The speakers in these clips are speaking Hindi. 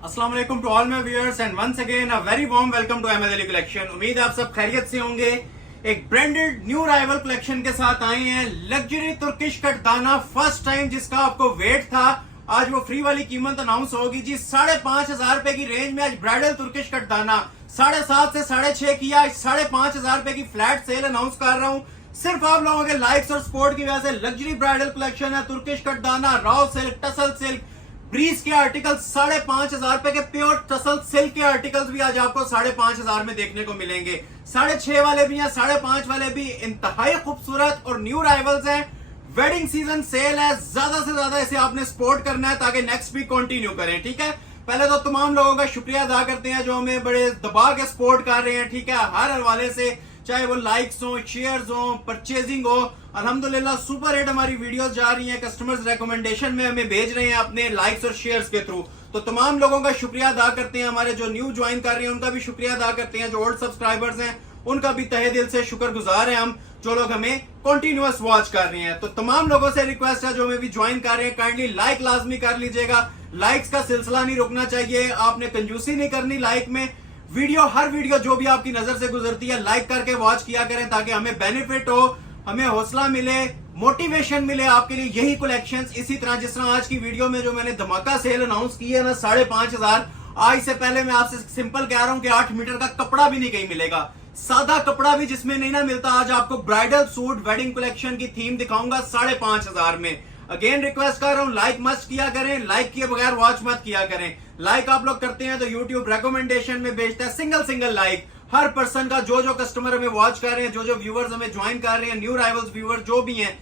अस्सलाम वालेकुम to all my viewers and once again a very warm welcome to Ahmad Ali collection. उम्मीद है आप सब खैरियत से होंगे। एक ब्रांडेड न्यू राइवल कलेक्शन के साथ आए हैं। लग्जरी तुर्किश कटदाना फर्स्ट टाइम जिसका आपको वेट था, आज वो फ्री वाली कीमत अनाउंस होगी जी। 5,500 रुपए की रेंज में आज ब्राइडल तुर्किश कटदाना 7.5 से 6.5 की आज 5,500 रुपए की फ्लैट सेल अनाउंस कर रहा हूँ। सिर्फ आप लोगों के लाइक्स और सपोर्ट की वजह से लग्जरी ब्राइडल कलेक्शन है। तुर्किश कटदाना, रॉ सिल्क, टसल सिल्क, ब्रीज के आर्टिकल 5,500 रुपए के प्योर टसल सिल्क के आर्टिकल्स भी आज आपको 5,500 में देखने को मिलेंगे। 6.5 वाले भी हैं, 5.5 वाले भी इंतहाई खूबसूरत और न्यू राइवल्स हैं। वेडिंग सीजन सेल है, ज्यादा से ज्यादा इसे आपने सपोर्ट करना है ताकि नेक्स्ट वीक कंटिन्यू करें। ठीक है, पहले तो तमाम लोगों का शुक्रिया अदा करते हैं जो हमें बड़े दबा के सपोर्ट कर रहे हैं। ठीक है, हर हवाले से, चाहे वो लाइक्स हो, शेयर्स हो, परचेजिंग हो, अल्हम्दुलिल्लाह सुपर हिट हमारी वीडियोस जा रही हैं। कस्टमर्स रेकमेंडेशन में हमें भेज रहे हैं अपने लाइक्स और शेयर्स के थ्रू। तो तमाम लोगों का शुक्रिया अदा करते हैं। हमारे जो न्यू ज्वाइन कर रहे हैं उनका भी शुक्रिया अदा करते हैं। जो ओल्ड सब्सक्राइबर्स हैं उनका भी तहे दिल से शुक्रगुजार हैं हम, जो लोग हमें कंटिन्यूअस वॉच कर रहे हैं। तो तमाम लोगों से रिक्वेस्ट है जो हमें भी ज्वाइन कर रहे हैं, काइंडली लाइक लाजमी कर लीजिएगा। लाइक्स का सिलसिला नहीं रुकना चाहिए, आपने कंजूसी नहीं करनी लाइक में। हर वीडियो जो भी आपकी नजर से गुजरती है लाइक करके वॉच किया करें ताकि हमें बेनिफिट हो, हमें हौसला मिले, मोटिवेशन मिले आपके लिए। यही कलेक्शंस इसी तरह जिस तरह आज की वीडियो में जो मैंने धमाका सेल अनाउंस की है ना 5,500, आज से पहले मैं आपसे सिंपल कह रहा हूं कि 8 मीटर का कपड़ा भी नहीं कहीं मिलेगा, सादा कपड़ा भी जिसमें नहीं ना मिलता। आज आपको ब्राइडल सूट वेडिंग कलेक्शन की थीम दिखाऊंगा 5,500 में। अगेन रिक्वेस्ट कर रहा हूं, लाइक मस्ट किया करें, लाइक किए बगैर वॉच मत किया करें। लाइक आप लोग करते हैं तो यूट्यूब रिकमेंडेशन में भेजता है सिंगल लाइक हर पर्सन का। जो कस्टमर हमें वॉच कर रहे हैं, जो व्यूवर्स हमें ज्वाइन कर रहे हैं, न्यू राइवल्स व्यूवर जो भी हैं,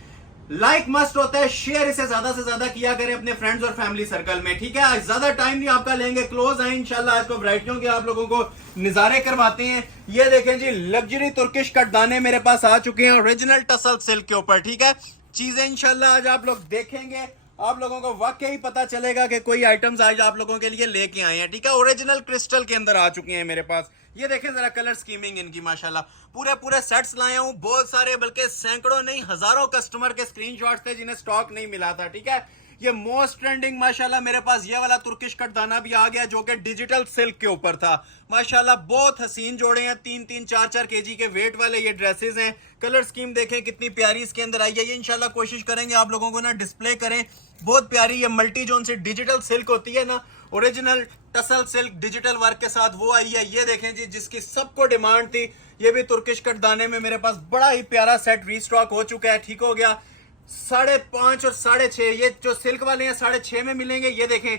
लाइक मस्ट होता है। शेयर इसे ज्यादा से ज्यादा किया करें अपने फ्रेंड्स और फैमिली सर्कल में। ठीक है, आज ज्यादा टाइम नहीं आपका लेंगे, क्लोज आए इंशाल्लाह। आज को वैरायटियों के आप लोगों को नजारे करवाते हैं। ये देखें जी, लग्जरी तुर्किश कटदाने मेरे पास आ चुके हैं ओरिजिनल टसल सिल्क के ऊपर। ठीक है, चीजें इंशाल्लाह आज आप लोग देखेंगे, आप लोगों को वाकई पता चलेगा कि कोई आइटम्स आज आप लोगों के लिए लेके आए हैं। ठीक है, ओरिजिनल क्रिस्टल के अंदर आ चुके हैं मेरे पास। ये देखें जरा कलर स्कीमिंग इनकी, माशाल्लाह पूरे सेट्स लाए हूं, बहुत सारे, बल्कि सैकड़ों नहीं हजारों कस्टमर के स्क्रीनशॉट्स थे जिन्हें स्टॉक नहीं मिला था। ठीक है, ये मोस्ट ट्रेंडिंग माशाल्लाह मेरे पास ये वाला तुर्किश कटदाना भी आ गया जो कि डिजिटल सिल्क के ऊपर था। माशाल्लाह बहुत हसीन जोड़े हैं, 3-3, 4-4 केजी के वेट वाले ये ड्रेसेस हैं। कलर स्कीम देखें कितनी प्यारी इसके अंदर आई है। ये इंशाल्लाह कोशिश करेंगे आप लोगों को ना डिस्प्ले करें। बहुत प्यारी ये मल्टी जोन से डिजिटल सिल्क होती है ना, original tussle silk digital work के साथ वो आई है। ये देखें जी, जिसकी सबको डिमांड थी, ये भी तुर्किश कटदाने में मेरे पास बड़ा ही प्यारा सेट रीस्टॉक हो चुका है। ठीक हो गया, 5.5 और 6.5, ये जो सिल्क वाले हैं 6.5 में मिलेंगे। ये देखें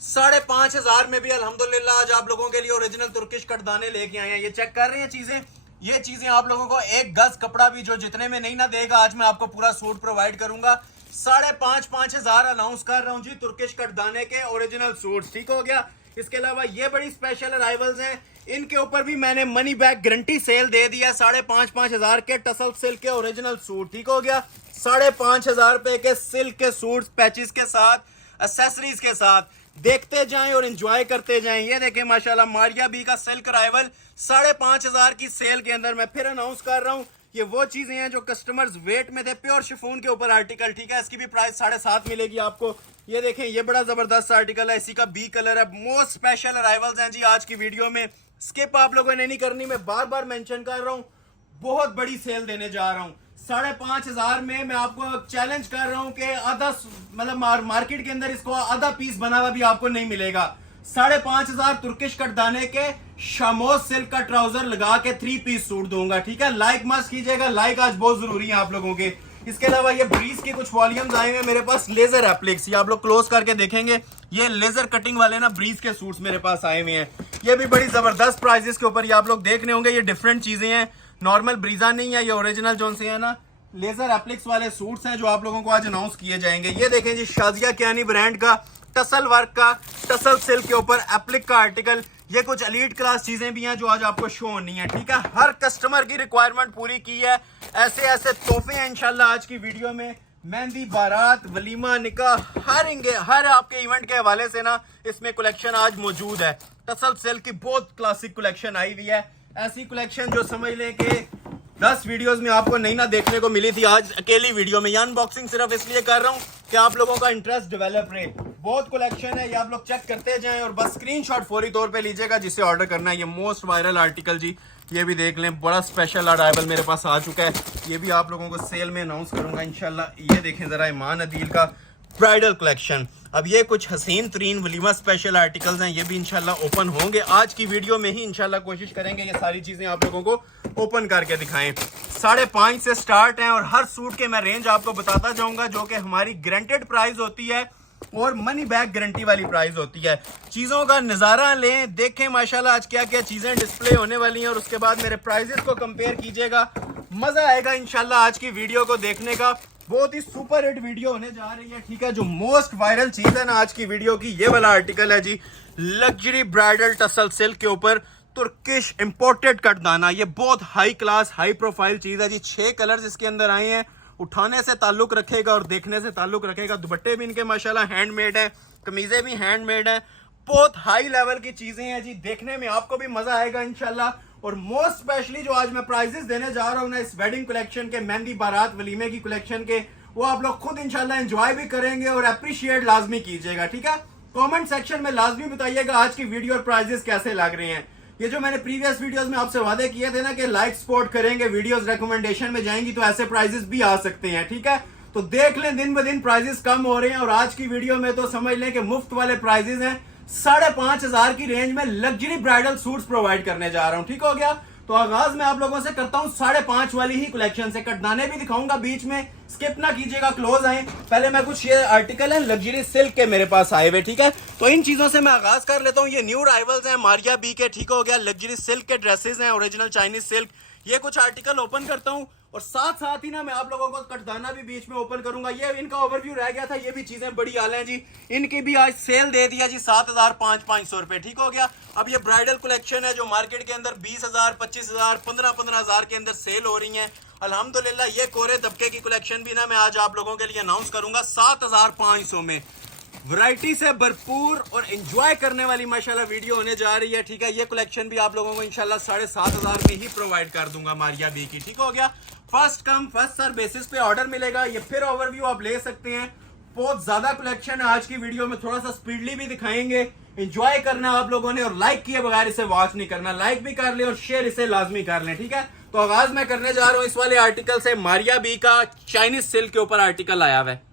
5,500 में भी अल्हम्दुलिल्लाह आज आप लोगों के लिए ओरिजिनल तुर्किश कटदाने लेके आए हैं। ये चेक कर रहे हैं चीजें, ये चीजें आप लोगों को एक गज कपड़ा भी जो जितने में नहीं ना देगा, आज मैं आपको पूरा सूट प्रोवाइड करूंगा। 5,500 अनाउंस कर रहा हूं जी तुर्किश कटदाने के ओरिजिनल सूट। ठीक हो गया, इसके अलावा ये बड़ी स्पेशल अराइवल्स हैं, इनके ऊपर भी मैंने मनी बैक गारंटी सेल दे दिया। 5,500 के टसल सिल्क के ओरिजिनल सूट। ठीक हो गया, 5,500 रुपए के सिल्क के सूट पैचेस के साथ, एक्सेसरीज के साथ। देखते जाएं और एंजॉय करते जाएं। ये देखें माशाल्लाह मारिया बी का सिल्क अराइवल 5,500 की सेल के अंदर मैं फिर अनाउंस कर रहा हूं। ये वो चीजें हैं जो कस्टमर्स वेट में थे, प्योर शिफॉन के ऊपर आर्टिकल। ठीक है, इसकी भी प्राइस 7.5 मिलेगी आपको। ये देखें, ये बड़ा जबरदस्त आर्टिकल है, इसी का बी कलर है। मोस्ट स्पेशल अराइवल्स हैं जी आज की वीडियो में, स्किप आप लोगों ने नहीं करनी। मैं बार बार मेंशन कर रहा हूं, बहुत बड़ी सेल देने जा रहा हूं। 5,500 में मैं आपको चैलेंज कर रहा हूं कि आधा, मतलब मार्केट के अंदर इसको आधा पीस बना हुआ भी आपको नहीं मिलेगा। 5,500 तुर्किश कटदाने के शामोज सिल्क का ट्राउजर लगा के 3 पीस सूट दूंगा। ठीक है, लाइक मस्ट कीजिएगा, लाइक आज बहुत जरूरी है आप लोगों के। इसके अलावा ये ब्रीज के कुछ वॉल्यूम्स आए हुए हैं मेरे पास, लेजर एप्लिक्स। ये आप लोग क्लोज करके देखेंगे, ये लेजर कटिंग वाले ना ब्रीज के सूट्स मेरे पास आए हुए हैं। ये भी बड़ी जबरदस्त प्राइजेस के ऊपर ये आप लोग देख रहे होंगे। ये डिफरेंट चीजें हैं, नॉर्मल ब्रीजा नहीं है, ये ओरिजिनल जोन से है ना लेजर एप्लिक्स वाले सूट्स हैं जो आप लोगों को आज अनाउंस किए जाएंगे। ये देखें जी, शाजिया कियानी ब्रांड का टसल वर्क का टसल सिल्क के ऊपर एप्लिक का आर्टिकल। ये कुछ एलीट क्लास चीजें भी हैं जो आज आपको शो होनी है। ठीक है, हर कस्टमर की रिक्वायरमेंट पूरी की है। ऐसे तोहफे हैं इंशाल्लाह आज की वीडियो में। मेहंदी, बारात, वलीमा, निकाह, हर आपके इवेंट के हवाले से ना इसमें कलेक्शन आज मौजूद है। टसल सिल्क की बहुत क्लासिक कलेक्शन आई हुई है, ऐसी कलेक्शन जो समझ लें कि 10 वीडियोस में आपको नहीं ना देखने को मिली थी, आज अकेली वीडियो में। ये अनबॉक्सिंग सिर्फ इसलिए कर रहा हूं कि आप लोगों का इंटरेस्ट डेवलप रहे। बहुत कलेक्शन है, ये आप लोग चेक करते जाएं और बस स्क्रीनशॉट फौरी तौर पे लीजिएगा जिसे ऑर्डर करना है। ये मोस्ट वायरल आर्टिकल जी, ये भी देख लें, बड़ा स्पेशल अराइवल मेरे पास आ चुका है। ये भी आप लोगों को सेल में अनाउंस करूंगा इंशाल्लाह। ये देखें ज़रा, ईमान अदील का ब्राइडल कलेक्शन। अब ये कुछ हसीन तरीन वलीमा स्पेशल आर्टिकल्स हैं, ये भी इंशाल्लाह ओपन होंगे आज की वीडियो में ही। इंशाल्लाह कोशिश करेंगे ये सारी चीज़ें आप लोगों को ओपन करके दिखाएं। 5.5 से स्टार्ट हैं और हर सूट के मैं रेंज आपको बताता जाऊंगा, जो कि हमारी गारंटेड प्राइस होती है और मनी बैक गारंटी वाली प्राइस होती है। चीज़ों का नज़ारा लें, देखें माशाल्लाह आज क्या क्या चीज़ें डिस्प्ले होने वाली हैं और उसके बाद मेरे प्राइजेस को कंपेयर कीजिएगा। मज़ा आएगा इंशाल्लाह आज की वीडियो को देखने का। बहुत ही सुपर हिट वीडियो होने जा रही है, ठीक है। जो मोस्ट वायरल चीज़ है ना आज की वीडियो की, ये वाला आर्टिकल है जी, लग्जरी ब्राइडल टसल सिल्क के ऊपर तुर्किश इंपोर्टेड कटदाना। ये बहुत हाई क्लास हाई प्रोफाइल चीज़ है जी। 6 कलर्स इसके अंदर आए हैं। उठाने से ताल्लुक रखेगा और देखने से ताल्लुक रखेगा। दुपट्टे भी इनके माशाल्लाह हैंडमेड है, कमीजें भी हैंडमेड है। बहुत हाई लेवल की चीजें हैं जी, देखने में आपको भी मजा आएगा इंशाल्लाह। और मोस्ट स्पेशली जो आज मैं प्राइजेस देने जा रहा हूँ ना इस वेडिंग कलेक्शन के, मेहंदी बारात वलीमे की कलेक्शन के, वो आप लोग खुद इंशाल्लाह एंजॉय भी करेंगे और अप्रिशिएट लाजमी कीजिएगा, ठीक है। कमेंट सेक्शन में लाजमी बताइएगा आज की वीडियो और प्राइजेस कैसे लग रहे हैं। ये जो मैंने प्रीवियस वीडियोस में आपसे वादे किए थे ना कि लाइक सपोर्ट करेंगे, वीडियोस रिकमेंडेशन में जाएंगी तो ऐसे प्राइजेस भी आ सकते हैं, ठीक है। तो देख लें दिन ब दिन प्राइजेस कम हो रहे हैं और आज की वीडियो में तो समझ लें कि मुफ्त वाले प्राइजेस हैं। 5,500 की रेंज में लग्जरी ब्राइडल सूट्स प्रोवाइड करने जा रहा हूं, ठीक हो गया। तो आगाज मैं आप लोगों से करता हूं 5.5 वाली ही कलेक्शन से। कटदाने भी दिखाऊंगा बीच में, स्किप ना कीजिएगा, क्लोज आए। पहले मैं कुछ ये आर्टिकल है लग्जरी सिल्क के मेरे पास आए हुए, ठीक है। तो इन चीजों से मैं आगाज कर लेता हूं। ये न्यू राइवल्स हैं मारिया बी के, ठीक हो गया। लग्जरी सिल्क के ड्रेसेस हैं, ओरिजिनल चाइनीज सिल्क। ये कुछ आर्टिकल ओपन करता हूं और साथ साथ ही ना मैं आप लोगों को कटदाना भी बीच में ओपन करूंगा। ये इनका ओवरव्यू रह गया था, ये भी चीजें बड़ी आल हैं जी। इनकी भी आज सेल दे दिया जी 7,500 रुपए, ठीक हो गया। अब ये ब्राइडल कलेक्शन है जो मार्केट के अंदर 20,000, 25,000, 15,000 के अंदर सेल हो रही है। अल्हम्दुलिल्लाह ये कोरे दबके की कलेक्शन भी ना मैं आज आप लोगों के लिए अनाउंस करूंगा 7,500 में। वैरायटी से भरपूर और एंजॉय करने वाली माशाल्लाह वीडियो होने जा रही है, ठीक है। ये कलेक्शन भी आप लोगों को इंशाल्लाह 7,500 में ही प्रोवाइड कर दूंगा मारिया बी की, ठीक हो गया। First come first serve basis पे ऑर्डर मिलेगा। ये फिर ओवरव्यू आप ले सकते हैं। बहुत ज्यादा कलेक्शन है आज की वीडियो में, थोड़ा सा स्पीडली भी दिखाएंगे। एंजॉय करना आप लोगों ने और लाइक किए बगैर इसे वॉच नहीं करना। लाइक भी कर ले और शेयर इसे लाजमी कर लें, ठीक है। तो आगाज मैं करने जा रहा हूं इस वाले आर्टिकल से। मारिया बी का चाइनीज सिल्क के ऊपर आर्टिकल आया हुआ है।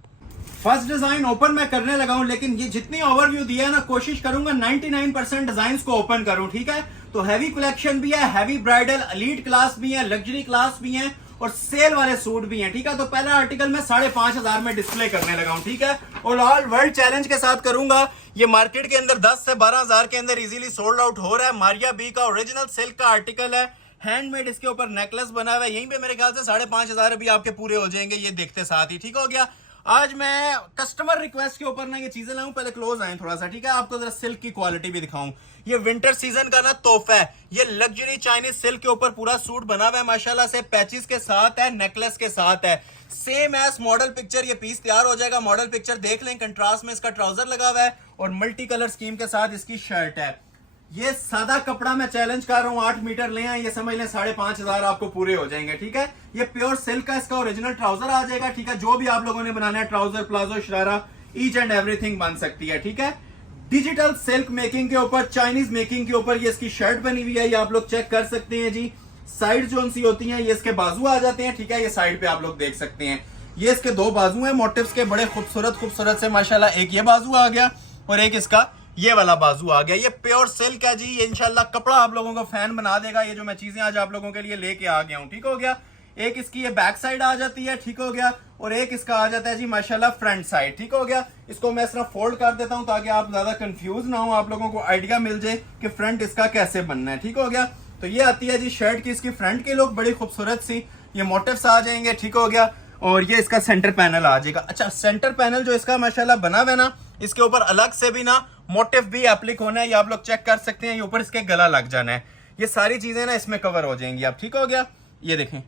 फर्स्ट डिजाइन ओपन मैं करने लगा हूं, लेकिन ये जितनी ओवरव्यू दिया है ना कोशिश करूंगा 99% डिजाइन को ओपन करूं, ठीक है। तो हैवी कलेक्शन भी है, हैवी ब्राइडल एलीट क्लास भी है, लग्जरी क्लास भी है और सेल वाले सूट भी हैं, ठीक है। तो पहला आर्टिकल मैं 5,500 में डिस्प्ले करने लगा हूं, ठीक है। और ऑल वर्ल्ड चैलेंज के साथ करूंगा। ये मार्केट के अंदर 10 से 12,000 के अंदर इजीली सोल्ड आउट हो रहा है। मारिया बी का ओरिजिनल सिल्क का आर्टिकल है, हैंडमेड, इसके ऊपर नेकलेस बना हुआ है। यहीं पे मेरे ख्याल से 5,500 अभी आपके पूरे हो जाएंगे ये देखते साथ ही, ठीक हो गया। आज मैं कस्टमर रिक्वेस्ट के ऊपर ना ये चीजें लाऊं, पहले क्लोज आए थोड़ा सा, ठीक है। आपको जरा सिल्क की क्वालिटी भी दिखाऊं। ये विंटर सीजन का ना तोहफा है। ये लग्जरी चाइनीज सिल्क के ऊपर पूरा सूट बना हुआ है माशाल्लाह से, पैचेस के साथ है, नेकलेस के साथ है। सेम एज मॉडल पिक्चर ये पीस तैयार हो जाएगा। मॉडल पिक्चर देख लें, कंट्रास्ट में इसका ट्राउजर लगा हुआ है और मल्टी कलर स्कीम के साथ इसकी शर्ट है। ये सादा कपड़ा मैं चैलेंज कर रहा हूं 8 मीटर ले आए, ये समझ लें 5,500 आपको पूरे हो जाएंगे, ठीक है। ये प्योर सिल्क का इसका ओरिजिनल ट्राउजर आ जाएगा, ठीक है। जो भी आप लोगों ने बनाना है, trouser, palazzo, sharara, each and everything बन सकती है, ठीक है। डिजिटल सिल्क मेकिंग के ऊपर, चाइनीज मेकिंग के ऊपर ये इसकी शर्ट बनी हुई है, ये आप लोग चेक कर सकते हैं जी। साइड जो सी होती है ये इसके बाजू आ जाते हैं, ठीक है। ये साइड पे आप लोग देख सकते हैं, ये इसके 2 बाजू हैं मोटिव्स के, बड़े खूबसूरत से माशाल्लाह। एक ये बाजू आ गया और एक इसका ये वाला बाजू आ गया। ये प्योर सिल्क है जी। ये इंशाल्लाह कपड़ा आप लोगों को फैन बना देगा। ये जो मैं चीजें आज आप लोगों के लिए लेके आ गया हूं, ठीक हो गया। एक इसकी ये बैक साइड आ जाती है, ठीक हो गया। और एक इसका आ जाता है जी माशाल्लाह फ्रंट साइड, ठीक हो गया। इसको मैं इस तरह फोल्ड कर देता हूं ताकि आप ज्यादा कंफ्यूज ना हो, आप लोगों को आइडिया मिल जाए कि फ्रंट इसका कैसे बनना है, ठीक हो गया। तो ये आती है जी शर्ट की इसकी फ्रंट की लुक, बड़ी खूबसूरत सी। ये मोटिव्स आ जाएंगे, ठीक हो गया। और ये इसका सेंटर पैनल आ जाएगा। अच्छा, सेंटर पैनल जो इसका माशाल्लाह बना हुआ है ना, इसके ऊपर अलग से भी ना मोटिव भी एप्लिक होना है, ये आप लोग चेक कर सकते हैं। ये ऊपर इसके गला लग जाना है। ये सारी चीजें ना इसमें कवर हो जाएंगी आप, ठीक हो गया। ये देखें,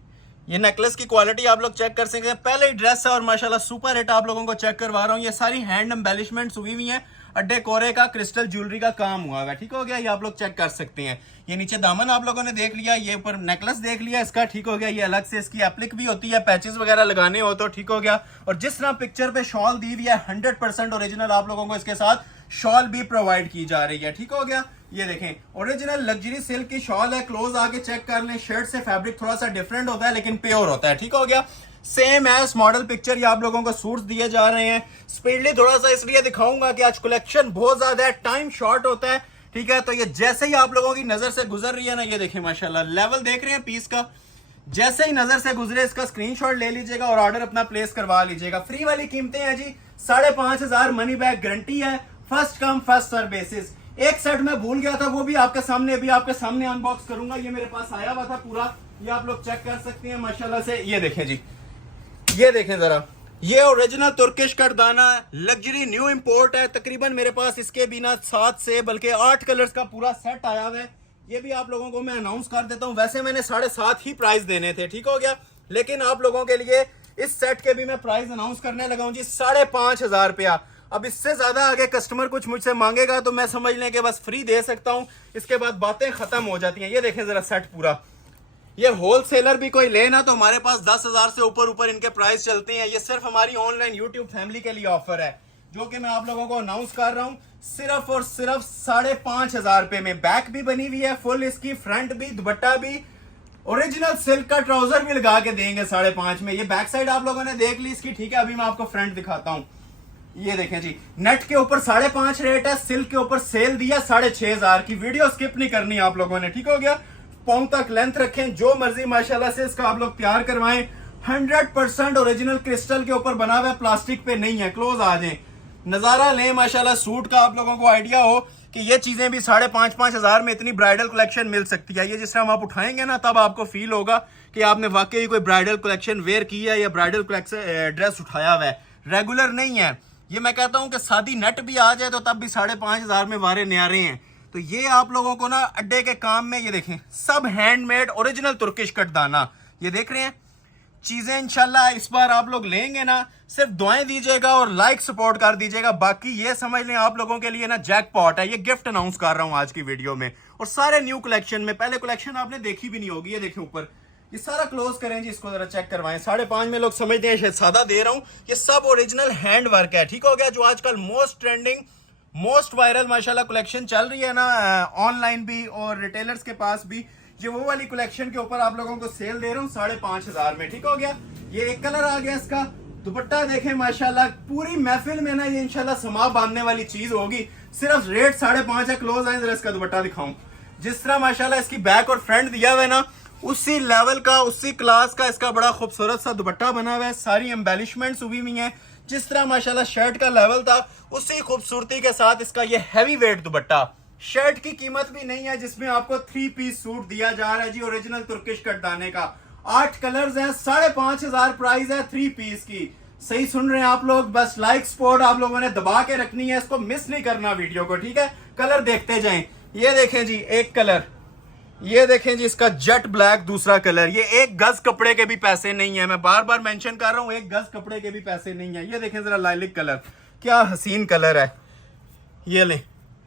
ये नेकलेस की क्वालिटी आप लोग चेक कर सकते हैं। पहले ही ड्रेस है और माशाल्लाह सुपर हिट आप लोगों को चेक करवा रहा हूँ। ये सारी हैंड एम्बेलिशमेंट्स हुई हुई हैं। अड्डे कोरे का क्रिस्टल ज्वेलरी का काम हुआ है, ठीक हो गया। ये आप लोग चेक कर सकते हैं। ये नीचे दामन आप लोगों ने देख लिया, ये ऊपर नेकलेस देख लिया इसका, ठीक हो गया। ये अलग से इसकी एप्लिक भी होती है, पैचेस वगैरह लगाने हो तो, ठीक हो गया। और जिस तरह पिक्चर पे शॉल दी हुई है 100% ओरिजिनल आप लोगों को इसके साथ शॉल भी प्रोवाइड की जा रही है, ठीक हो गया। ये देखें ओरिजिनल लग्जरी सिल्क की शॉल है, क्लोज आके चेक कर लें। शर्ट से फैब्रिक थोड़ा सा डिफरेंट होता है लेकिन प्योर होता है, ठीक हो गया। सेम एज मॉडल पिक्चर ये आप लोगों को सूट्स दिए जा रहे हैं। स्पीडली थोड़ा सा इसलिए दिखाऊंगा कि आज कलेक्शन बहुत ज्यादा है, टाइम शॉर्ट होता है, ठीक है। तो ये जैसे ही आप लोगों की नजर से गुजर रही है ना, ये देखें माशाल्लाह लेवल देख रहे हैं पीस का, जैसे ही नजर से गुजरे इसका स्क्रीनशॉट ले लीजिएगा और ऑर्डर अपना प्लेस करवा लीजिएगा। फ्री वाली कीमतें हैं जी, 5,500 मनी बैक गारंटी है, first come first serve basis. एक सेट में भूल गया था, वो भी आपके सामने अभी आपके सामने अनबॉक्स करूंगा। ये मेरे पास आया हुआ था पूरा, ये आप लोग चेक कर सकते हैं माशाल्लाह से। ये देखें जी, ये देखें जरा, ये ओरिजिनल तुर्किश करदाना लग्जरी न्यू इंपोर्ट है। तकरीबन मेरे पास इसके बिना 7 से बल्कि 8 कलर्स का पूरा सेट आया हुआ है। ये भी आप लोगों को मैं अनाउंस कर देता हूं। वैसे मैंने 7.5 ही प्राइस देने थे, ठीक हो गया, लेकिन आप लोगों के लिए इस सेट के भी मैं प्राइस अनाउंस करने लगा हूं जी 5,500 रुपया। अब इससे ज्यादा आगे कस्टमर कुछ मुझसे मांगेगा तो मैं समझ लें कि बस फ्री दे सकता हूं, इसके बाद बातें खत्म हो जाती हैं। ये देखें जरा सेट पूरा, ये होलसेलर भी कोई ले ना तो हमारे पास 10,000 से ऊपर इनके प्राइस चलते हैं। ये सिर्फ हमारी ऑनलाइन यूट्यूब फैमिली के लिए ऑफर है, जो कि मैं आप लोगों को अनाउंस कर रहा हूं सिर्फ और सिर्फ 5,500 रुपए में। बैक भी बनी हुई है फुल इसकी, फ्रंट भी, दुपट्टा भी, ओरिजिनल सिल्क का ट्राउजर भी लगा के देंगे 5.5 में। ये बैक साइड आप लोगों ने देख ली इसकी, ठीक है। अभी मैं आपको फ्रंट दिखाता हूं। ये देखें जी, नेट के ऊपर 5.5 रेट है, सिल्क के ऊपर सेल दिया 6,500 की। वीडियो स्किप नहीं करनी आप लोगों ने, ठीक हो गया। पाँव तक लेंथ रखें, जो मर्जी माशाल्लाह से इसका आप लोग तैयार करवाएं। 100% ओरिजिनल क्रिस्टल के ऊपर बना हुआ है, प्लास्टिक पे नहीं है। क्लोज आ जाएं, नजारा लें माशाल्लाह सूट का। आप लोगों को आइडिया हो कि ये चीजें भी 5,500 में इतनी ब्राइडल कलेक्शन मिल सकती है। ये जिस तरह आप उठाएंगे ना तब आपको फील होगा कि आपने वाकई कोई ब्राइडल कलेक्शन वेयर की है या ब्राइडल कलेक्शन ड्रेस उठाया हुआ है, रेगुलर नहीं है। ये मैं कहता हूं कि सादी नेट भी आ जाए तो तब भी 5,500 में वारे न्यारे हैं। तो ये आप लोगों को ना अड्डे के काम में, ये देखें सब हैंडमेड ओरिजिनल तुर्किश कटदाना, ये देख रहे हैं चीजें। इंशाल्लाह इस बार आप लोग लेंगे ना, सिर्फ दुआएं दीजिएगा और लाइक सपोर्ट कर दीजिएगा। बाकी ये समझ लें आप लोगों के लिए ना जैकपॉट है। ये गिफ्ट अनाउंस कर रहा हूं आज की वीडियो में, और सारे न्यू कलेक्शन में। पहले कलेक्शन आपने देखी भी नहीं होगी। ये देखें ऊपर, ये सारा क्लोज करें जी, इसको जरा चेक करवाएं। 5.5 में लोग समझते हैं शायद सादा दे रहा हूं, ये सब ओरिजिनल हैंड वर्क है, ठीक हो गया। जो आजकल मोस्ट ट्रेंडिंग मोस्ट वायरल माशाल्लाह कलेक्शन चल रही है ना ऑनलाइन भी और रिटेलर्स के पास भी, ये वो वाली कलेक्शन के ऊपर आप लोगों को सेल दे रहा हूँ 5,500 में, ठीक हो गया। ये एक कलर आ गया इसका। दुपट्टा देखें माशाल्लाह, पूरी महफिल में ना ये इंशाल्लाह समा बांधने वाली चीज होगी। सिर्फ रेट 5.5 है। क्लोज आए जरा इसका दुपट्टा दिखाऊं। जिस तरह माशाल्लाह इसकी बैक और फ्रंट दिया हुआ है ना, उसी लेवल का उसी क्लास का इसका बड़ा खूबसूरत सा दुपट्टा बना हुआ है। सारी एम्बेलिशमेंट्स हुई हुई है। जिस तरह माशाल्लाह शर्ट का लेवल था उसी खूबसूरती के साथ इसका ये हैवी वेट दुपट्टा। शर्ट की कीमत भी नहीं है, जिसमें आपको 3 पीस सूट दिया जा रहा है जी ओरिजिनल तुर्किश कटदाने का। 8 कलर्स हैं, 5,500 प्राइस है 3 पीस की। सही सुन रहे हैं आप लोग। बस लाइक सपोर्ट आप लोगों ने दबा के रखनी है, इसको मिस नहीं करना वीडियो को, ठीक है। कलर देखते जाएं। ये देखें जी एक कलर, ये देखें जी इसका जेट ब्लैक दूसरा कलर। ये एक गज कपड़े के भी पैसे नहीं है, मैं बार बार मेंशन कर रहा हूं, एक गज कपड़े के भी पैसे नहीं है। ये देखें जरा लाइलिक कलर, क्या हसीन कलर है। ये लें,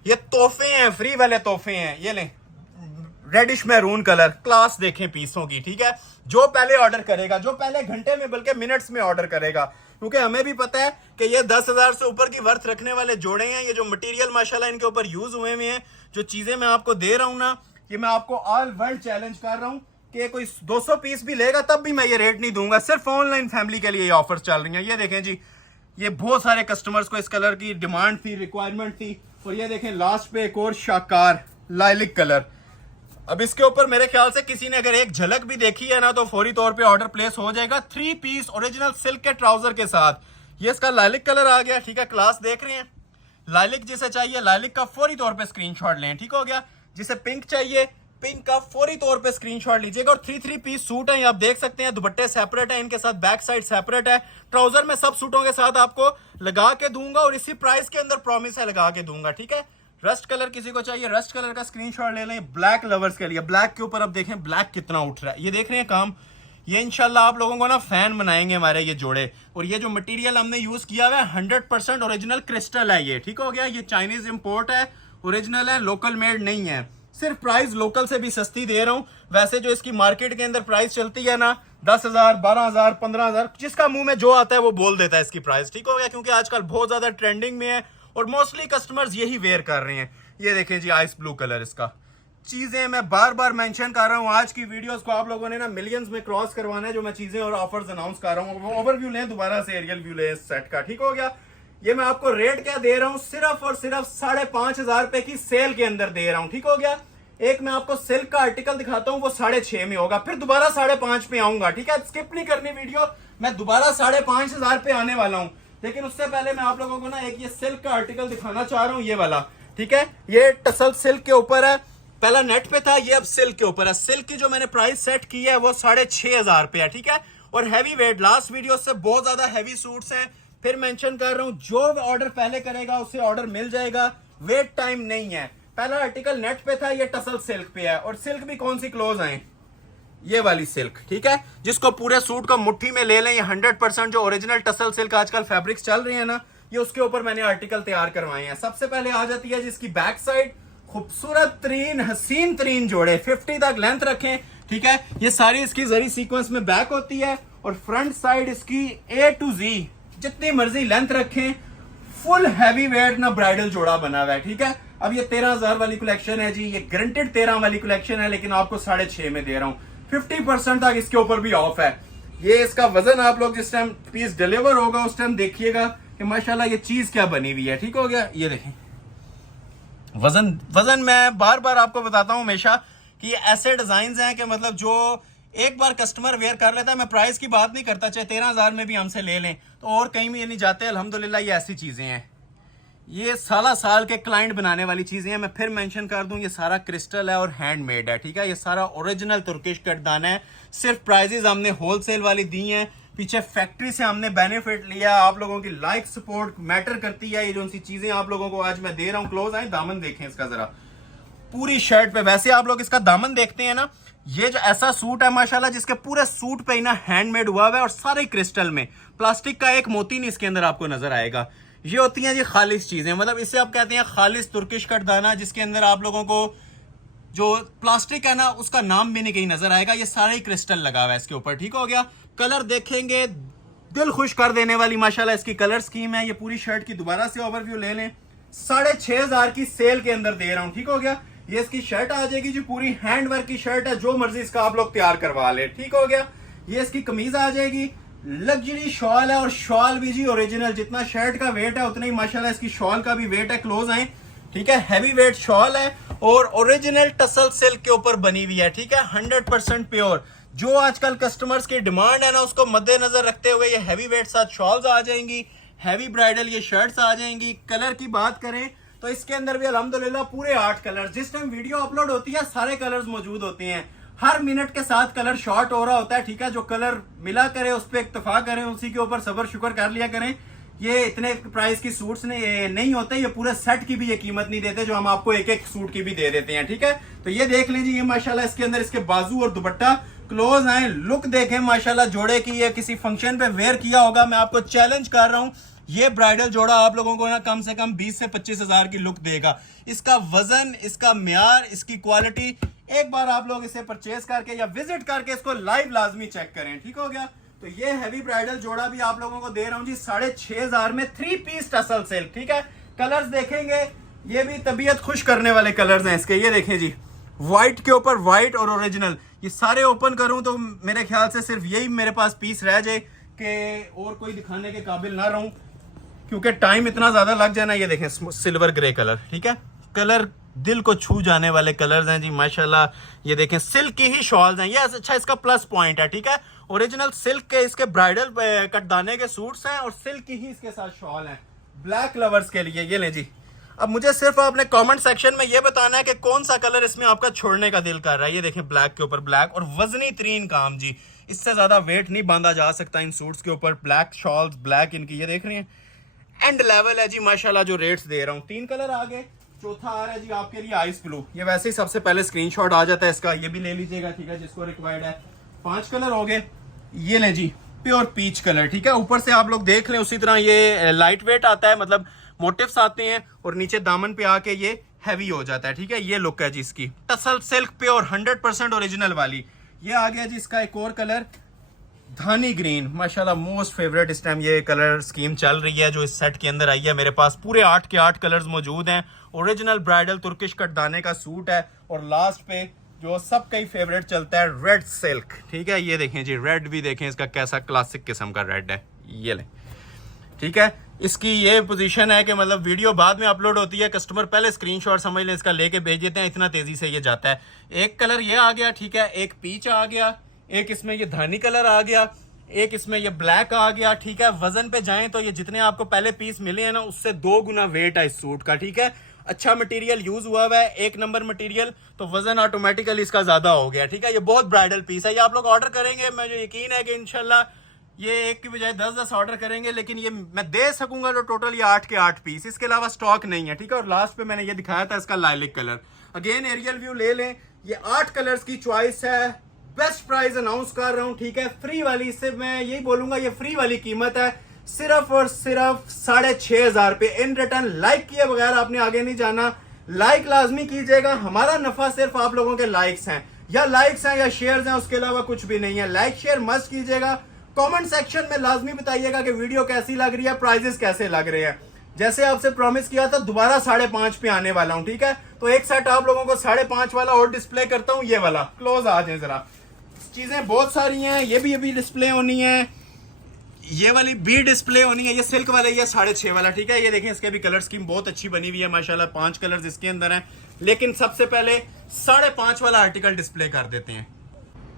ये तोहफे हैं, फ्री वाले तोहफे हैं। ये लें रेडिश मैरून कलर, क्लास देखें पीसों की, ठीक है। जो पहले ऑर्डर करेगा, जो पहले घंटे में बल्कि मिनट्स में ऑर्डर करेगा, क्योंकि हमें भी पता है कि ये 10,000 से ऊपर की वर्थ रखने वाले जोड़े हैं। ये जो मटेरियल माशाल्लाह इनके ऊपर यूज हुए हुए हैं, जो चीजें मैं आपको दे रहा हूं ना, ये मैं आपको ऑल वर्ल्ड चैलेंज कर रहा हूं कि कोई 200 पीस भी लेगा तब भी मैं ये रेट नहीं दूंगा। सिर्फ ऑनलाइन फैमिली के लिए ये ऑफर चल रही है। ये देखें जी, ये बहुत सारे कस्टमर्स को इस कलर की डिमांड थी, रिक्वायरमेंट थी। और ये देखें लास्ट पे एक और शाकार लाइलिक कलर। अब इसके ऊपर मेरे ख्याल से किसी ने अगर एक झलक भी देखी है ना तो फौरी तौर पे ऑर्डर प्लेस हो जाएगा। 3 पीस ओरिजिनल सिल्क के ट्राउजर के साथ। ये इसका लाइलिक कलर आ गया, ठीक है। क्लास देख रहे हैं, लाइलिक जिसे चाहिए लाइलिक का फौरी तौर पे स्क्रीनशॉट लें, ठीक हो गया। जिसे पिंक चाहिए पिंक का फौरी तौर पे स्क्रीनशॉट लीजिएगा। और 3 पीस सूट है, आप देख सकते हैं। दुपट्टे सेपरेट है, इनके साथ बैक साइड सेपरेट है। ट्राउजर में सब सूटों के साथ आपको लगा के दूंगा और इसी प्राइस के अंदर प्रॉमिस है लगा के दूंगा, ठीक है। रस्ट कलर किसी को चाहिए, रस्ट कलर का स्क्रीनशॉट ले लें। ब्लैक लवर्स के लिए, ब्लैक के ऊपर अब देखें ब्लैक कितना उठ रहा है। ये देख रहे हैं काम, ये इंशाल्लाह आप लोगों को ना फैन बनाएंगे हमारे ये जोड़े। और ये जो मटेरियल हमने यूज किया हुआ है 100% ओरिजिनल क्रिस्टल है ये, ठीक हो गया। ये चाइनीज इंपोर्ट है, ओरिजिनल है, लोकल मेड नहीं है। सिर्फ प्राइस लोकल से भी सस्ती दे रहा हूँ। वैसे जो इसकी मार्केट के अंदर प्राइस चलती है ना 10,000, 12,000, 15,000, जिसका मुंह में जो आता है वो बोल देता है इसकी प्राइस, ठीक हो गया। क्योंकि आजकल बहुत ज्यादा ट्रेंडिंग में है और मोस्टली कस्टमर्स यही वेयर कर रहे हैं। ये देखें जी आइस ब्लू कलर इसका। चीजें मैं बार बार मेंशन कर रहा हूँ, आज की वीडियोस को आप लोगों ने ना मिलियंस में क्रॉस करवाना है। जो मैं चीजें और ऑफर्स अनाउंस कर रहा हूँ वो ओवरव्यू लें दोबारा से, एरियल व्यू लें सेट का, ठीक हो गया। ये मैं आपको रेट क्या दे रहा हूँ, सिर्फ और सिर्फ 5,500 रुपए की सेल के अंदर दे रहा हूँ, ठीक हो गया। एक मैं आपको सिल्क का आर्टिकल दिखाता हूँ, वो 6,500 में होगा, फिर दोबारा 5,500 पे आऊंगा, ठीक है। स्किप नहीं करनी वीडियो, मैं दोबारा 5,500 पे आने वाला हूँ। लेकिन उससे पहले मैं आप लोगों को ना एक ये सिल्क का आर्टिकल दिखाना चाह रहा हूँ, ये वाला, ठीक है। ये टसल सिल्क के ऊपर है, पहला नेट पे था, ये अब सिल्क के ऊपर है। सिल्क की जो मैंने प्राइस सेट की है वो 6,500 रुपए है, ठीक है। और हैवी वेट, लास्ट वीडियो से बहुत ज्यादा हैवी सूट्स हैं। फिर मेंशन कर रहा हूं, जो ऑर्डर पहले करेगा उसे ऑर्डर मिल जाएगा, वेट टाइम नहीं है। पहला आर्टिकल नेट पे था, ये टसल सिल्क पे है। और सिल्क भी कौन सी क्लोज आए, ये वाली सिल्क, ठीक है। जिसको पूरे सूट को मुट्ठी में ले लें, ये 100% जो ओरिजिनल टसल सिल्क आजकल फैब्रिक्स चल रही है ना, ये उसके ऊपर मैंने आर्टिकल तैयार करवाए हैं। सबसे पहले आ जाती है जिसकी बैक साइड, खूबसूरत तरीन हसीन तरीन जोड़े, 50 तक लेंथ रखें, ठीक है। ये सारी इसकी जरी सीक्वेंस में बैक होती है। और फ्रंट साइड इसकी A to Z जितनी मर्जी लेंथ रखें, फुल हैवी वेट ना ब्राइडल जोड़ा बना हुआ है, ठीक है। अब ये 13,000 वाली कलेक्शन है जी, ये गारंटेड 13 वाली कलेक्शन है, लेकिन आपको 6,500 में दे रहा हूँ। 50% तक इसके ऊपर भी ऑफ है। ये इसका वजन आप लोग जिस टाइम पीस डिलीवर होगा उस टाइम देखिएगा कि माशाल्लाह ये चीज क्या बनी हुई है, ठीक हो गया। ये देखें वजन मैं बार बार आपको बताता हूं हमेशा कि ऐसे डिजाइन हैं कि मतलब जो एक बार कस्टमर वेयर कर लेता है, मैं प्राइस की बात नहीं करता, चाहे 13,000 में भी हमसे ले लें तो और कहीं भी नहीं जाते। अल्हम्दुलिल्लाह ये ऐसी चीजें हैं, ये साल के क्लाइंट बनाने वाली चीजें हैं। मैं फिर मेंशन कर दूं, ये सारा क्रिस्टल है और हैंडमेड है, ठीक है। ये सारा ओरिजिनल तुर्किश कटदाना है। सिर्फ प्राइजेस हमने होलसेल वाली दी हैं, पीछे फैक्ट्री से हमने बेनिफिट लिया। आप लोगों की लाइक सपोर्ट मैटर करती है। ये जो सी चीजें आप लोगों को आज मैं दे रहा हूँ, क्लोज आए, दामन देखें इसका जरा, पूरी शर्ट पे। वैसे आप लोग इसका दामन देखते हैं ना, ये जो ऐसा सूट है माशाल्लाह जिसके पूरे सूट पे ही ना हैंडमेड हुआ हुआ है और सारे क्रिस्टल में, प्लास्टिक का एक मोती नहीं इसके अंदर आपको नजर आएगा। ये होती हैं जी खालिस चीजें, मतलब इसे आप कहते हैं खालिस तुर्किश कटदाना, जिसके अंदर आप लोगों को जो प्लास्टिक है ना उसका नाम भी नहीं कहीं नजर आएगा। ये सारा ही क्रिस्टल लगा हुआ है इसके ऊपर, ठीक हो गया। कलर देखेंगे दिल खुश कर देने वाली माशाल्लाह इसकी कलर स्कीम है। ये पूरी शर्ट की दोबारा से ओवरव्यू ले लें, 6,500 की सेल के अंदर दे रहा हूं, ठीक हो गया। ये इसकी शर्ट आ जाएगी जी, पूरी हैंड वर्क की शर्ट है, जो मर्जी इसका आप लोग तैयार करवा ले, ठीक हो गया। ये इसकी कमीज आ जाएगी, लग्जरी शॉल है और शॉल भी जी ओरिजिनल, जितना शर्ट का वेट है उतना ही माशाल्लाह इसकी शॉल का भी वेट है। क्लोज आए, ठीक है। हैवी वेट शॉल है और ओरिजिनल टसल सिल्क के ऊपर बनी हुई है, ठीक है। 100% प्योर। जो आजकल कस्टमर्स की डिमांड है ना उसको मद्देनजर रखते हुए ये हैवी वेट साथ शॉल्स आ जाएंगी, हैवी ब्राइडल ये शर्ट्स आ जाएंगी। कलर की बात करें तो इसके अंदर भी अल्हम्दुलिल्लाह पूरे 8 कलर, जिस टाइम वीडियो अपलोड होती है सारे कलर्स मौजूद होते हैं। हर मिनट के साथ कलर शॉर्ट हो रहा होता है, ठीक है। जो कलर मिला करे उस पर इत्तेफाक करें, उसी के ऊपर सबर शुक्र कर लिया करें। ये इतने प्राइस की सूट्स नहीं होते, ये पूरे सेट की भी ये कीमत नहीं देते जो हम आपको एक एक सूट की भी दे देते हैं, ठीक है। तो ये देख लीजिए, ये माशाल्लाह इसके अंदर इसके बाजू और दुपट्टा। क्लोज आए, लुक देखें माशाल्लाह जोड़े की, ये किसी फंक्शन पे वेयर किया होगा। मैं आपको चैलेंज कर रहा हूं, ये ब्राइडल जोड़ा आप लोगों को ना कम से कम 20 से 25,000 की लुक देगा। इसका वजन, इसका म्यार, इसकी क्वालिटी, एक बार आप लोग इसे परचेज करके या विजिट करके इसको लाइव लाजमी चेक करें, ठीक हो गया। तो ये हैवी ब्राइडल जोड़ा भी आप लोगों को दे रहा हूं जी 6,500 में, 3 पीस टसल सिल्क, ठीक है। कलर्स देखेंगे, ये भी तबीयत खुश करने वाले कलर्स हैं इसके। ये देखें जी, व्हाइट के ऊपर व्हाइट और ओरिजिनल, ये सारे ओपन करूं तो मेरे ख्याल से सिर्फ यही मेरे पास पीस रह जाए कि और कोई दिखाने के काबिल ना रहूं, क्योंकि टाइम इतना ज्यादा लग जाना। ये देखें सिल्वर ग्रे कलर, ठीक है। कलर दिल को छू जाने वाले कलर्स हैं जी माशाल्लाह। ये देखें सिल्क की ही शॉल्स हैं, ये अच्छा इसका प्लस पॉइंट है, ठीक है। ओरिजिनल सिल्क के इसके ब्राइडल कटदाने के सूट्स हैं और सिल्क की ही इसके साथ शॉल हैं ब्लैक लवर्स के लिए। ये लें जी। अब मुझे सिर्फ आपने कमेंट सेक्शन में ये बताना है कि कौन सा कलर इसमें आपका छोड़ने का दिल कर रहा है। ये देखें ब्लैक के ऊपर ब्लैक और वजनी तरीन काम जी, इससे ज्यादा वेट नहीं बांधा जा सकता इन सूट्स के ऊपर। ब्लैक शॉल्स, ब्लैक इनकी, ये देख रही हैं एंड लेवल है जी माशाल्लाह जो रेट्स दे रहा हूँ। 3 कलर आ गए, चौथा आ रहा है जी आपके लिए आइस ब्लू। ये वैसे ही सबसे पहले स्क्रीनशॉट आ जाता है इसका, ये भी ले लीजिएगा, ठीक है, जिसको रिक्वायर्ड है। 5 कलर हो गए। ये लें जी, प्योर पीच कलर, ठीक है। ऊपर से आप लोग देख लें उसी तरह ये लाइट वेट आता है, मतलब मोटिव्स आते हैं और नीचे दामन पे आके ये हैवी हो जाता है, ठीक है। ये लुक है जी इसकी, टसल सिल्क प्योर 100% ओरिजिनल वाली। ये आ गया जी इसका एक और कलर, धानी ग्रीन, माशाल्लाह मोस्ट फेवरेट इस टाइम ये कलर स्कीम चल रही है जो इस सेट के अंदर आई है। मेरे पास पूरे 8 के 8 कलर्स मौजूद हैं। ओरिजिनल ब्राइडल तुर्किश कटदाने का सूट है और लास्ट पे जो सबका ही फेवरेट चलता है रेड सिल्क, ठीक है। ये देखें जी, रेड भी देखें इसका कैसा क्लासिक किस्म का रेड है, ये लें, ठीक है। इसकी ये पोजीशन है कि मतलब वीडियो बाद में अपलोड होती है, कस्टमर पहले स्क्रीनशॉट समझ लें इसका लेके भेज देते हैं, इतना तेजी से ये जाता है। एक कलर ये आ गया, ठीक है, एक पीच आ गया, एक इसमें ये धानी कलर आ गया, एक इसमें ये ब्लैक आ गया, ठीक है। वजन पे जाएं तो ये जितने आपको पहले पीस मिले हैं ना उससे 2 गुना वेट है इस सूट का, ठीक है। अच्छा मटेरियल यूज हुआ हुआ है, 1 नंबर मटेरियल, तो वजन ऑटोमेटिकली इसका ज्यादा हो गया, ठीक है। ये बहुत ब्राइडल पीस है, ये आप लोग ऑर्डर करेंगे, मुझे यकीन है कि इंशाल्लाह ये एक की बजाय 10-10 ऑर्डर करेंगे, लेकिन ये मैं दे सकूंगा तो टोटल ये 8 के 8 पीस, इसके अलावा स्टॉक नहीं है, ठीक है। और लास्ट पे मैंने ये दिखाया था इसका lilac colour, again aerial view ले लें। ये 8 कलर्स की चॉइस है, बेस्ट प्राइस अनाउंस कर रहा हूं, ठीक है। फ्री वाली, इससे मैं यही बोलूंगा ये फ्री वाली कीमत है सिर्फ और सिर्फ 6,500 रुपए। इन रिटर्न लाइक किए बगैर आपने आगे नहीं जाना, लाइक लाजमी कीजिएगा, हमारा नफा सिर्फ आप लोगों के लाइक्स हैं, या लाइक्स हैं या शेयर्स हैं, उसके अलावा कुछ भी नहीं है। लाइक शेयर मस्ट कीजिएगा, कमेंट सेक्शन में लाजमी बताइएगा कि वीडियो कैसी लग रही है, प्राइजेस कैसे लग रहे हैं। जैसे आपसे प्रॉमिस किया था दोबारा 5.5 पे आने वाला हूं, ठीक है। तो एक सेट आप लोगों को 5.5 वाला और डिस्प्ले करता हूं, ये वाला। क्लोज आ जाए जरा, चीजें बहुत सारी हैं, ये भी अभी डिस्प्ले होनी है, ये वाली भी डिस्प्ले होनी है, ये सिल्क वाला, ये 6.5 वाला, ठीक है। ये देखें इसके भी कलर स्कीम बहुत अच्छी बनी हुई है माशाल्लाह, 5 कलर्स इसके अंदर हैं। लेकिन सबसे पहले 5.5 वाला आर्टिकल डिस्प्ले कर देते हैं।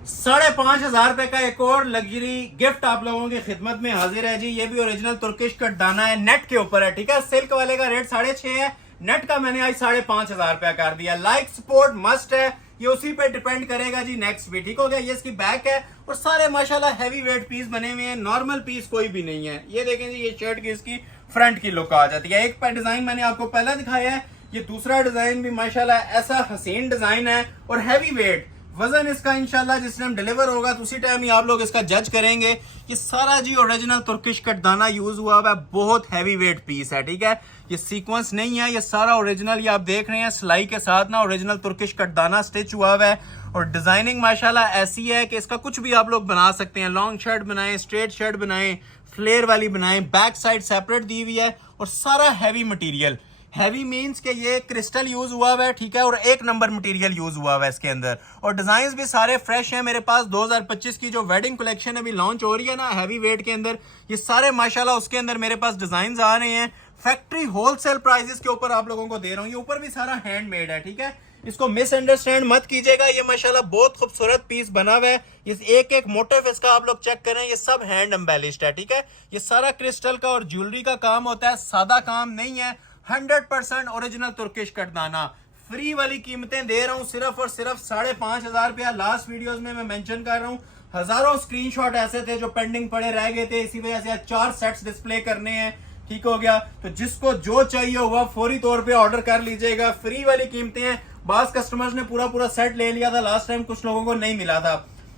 5,500 रुपए का एक और लग्जरी गिफ्ट आप लोगों की खिदमत में हाजिर है जी। ये भी ओरिजिनल तुर्किश कटदाना है, नेट के ऊपर है, ठीक है। सिल्क वाले का रेट 6.5 है, नेट का मैंने आज 5,500 रुपया कर दिया। लाइक सपोर्ट मस्ट है, ये उसी पे डिपेंड करेगा जी। नेक्स्ट भी ठीक हो गया। ये इसकी बैक है और सारे माशाल्लाह हैवी वेट पीस बने हुए हैं, नॉर्मल पीस कोई भी नहीं है। ये देखें जी, ये शर्ट की इसकी फ्रंट की लुक आ जाती है। एक पे डिजाइन मैंने आपको पहला दिखाया है, ये दूसरा डिजाइन भी माशाल्लाह ऐसा हसीन डिजाइन है और हैवी वेट। वजन इसका इंशाल्लाह जिस टाइम डिलीवर होगा तो उसी टाइम ही आप लोग इसका जज करेंगे। ये सारा जी ओरिजिनल तुर्किश कटदाना यूज हुआ हुआ है, बहुत हैवी वेट पीस है, ठीक है। ये सीक्वेंस नहीं है, ये सारा ओरिजिनल, ये आप देख रहे हैं सिलाई के साथ ना ओरिजिनल तुर्किश कटदाना स्टिच हुआ हुआ है। और डिजाइनिंग माशाल्लाह ऐसी है कि इसका कुछ भी आप लोग बना सकते हैं। लॉन्ग शर्ट बनाएं, स्ट्रेट शर्ट बनाएं, फ्लेयर वाली बनाएं, बैक साइड सेपरेट दी हुई है और सारा हैवी मटीरियल। हैवी मीन्स के ये क्रिस्टल यूज हुआ हुआ है, ठीक है, और 1 नंबर मटेरियल यूज हुआ हुआ है इसके अंदर। और डिजाइन भी सारे फ्रेश हैं मेरे पास। 2025 की जो वेडिंग कलेक्शन अभी लॉन्च हो रही है ना हैवी वेट के अंदर, ये सारे माशाल्लाह उसके अंदर मेरे पास डिजाइन आ रहे हैं। फैक्ट्री होलसेल प्राइसेस के ऊपर आप लोगों को दे रहा हूँ। ये ऊपर भी सारा हैंडमेड है, ठीक है। इसको मिसअंडरस्टैंड मत कीजिएगा। ये माशाल्लाह बहुत खूबसूरत पीस बना हुआ है। इस एक एक मोटिव इसका आप लोग चेक करें, ये सब हैंड एम्बेलिश्ड है, ठीक है। ये सारा क्रिस्टल का और ज्वेलरी का काम होता है, सादा काम नहीं है। 100% ओरिजिनल तुर्किश कटदाना। फ्री वाली कीमतें दे रहा हूं सिर्फ और सिर्फ 5,500 रुपया। लास्ट वीडियोस में मैं मेंशन कर रहा हूं, हजारों स्क्रीनशॉट ऐसे थे जो पेंडिंग पड़े रह गए थे, इसी वजह से 4 सेट्स डिस्प्ले करने हैं, ठीक हो गया। तो जिसको जो चाहिए हुआ फौरी तौर पे ऑर्डर कर लीजिएगा। फ्री वाली कीमतें हैं। बास कस्टमर्स ने पूरा सेट ले लिया था लास्ट टाइम, कुछ लोगों को नहीं मिला था।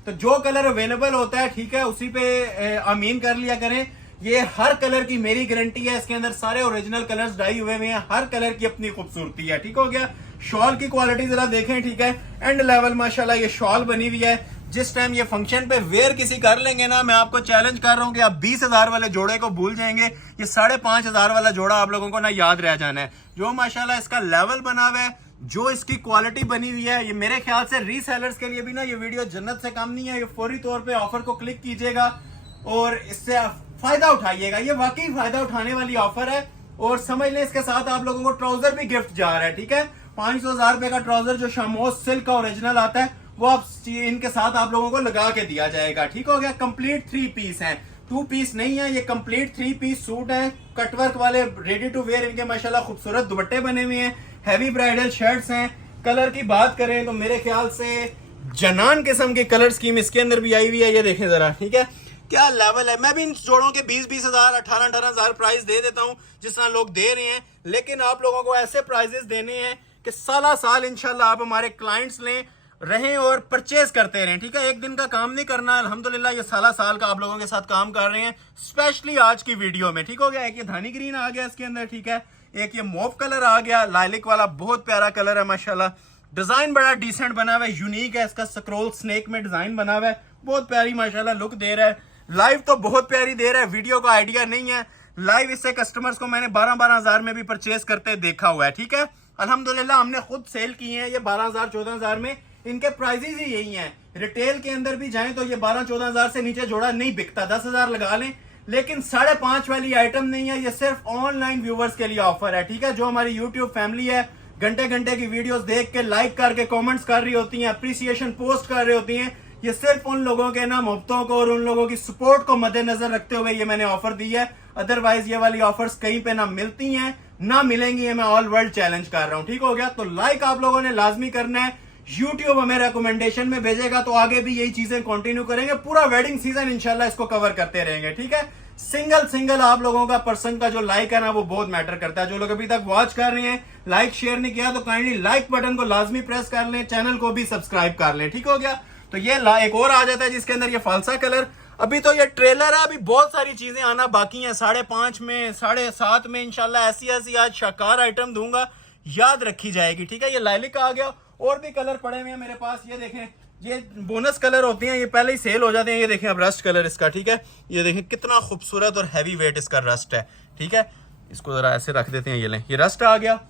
तो जो कलर अवेलेबल होता है, ठीक है, उसी पे आमीन कर लिया करें। ये हर कलर की मेरी गारंटी है, इसके अंदर सारे ओरिजिनल कलर्स डाई हुए हैं, हर कलर की अपनी खूबसूरती है, ठीक हो गया। शॉल की क्वालिटी जरा देखें, ठीक है, एंड लेवल माशाल्लाह ये शॉल बनी हुई है। जिस टाइम ये फंक्शन पे वेयर किसी कर लेंगे ना, मैं आपको चैलेंज कर रहा हूं कि आप 20,000 वाले जोड़े को भूल जाएंगे। ये 5,500 वाला जोड़ा आप लोगों को ना याद रह जाना है। जो माशाल्लाह इसका लेवल बना हुआ है, जो इसकी क्वालिटी बनी हुई है, ये मेरे ख्याल से रीसेलर्स के लिए भी ना ये वीडियो जन्नत से कम नहीं है। ये फौरी तौर पे ऑफर को क्लिक कीजिएगा और इससे फायदा उठाइएगा। ये वाकई फायदा उठाने वाली ऑफर है। और समझ लें इसके साथ आप लोगों को ट्राउजर भी गिफ्ट जा रहा है, ठीक है। 500,000 रुपए का ट्राउजर जो शामोस सिल्क का ओरिजिनल आता है, वो आप इनके साथ आप लोगों को लगा के दिया जाएगा, ठीक हो गया। कंप्लीट 3 पीस है, 2 पीस नहीं है, ये कंप्लीट 3 पीस सूट है। कटवर्क वाले रेडी टू वेयर इनके माशाल्लाह खूबसूरत दुपट्टे बने हुए हैं। हैवी ब्राइडल शर्ट्स हैं। कलर की बात करें तो मेरे ख्याल से जनान किस्म की कलर स्कीम इसके अंदर भी आई हुई है, ये देखें जरा, ठीक है, क्या लेवल है। मैं भी इन जोड़ों के 20,000, 18,000 प्राइस दे देता हूं जिस तरह लोग दे रहे हैं, लेकिन आप लोगों को ऐसे प्राइजेस देने हैं कि साल इंशाल्लाह आप हमारे क्लाइंट्स लें, रहें और परचेज करते रहें, ठीक है। एक दिन का काम नहीं करना, अल्हम्दुलिल्लाह ये साल का आप लोगों के साथ काम कर रहे हैं, स्पेशली आज की वीडियो में, ठीक हो गया। एक ये धानी ग्रीन आ गया इसके अंदर, ठीक है। एक ये मोव कलर आ गया, लाइलिक वाला, बहुत प्यारा कलर है माशाल्लाह। डिजाइन बड़ा डिसेंट बना हुआ है, यूनिक है, इसका स्क्रोल स्नेक में डिजाइन बना हुआ है, बहुत प्यारी माशाल्लाह लुक दे रहा है। लाइव तो बहुत प्यारी दे रहा है, वीडियो का आइडिया नहीं है। लाइव इससे कस्टमर्स को मैंने 12-12 हजार में भी परचेज करते देखा हुआ है, ठीक है। अल्हम्दुलिल्लाह हमने खुद सेल किए हैं ये 12,000-14 हजार में, इनके प्राइजेस ही यही हैं। रिटेल के अंदर भी जाएं तो ये 12-14 हजार से नीचे जोड़ा नहीं बिकता, 10 हजार लगा लें, लेकिन 5.5 वाली आइटम नहीं है ये, सिर्फ ऑनलाइन व्यूवर्स के लिए ऑफर है, ठीक है। जो हमारी यूट्यूब फैमिली है, घंटे घंटे की वीडियोस देख के लाइक करके कमेंट्स कर रही होती हैं, अप्रिसिएशन पोस्ट कर रही होती हैं, ये सिर्फ उन लोगों के ना मोहब्बतों को और उन लोगों की सपोर्ट को मद्देनजर रखते हुए ये मैंने ऑफर दी है। अदरवाइज ये वाली ऑफर्स कहीं पे ना मिलती हैं ना मिलेंगी, ये मैं ऑल वर्ल्ड चैलेंज कर रहा हूं, ठीक हो गया। तो लाइक आप लोगों ने लाजमी करना है, यूट्यूब हमें रिकमेंडेशन में भेजेगा तो आगे भी यही चीजें कंटिन्यू करेंगे, पूरा वेडिंग सीजन इंशाल्लाह इसको कवर करते रहेंगे, ठीक है। सिंगल आप लोगों का पर्सन का जो लाइक है ना वो बहुत मैटर करता है। जो लोग अभी तक वॉच कर रहे हैं, लाइक शेयर नहीं किया तो काइंडली लाइक बटन को लाजमी प्रेस कर लें, चैनल को भी सब्सक्राइब कर लें, ठीक हो गया। तो ये एक और आ जाता है जिसके अंदर ये फालसा कलर, अभी तो ये ट्रेलर है, अभी बहुत सारी चीजें आना बाकी हैं। 5.5 में, 7.5 में इंशाल्लाह ऐसी आज शाकार आइटम दूंगा, याद रखी जाएगी, ठीक है। ये लाइलिक आ गया, और भी कलर पड़े हुए हैं मेरे पास, ये देखें, ये बोनस कलर होते हैं, ये पहले ही सेल हो जाते हैं। ये देखें अब रस्ट कलर इसका, ठीक है। ये देखें कितना खूबसूरत और हैवी वेट इसका रस्ट है, ठीक है। इसको जरा ऐसे रख देते हैं, ये लें, ये रस्ट आ गया।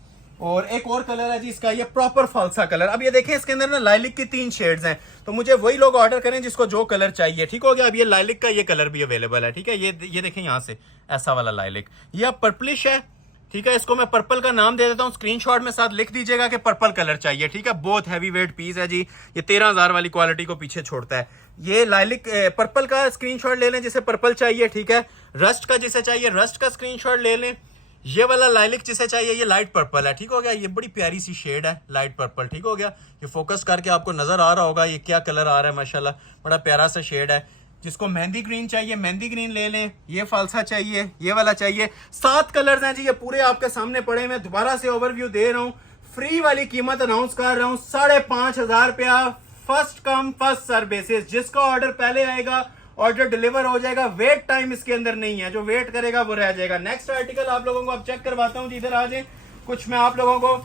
और एक और कलर है जी इसका, ये प्रॉपर फालसा कलर। अब ये देखें इसके अंदर ना लाइलिक की 3 शेड्स हैं, तो मुझे वही लोग ऑर्डर करें जिसको जो कलर चाहिए, ठीक हो गया। अब ये लाइलिक का ये कलर भी अवेलेबल है, ठीक है। ये देखें यहाँ से ऐसा वाला लाइलिक, ये अब पर्पलिश है, ठीक है। इसको मैं पर्पल का नाम दे देता हूँ, स्क्रीनशॉट में साथ लिख दीजिएगा कि पर्पल कलर चाहिए, ठीक है। बहुत हैवी वेट पीस है जी, ये 13,000 वाली क्वालिटी को पीछे छोड़ता है। ये लाइलिक पर्पल का स्क्रीनशॉट ले लें जिसे पर्पल चाहिए, ठीक है। रस्ट का जिसे चाहिए रस्ट का स्क्रीनशॉट ले लें। ये वाला लाइलिक जिसे चाहिए ये लाइट पर्पल है, ठीक हो गया। ये बड़ी प्यारी सी शेड है लाइट पर्पल, ठीक हो गया। ये फोकस करके आपको नजर आ रहा होगा ये क्या कलर आ रहा है, माशाल्लाह बड़ा प्यारा सा शेड है। जिसको मेहंदी ग्रीन चाहिए मेहंदी ग्रीन ले लें, ये फालसा चाहिए, ये वाला चाहिए। 7 कलर्स हैं जी, ये पूरे आपके सामने पड़े। मैं दोबारा से ओवरव्यू दे रहा हूँ, फ्री वाली कीमत अनाउंस कर रहा हूँ, 5,500 रुपया, first come first serve basis. जिसका ऑर्डर पहले आएगा ऑर्डर डिलीवर हो जाएगा, वेट टाइम इसके अंदर नहीं है, जो वेट करेगा वो रह जाएगा। नेक्स्ट आर्टिकल आप लोगों को अब चेक करवाता हूँ जी, इधर आ जाए। कुछ मैं आप लोगों को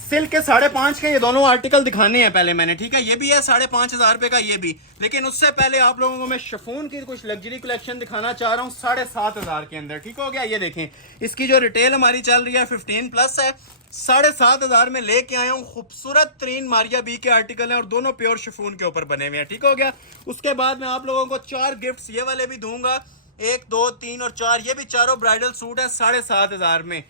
सिल्क के 5.5 के ये दोनों आर्टिकल दिखाने हैं पहले मैंने, ठीक है। ये भी है 5,500 रुपए का, ये भी। लेकिन उससे पहले आप लोगों को मैं शिफॉन की कुछ लग्जरी कलेक्शन दिखाना चाह रहा हूँ 7,500 के अंदर, ठीक हो गया। ये देखें, इसकी जो रिटेल हमारी चल रही है 15+ है, 7,500 में लेके आया हूँ। खूबसूरत तरीन मारिया बी के आर्टिकल हैं और दोनों प्योर शिफॉन के ऊपर बने हुए हैं, ठीक हो गया। उसके बाद मैं आप लोगों को 4 गिफ्ट ये वाले भी दूंगा, 1, 2, 3 और 4। ये भी चारों ब्राइडल सूट है 7,500 में।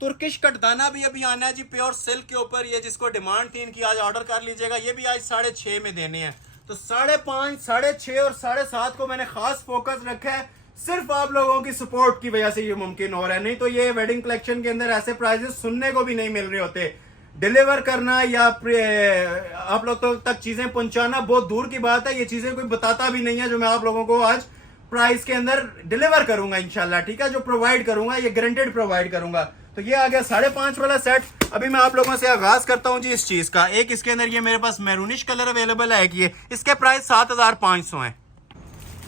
तुर्किश कटदाना भी अभी आना है जी, प्योर सिल्क के ऊपर। ये जिसको डिमांड थी इनकी आज ऑर्डर कर लीजिएगा। ये भी आज 6.5 में देने हैं। तो 5.5, 6.5 और 7.5 को मैंने खास फोकस रखा है, सिर्फ आप लोगों की सपोर्ट की वजह से ये मुमकिन हो रहा है। नहीं तो ये वेडिंग कलेक्शन के अंदर ऐसे प्राइजेस सुनने को भी नहीं मिल रहे होते। डिलीवर करना या आप लोग तक चीजें पहुंचाना बहुत दूर की बात है, ये चीजें कोई बताता भी नहीं है जो मैं आप लोगों को आज प्राइस के अंदर डिलीवर करूंगा इंशाल्लाह, ठीक है। जो प्रोवाइड करूंगा ये गारंटेड प्रोवाइड करूंगा। तो ये आ गया 5.5 वाला सेट। अभी मैं आप लोगों से आगाज करता हूं जी इस चीज का। एक इसके अंदर ये मेरे पास मैरूनिश कलर अवेलेबल है, कि इसके प्राइस 7,500 है।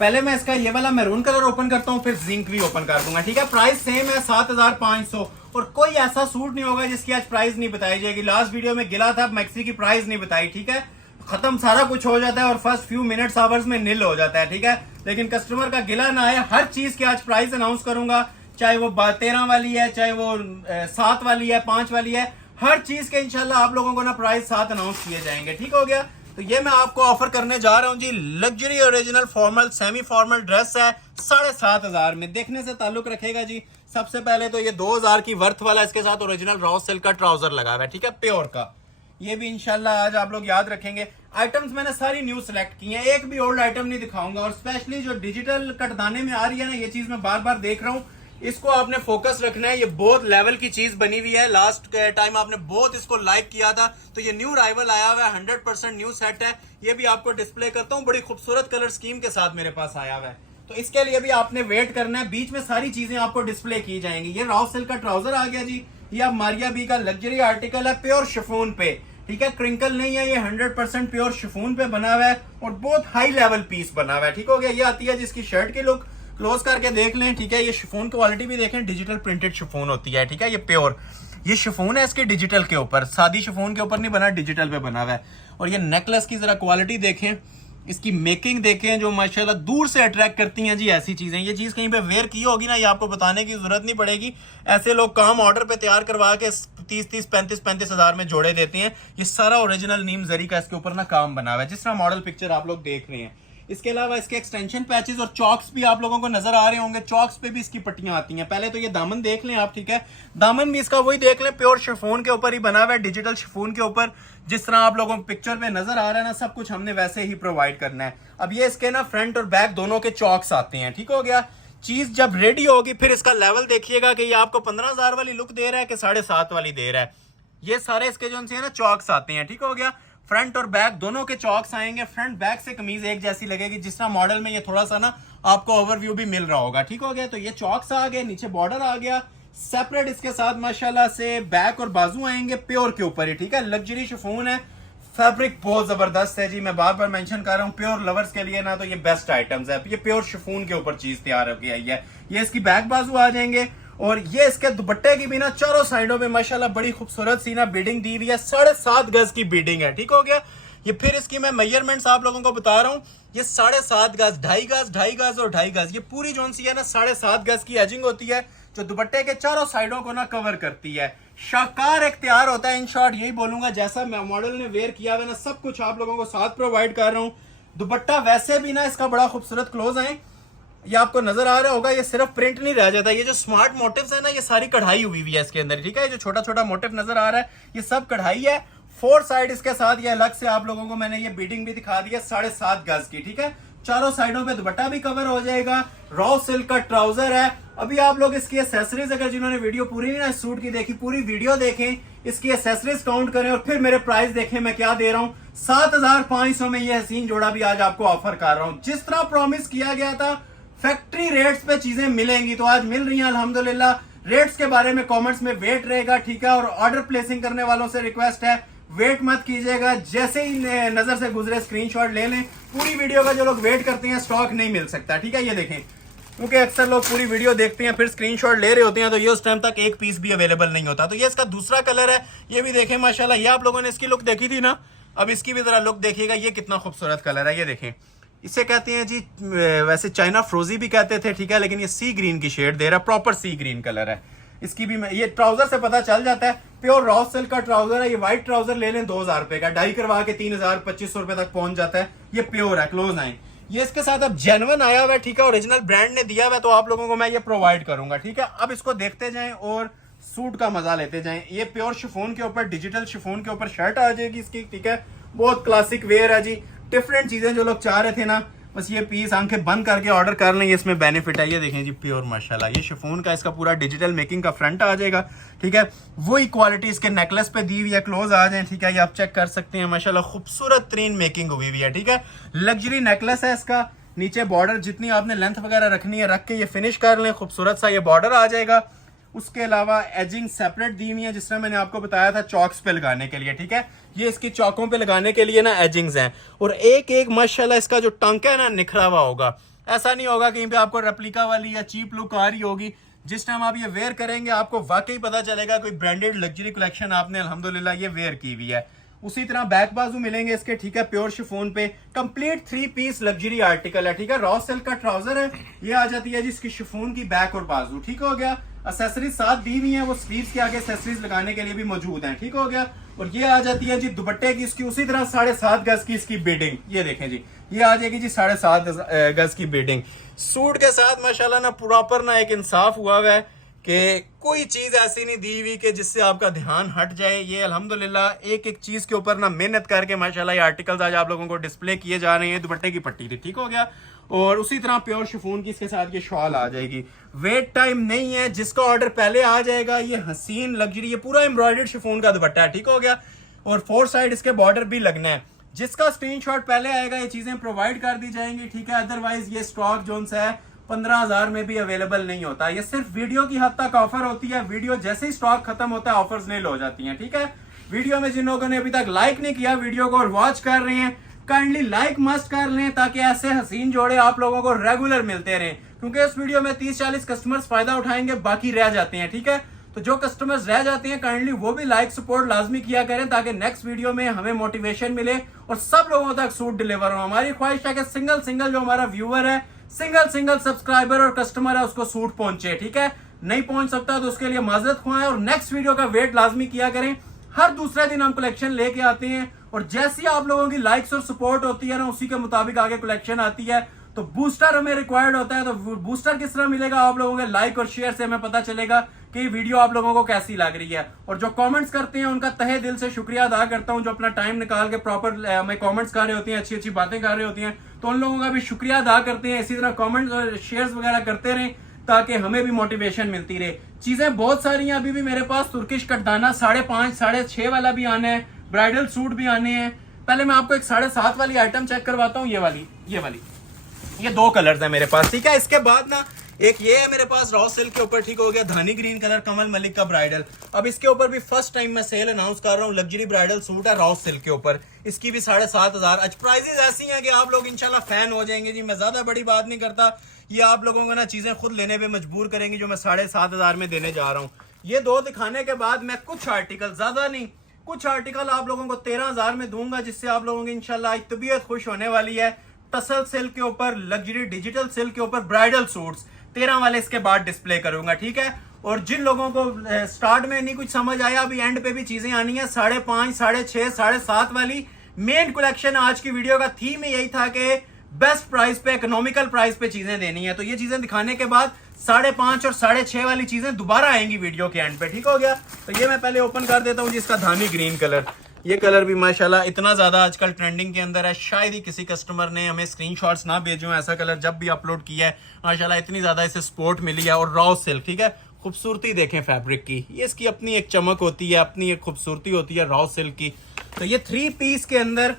पहले मैं इसका ये वाला मैरून कलर ओपन करता हूं, फिर जिंक भी ओपन कर दूंगा, ठीक है। प्राइस सेम है 7,500, और कोई ऐसा सूट नहीं होगा जिसकी आज प्राइस नहीं बताई जाएगी। लास्ट वीडियो में गिला था, मैक्सी की प्राइस नहीं बताई, ठीक है। खत्म सारा कुछ हो जाता है और फर्स्ट फ्यू मिनट्स आवर्स में नील हो जाता है, ठीक है। लेकिन कस्टमर का गिला ना आए, हर चीज की आज प्राइस अनाउंस करूंगा, चाहे वो 13 वाली है, चाहे वो 7 वाली है, 5 वाली है, हर चीज के इंशाल्लाह आप लोगों को ना प्राइस 7 अनाउंस किए जाएंगे, ठीक हो गया। तो ये मैं आपको ऑफर करने जा रहा हूं जी, luxury original formal semi formal dress है 7,500 में। देखने से ताल्लुक रखेगा जी। सबसे पहले तो ये 2,000 की वर्थ वाला, इसके साथ ओरिजिनल रॉ सिल्क का ट्राउजर लगा हुआ है, ठीक है, प्योर का। ये भी इंशाल्लाह आज आप लोग याद रखेंगे। आइटम्स मैंने सारी न्यू सेलेक्ट की हैं, एक भी ओल्ड आइटम नहीं दिखाऊंगा। और स्पेशली जो डिजिटल कटदाने में आ रही है ना, ये चीज मैं बार बार देख रहा हूँ, इसको आपने फोकस रखना है। ये बहुत लेवल की चीज बनी हुई है, लास्ट टाइम आपने बहुत इसको लाइक किया था, तो ये न्यू राइवल आया हुआ है, 100% न्यू सेट है। ये भी आपको डिस्प्ले करता हूँ, बड़ी खूबसूरत कलर स्कीम के साथ मेरे पास आया हुआ है। तो इसके लिए भी आपने वेट करना है, बीच में सारी चीजें आपको डिस्प्ले की जाएंगी। ये रॉ सिल्क का ट्राउजर आ गया जी, ये अब मारिया बी का लग्जरी आर्टिकल है, प्योर शिफॉन पे, ठीक है, क्रिंकल नहीं है, ये 100% प्योर शिफॉन पे बना हुआ है और बहुत हाई लेवल पीस बना हुआ है। ठीक हो गया, ये आती है जिसकी शर्ट की लुक क्लोज करके देख लें। ठीक है, ये शिफॉन क्वालिटी भी देखें, डिजिटल प्रिंटेड शिफॉन होती है। ठीक है, ये प्योर ये शिफॉन है इसके डिजिटल के ऊपर, सादी शिफॉन के ऊपर नहीं बना, डिजिटल पे बना हुआ है। और ये नेकलेस की जरा क्वालिटी देखें, इसकी मेकिंग देखें जो माशाल्लाह दूर से अट्रैक्ट करती हैं जी। ऐसी चीजें, ये चीज कहीं पे वेयर की होगी ना, ये आपको बताने की जरूरत नहीं पड़ेगी। ऐसे लोग काम ऑर्डर पे तैयार करवा के 30-30, 35-35 हजार में जोड़े देते हैं। ये सारा ओरिजिनल नीम जरी का इसके ऊपर ना काम बना हुआ है, जिस तरह मॉडल पिक्चर आप लोग देख रहे हैं। इसके अलावा इसके एक्सटेंशन पैचेस और चॉक्स भी आप लोगों को नजर आ रहे होंगे, चॉक्स पे भी इसकी पट्टियां आती हैं। पहले तो ये दामन देख लें आप। ठीक है, दामन भी इसका वही देख लें, प्योर शिफॉन के ऊपर ही बना हुआ है, डिजिटल शिफॉन के ऊपर। जिस तरह आप लोगों को पिक्चर पे नजर आ रहा है ना, सब कुछ हमने वैसे ही प्रोवाइड करना है। अब ये इसके ना फ्रंट और बैक दोनों के चॉक्स आते हैं। ठीक हो गया, चीज जब रेडी होगी फिर इसका लेवल देखिएगा कि ये आपको 15,000 वाली लुक दे रहा है कि 7.5 वाली दे रहा है। ये सारे इसके जो है ना चॉक्स आते हैं। ठीक हो गया, फ्रंट और बैक दोनों के चॉक्स आएंगे। फ्रंट बैक से कमीज एक जैसी लगेगी, जिस तरह मॉडल में ये थोड़ा सा ना आपको ओवरव्यू भी मिल रहा होगा। ठीक हो गया, तो ये चॉक्स आ गए, नीचे बॉर्डर आ गया सेपरेट। इसके साथ माशाल्लाह से बैक और बाजू आएंगे प्योर के ऊपर ही। ठीक है, लग्जरी शिफॉन है, फैब्रिक बहुत जबरदस्त है जी। मैं बार बार मेंशन कर रहा हूँ, प्योर लवर्स के लिए ना तो ये बेस्ट आइटम्स है। ये प्योर शिफॉन के ऊपर चीज तैयार होकर आई है। ये इसकी बैक बाजू आ जाएंगे और ये इसके दुपट्टे की भी ना चारों साइडों में माशाल्लाह बड़ी खूबसूरत सी ना बीडिंग दी हुई है। 7.5 गज की बीडिंग है। ठीक हो गया, ये फिर इसकी मैं मेजरमेंट्स आप लोगों को बता रहा हूँ। ये 7.5 गज, 2.5 गज, 2.5 गज और 2.5 गज, ये पूरी जोन सी है ना 7.5 गज की एजिंग होती है, जो दुपट्टे के चारों साइडों को ना कवर करती है। शाकार एक तैयार होता है। इन शॉर्ट यही बोलूंगा, जैसा मैं मॉडल ने वेयर किया हुआ ना, सब कुछ आप लोगों को साथ प्रोवाइड कर रहा हूँ। दुपट्टा वैसे भी ना इसका बड़ा खूबसूरत क्लोज है, ये आपको नजर आ रहा होगा। ये सिर्फ प्रिंट नहीं रह जाता, ये जो स्मार्ट मोटिव्स है ना, ये सारी कढ़ाई हुई हुई है इसके अंदर। ठीक है, ये जो छोटा छोटा मोटिव नजर आ रहा है ये सब कढ़ाई है। 4 साइड इसके साथ ये अलग से आप लोगों को मैंने ये बीडिंग भी दिखा दी है 7.5 गज की। ठीक है, चारों साइडों पे दुपट्टा भी कवर हो जाएगा। रॉ सिल्क का ट्राउजर है। अभी आप लोग इसकी एसेसरीज, अगर जिन्होंने वीडियो पूरी नहीं ना सूट की देखी, पूरी वीडियो देखें, इसकी एसेसरीज काउंट करें और फिर मेरे प्राइस देखें मैं क्या दे रहा हूं। 7,500 में ये हसीन जोड़ा भी आज आपको ऑफर कर रहा हूं। जिस तरह प्रॉमिस किया गया था फैक्ट्री रेट्स पे चीजें मिलेंगी, तो आज मिल रही हैं अल्हम्दुलिल्लाह। रेट्स के बारे में कमेंट्स में वेट रहेगा। ठीक है, और ऑर्डर प्लेसिंग करने वालों से रिक्वेस्ट है, वेट मत कीजिएगा, जैसे ही नजर से गुजरे स्क्रीनशॉट ले लें। पूरी वीडियो का जो लोग वेट करते हैं स्टॉक नहीं मिल सकता। ठीक है, ये देखें, क्योंकि अक्सर लोग पूरी वीडियो देखते हैं फिर स्क्रीनशॉट ले रहे होते हैं, तो ये उस टाइम तक एक पीस भी अवेलेबल नहीं होता। तो ये इसका दूसरा कलर है, ये भी देखें माशाल्लाह। ये आप लोगों ने इसकी लुक देखी थी ना, अब इसकी भी जरा लुक देखिएगा। ये कितना खूबसूरत कलर है, ये देखें। इसे कहते हैं जी, वैसे चाइना फ्रोजी भी कहते थे। ठीक है, लेकिन ये सी ग्रीन की शेड दे रहा है, प्रॉपर सी ग्रीन कलर है। इसकी भी ये ट्राउजर से पता चल जाता है, प्योर रॉ सिल्क का ट्राउजर है। ये व्हाइट ट्राउजर ले लें 2,000 रुपए का, डाई करवा के 3,000-2,500 रुपए तक पहुंच जाता है। ये प्योर है, क्लोज आए। ये इसके साथ अब जेन्युइन आया हुआ है। ठीक है, ओरिजिनल ब्रांड ने दिया हुआ है, तो आप लोगों को मैं ये प्रोवाइड करूंगा। ठीक है, अब इसको देखते जाएं और सूट का मजा लेते जाएं। ये प्योर शिफॉन के ऊपर, डिजिटल शिफॉन के ऊपर शर्ट आ जाएगी इसकी। ठीक है, बहुत क्लासिक वेयर है जी। डिफरेंट चीजें जो लोग चाह रहे थे ना, बस ये पीस आंखें बंद करके ऑर्डर कर लें, इसमें बेनिफिट है। ये देखें जी, प्योर माशाल्लाह, ये शिफॉन का इसका पूरा डिजिटल मेकिंग का फ्रंट आ जाएगा। ठीक है, वही क्वालिटी इसके नेकलेस पे दी हुई है, क्लोज आ जाए। ठीक है, ये आप चेक कर सकते हैं माशाल्लाह, खूबसूरत तरीन मेकिंग हुई हुई है। ठीक है, लग्जरी नेकलेस है इसका। नीचे बॉर्डर जितनी आपने लेंथ वगैरह रखनी है रख के ये फिनिश कर लें, खूबसूरत सा ये बॉर्डर आ जाएगा। उसके अलावा एजिंग सेपरेट दी हुई है, जिस तरह मैंने आपको बताया था चॉक्स पे लगाने के लिए। ठीक है, ये इसकी चौकों पे लगाने के लिए ना एजिंग्स हैं, और एक एक माशाल्लाह इसका जो टंका है ना निखरा हुआ होगा। ऐसा नहीं होगा कहीं पे आपको रेप्लिका वाली या चीप लुक आ रही होगी। जिस टाइम आप ये वेयर करेंगे आपको वाकई पता चलेगा कोई ब्रांडेड लग्जरी कलेक्शन आपने अल्हम्दुलिल्लाह ये वेयर की हुई है। उसी तरह बैक बाजू मिलेंगे इसके। ठीक है, प्योर शिफॉन पे कंप्लीट 3 पीस लग्जरी आर्टिकल है। ठीक है, रॉ सिल्क का ट्राउजर है। ये आ जाती है जिसकी शिफॉन की बैक और बाजू। ठीक हो गया, एक्सेसरीज साथ दी हुई है, वो स्लीव्स के आगे एक्सेसरीज लगाने के लिए भी मौजूद हैं। ठीक हो गया, और ये आ जाती है जी दुपट्टे की इसकी उसी तरह 7.5 गज की इसकी बीडिंग। ये देखें जी, ये आ जाएगी जी 7.5 गज की बीडिंग। सूट के साथ माशाल्लाह ना प्रॉपर ना एक इंसाफ हुआ है कि कोई चीज ऐसी नहीं दी हुई कि जिससे आपका ध्यान हट जाए। ये अल्हम्दुलिल्लाह एक एक चीज के ऊपर ना मेहनत करके माशाल्लाह ये आर्टिकल्स आज आप लोगों को डिस्प्ले किए जा रहे हैं। दुपट्टे की पट्टी थी, ठीक हो गया, और उसी तरह प्योर शिफॉन की इसके साथ ये शॉल आ जाएगी। वेट टाइम नहीं है, जिसका ऑर्डर पहले आ जाएगा। ये हसीन लग्जरी, ये पूरा एम्ब्रॉयडर्ड शिफॉन का दुपट्टा है। ठीक हो गया, और 4 साइड इसके बॉर्डर भी लगना है। जिसका स्क्रीनशॉट पहले आएगा ये चीजें प्रोवाइड कर दी जाएंगी। ठीक है, अदरवाइज ये स्टॉक जो है 15,000 में भी अवेलेबल नहीं होता। ये सिर्फ वीडियो की हद तक ऑफर होती है। वीडियो जैसे ही स्टॉक खत्म होता है ऑफर्स नील हो जाती हैं। ठीक है, वीडियो में जिन लोगों ने अभी तक लाइक नहीं किया वीडियो को और वॉच कर रहे हैं, काइंडली लाइक मस्ट कर लें ताकि ऐसे हसीन जोड़े आप लोगों को रेगुलर मिलते रहें, क्योंकि इस वीडियो में 30-40 कस्टमर्स फायदा उठाएंगे, बाकी रह जाते हैं। ठीक है, तो जो कस्टमर्स रह जाते हैं काइंडली वो भी लाइक सपोर्ट लाजमी किया करें ताकि नेक्स्ट वीडियो में हमें मोटिवेशन मिले और सब लोगों तक सूट डिलीवर हो। हमारी ख्वाहिश है कि सिंगल जो हमारा व्यूअर है, सिंगल सब्सक्राइबर और कस्टमर है, उसको सूट पहुंचे। ठीक है, नहीं पहुंच सकता तो उसके लिए माजरत खुआएं और नेक्स्ट वीडियो का वेट लाजमी किया करें। हर दूसरे दिन हम कलेक्शन लेके आते हैं और जैसी आप लोगों की लाइक्स और सपोर्ट होती है ना, उसी के मुताबिक आगे कलेक्शन आती है। तो बूस्टर हमें रिक्वायर्ड होता है, तो बूस्टर किस तरह मिलेगा आप लोगों के लाइक और शेयर से हमें पता चलेगा कि वीडियो आप लोगों को कैसी लग रही है। और जो कमेंट्स करते हैं उनका तहे दिल से शुक्रिया अदा करता हूं, जो अपना टाइम निकाल के प्रॉपर हमें कमेंट्स कर रहे होते हैं, अच्छी बातें कर रहे होती हैं, तो उन लोगों का भी शुक्रिया अदा करते हैं। इसी तरह कमेंट्स और शेयर्स वगैरह करते रहें ताकि हमें भी मोटिवेशन मिलती रहे। चीजें बहुत सारी हैं अभी भी मेरे पास। तुर्किश कटदाना 5.5 6.5 वाला भी आना है, ब्राइडल सूट भी आने हैं। पहले मैं आपको एक 7.5 वाली आइटम चेक करवाता हूँ। ये 2 कलर्स है मेरे पास। ठीक है, इसके बाद ना एक ये है मेरे पास रॉ सिल्क के ऊपर, ठीक हो गया, धानी ग्रीन कलर कमल मलिक का ब्राइडल। अब इसके ऊपर भी फर्स्ट टाइम मैं सेल अनाउंस कर रहा हूँ, लग्जरी ब्राइडल सूट है रॉ सिल्क के ऊपर। इसकी भी 7,500। आज प्राइजेस ऐसी हैं कि आप लोग इंशाल्लाह फैन हो जाएंगे जी। मैं ज्यादा बड़ी बात नहीं करता, ये आप लोगों को ना चीजें खुद लेने पे मजबूर करेंगी जो मैं 7,500 में देने जा रहा हूँ। ये 2 दिखाने के बाद मैं कुछ आर्टिकल, ज्यादा नहीं, कुछ आर्टिकल आप लोगों को 13,000 में दूंगा, जिससे आप लोगों की इंशाल्लाह तबीयत खुश होने वाली है। टसल सिल्क के ऊपर, लग्जरी डिजिटल सिल्क के ऊपर ब्राइडल सूट्स 13 वाले इसके बाद डिस्प्ले करूंगा। ठीक है, और जिन लोगों को स्टार्ट में नहीं कुछ समझ आया, अभी एंड पे भी चीजें आनी है 5.5 6.5 7.5 वाली। मेन कलेक्शन आज की वीडियो का थीम यही था कि बेस्ट प्राइस पे, इकोनॉमिकल प्राइस पे चीजें देनी है। तो ये चीजें दिखाने के बाद 5.5 और 6.5 वाली चीजें दोबारा आएंगी वीडियो के एंड पे। ठीक हो गया, तो ये मैं पहले ओपन कर देता हूँ जिसका धानी ग्रीन कलर। ये कलर भी माशाल्लाह इतना ज्यादा आजकल ट्रेंडिंग के अंदर है, शायद ही किसी कस्टमर ने हमें स्क्रीनशॉट्स ना भेजे हो। ऐसा कलर जब भी अपलोड किया है माशाल्लाह इतनी ज्यादा इसे सपोर्ट मिली है। और रॉ सिल्क, ठीक है, खूबसूरती देखें फैब्रिक की, ये इसकी अपनी एक चमक होती है, अपनी एक खूबसूरती होती है रॉ सिल्क की। तो ये 3 पीस के अंदर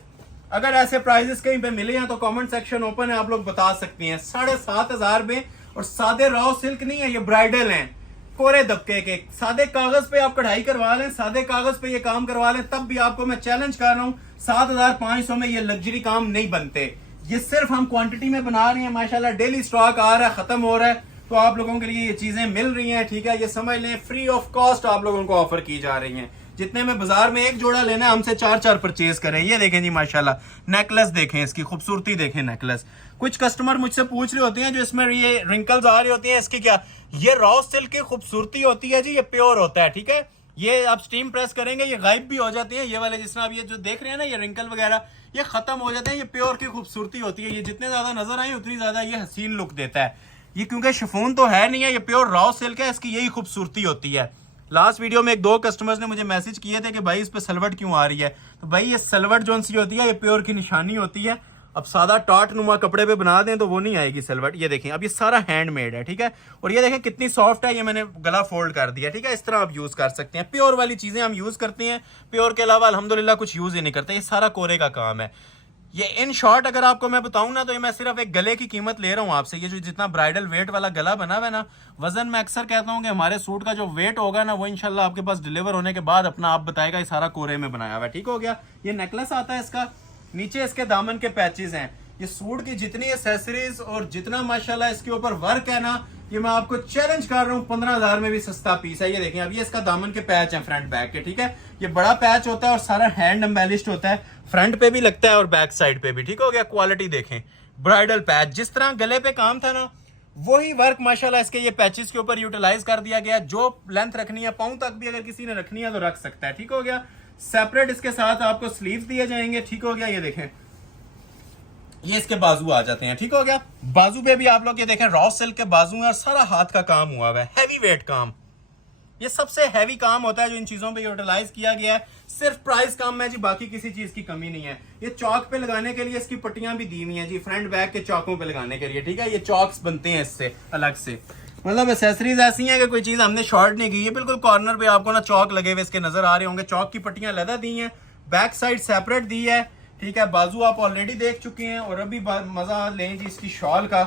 अगर ऐसे प्राइजेस कहीं पे मिले हैं तो कमेंट सेक्शन ओपन है, आप लोग बता सकते हैं। 7,500 में, और सादे रॉ सिल्क नहीं है, ये ब्राइडल हैं, कोरे दबके के। सादे कागज पे आप कढ़ाई करवा लें, सादे कागज पे ये काम करवा लें, तब भी आपको मैं चैलेंज कर रहा हूँ 7,500 में ये लग्जरी काम नहीं बनते। ये सिर्फ हम क्वांटिटी में बना रहे हैं, माशाल्लाह डेली स्टॉक आ रहा है, खत्म हो रहा है, तो आप लोगों के लिए ये चीजें मिल रही हैं। ठीक है, ये समझ लें फ्री ऑफ कॉस्ट आप लोगों को ऑफर की जा रही हैं। जितने में बाजार में एक जोड़ा लेना है, हमसे 4 परचेज करें। ये देखें जी माशाल्लाह, नेकलेस देखें, इसकी खूबसूरती देखें नेकलेस। कुछ कस्टमर मुझसे पूछ रहे होते हैं जो इसमें ये रिंकल्स आ रही होती हैं, इसकी क्या, ये रॉ सिल्क की खूबसूरती होती है जी, ये प्योर होता है। ठीक है, ये आप स्टीम प्रेस करेंगे ये गायब भी हो जाते हैं, ये वाले जिस तरह आप ये जो देख रहे हैं ना, ये रिंकल वगैरह ये खत्म हो जाते हैं। ये प्योर की खूबसूरती होती है, ये जितने ज्यादा नजर आए उतनी ज्यादा ये हसीन लुक देता है। ये क्योंकि शिफॉन तो है नहीं है, ये प्योर रॉ सिल्क है, इसकी यही खूबसूरती होती है। लास्ट वीडियो में 1-2 कस्टमर्स ने मुझे मैसेज किए थे कि भाई इस पे सलवट क्यों आ रही है, तो भाई ये सलवट जो सी होती है ये प्योर की निशानी होती है। अब सादा टाट नुमा कपड़े पे बना दें तो वो नहीं आएगी सलवट। ये देखें, अब ये सारा हैंडमेड है। ठीक है, और ये देखें कितनी सॉफ्ट है, ये मैंने गला फोल्ड कर दिया। ठीक है, इस तरह आप यूज कर सकते हैं। प्योर वाली चीजें हम यूज करते हैं, प्योर के अलावा अल्हम्दुलिल्लाह कुछ यूज ही नहीं करते। ये सारा कोरे का काम है। ये इन शॉर्ट अगर आपको मैं बताऊं ना, तो ये मैं सिर्फ एक गले की कीमत ले रहा हूं आपसे। ये जो जितना ब्राइडल वेट वाला गला बना हुआ है ना, वजन मैं अक्सर कहता हूं कि हमारे सूट का जो वेट होगा ना, वो इंशाल्लाह आपके पास डिलीवर होने के बाद अपना आप बताएगा ये सारा कोरे में बनाया हुआ है। ठीक हो गया, ये नेकलेस आता है इसका, नीचे इसके दामन के पैचेस हैं। ये सूट की जितनी एसेसरीज और जितना माशाल्लाह इसके ऊपर वर्क है ना, ये मैं आपको चैलेंज कर रहा हूँ 15,000 में भी सस्ता पीस है। ये देखें, अब ये इसका दामन के पैच है फ्रंट बैक के। ठीक है, ये बड़ा पैच होता है और सारा हैंड एम्बेलिश्ड होता है, फ्रंट पे भी लगता है और बैक साइड पे भी। ठीक हो गया, क्वालिटी देखें, ब्राइडल पैच जिस तरह गले पे काम था ना, वही वर्क माशाल्लाह इसके ये पैचेस के ऊपर यूटिलाइज कर दिया गया। जो लेंथ रखनी है पाँव तक भी अगर किसी ने रखनी है तो रख सकता है। ठीक हो गया, सेपरेट इसके साथ आपको स्लीव्स दिए जाएंगे। ठीक हो गया, ये देखें, ये इसके बाजू आ जाते हैं। ठीक हो गया, बाजू पे भी आप लोग ये देखें रॉ सिल्क के बाजू है और सारा हाथ का काम हुआ है, हैवी वेट काम। ये सबसे हैवी काम होता है जो इन चीजों पे यूटिलाइज किया गया है। सिर्फ प्राइस कम है जी, बाकी किसी चीज की कमी नहीं है। ये चौक पे लगाने के लिए इसकी पट्टियां भी दी हुई हैं जी, फ्रंट बैक के चौकों पे लगाने के लिए। ठीक है, ये चौक्स बनते हैं इससे अलग से। मतलब एसेसरीज ऐसी हैं कि कोई चीज हमने शॉर्ट नहीं की है। बिल्कुल कॉर्नर पे आपको ना चौक लगे हुए इसके नजर आ रहे होंगे। चौक की पट्टियां लदा दी हैं, बैक साइड सेपरेट दी है। ठीक है, बाजू आप ऑलरेडी देख चुके हैं। और अभी मजा लें जी इसकी शॉल का।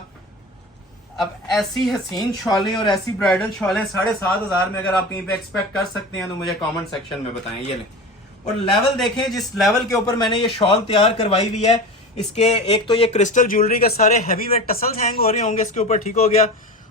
अब ऐसी हसीन शॉलें और ऐसी ब्राइडल शॉलें 7,500 में अगर आप कहीं पे एक्सपेक्ट कर सकते हैं तो मुझे कमेंट सेक्शन में बताएं। ये लें, और लेवल देखें जिस लेवल के ऊपर मैंने ये शॉल तैयार करवाई हुई है, इसके एक तो ये क्रिस्टल ज्वेलरी के सारे हैवी वेट टसल्स हैंग हो रहे होंगे इसके ऊपर, ठीक हो गया।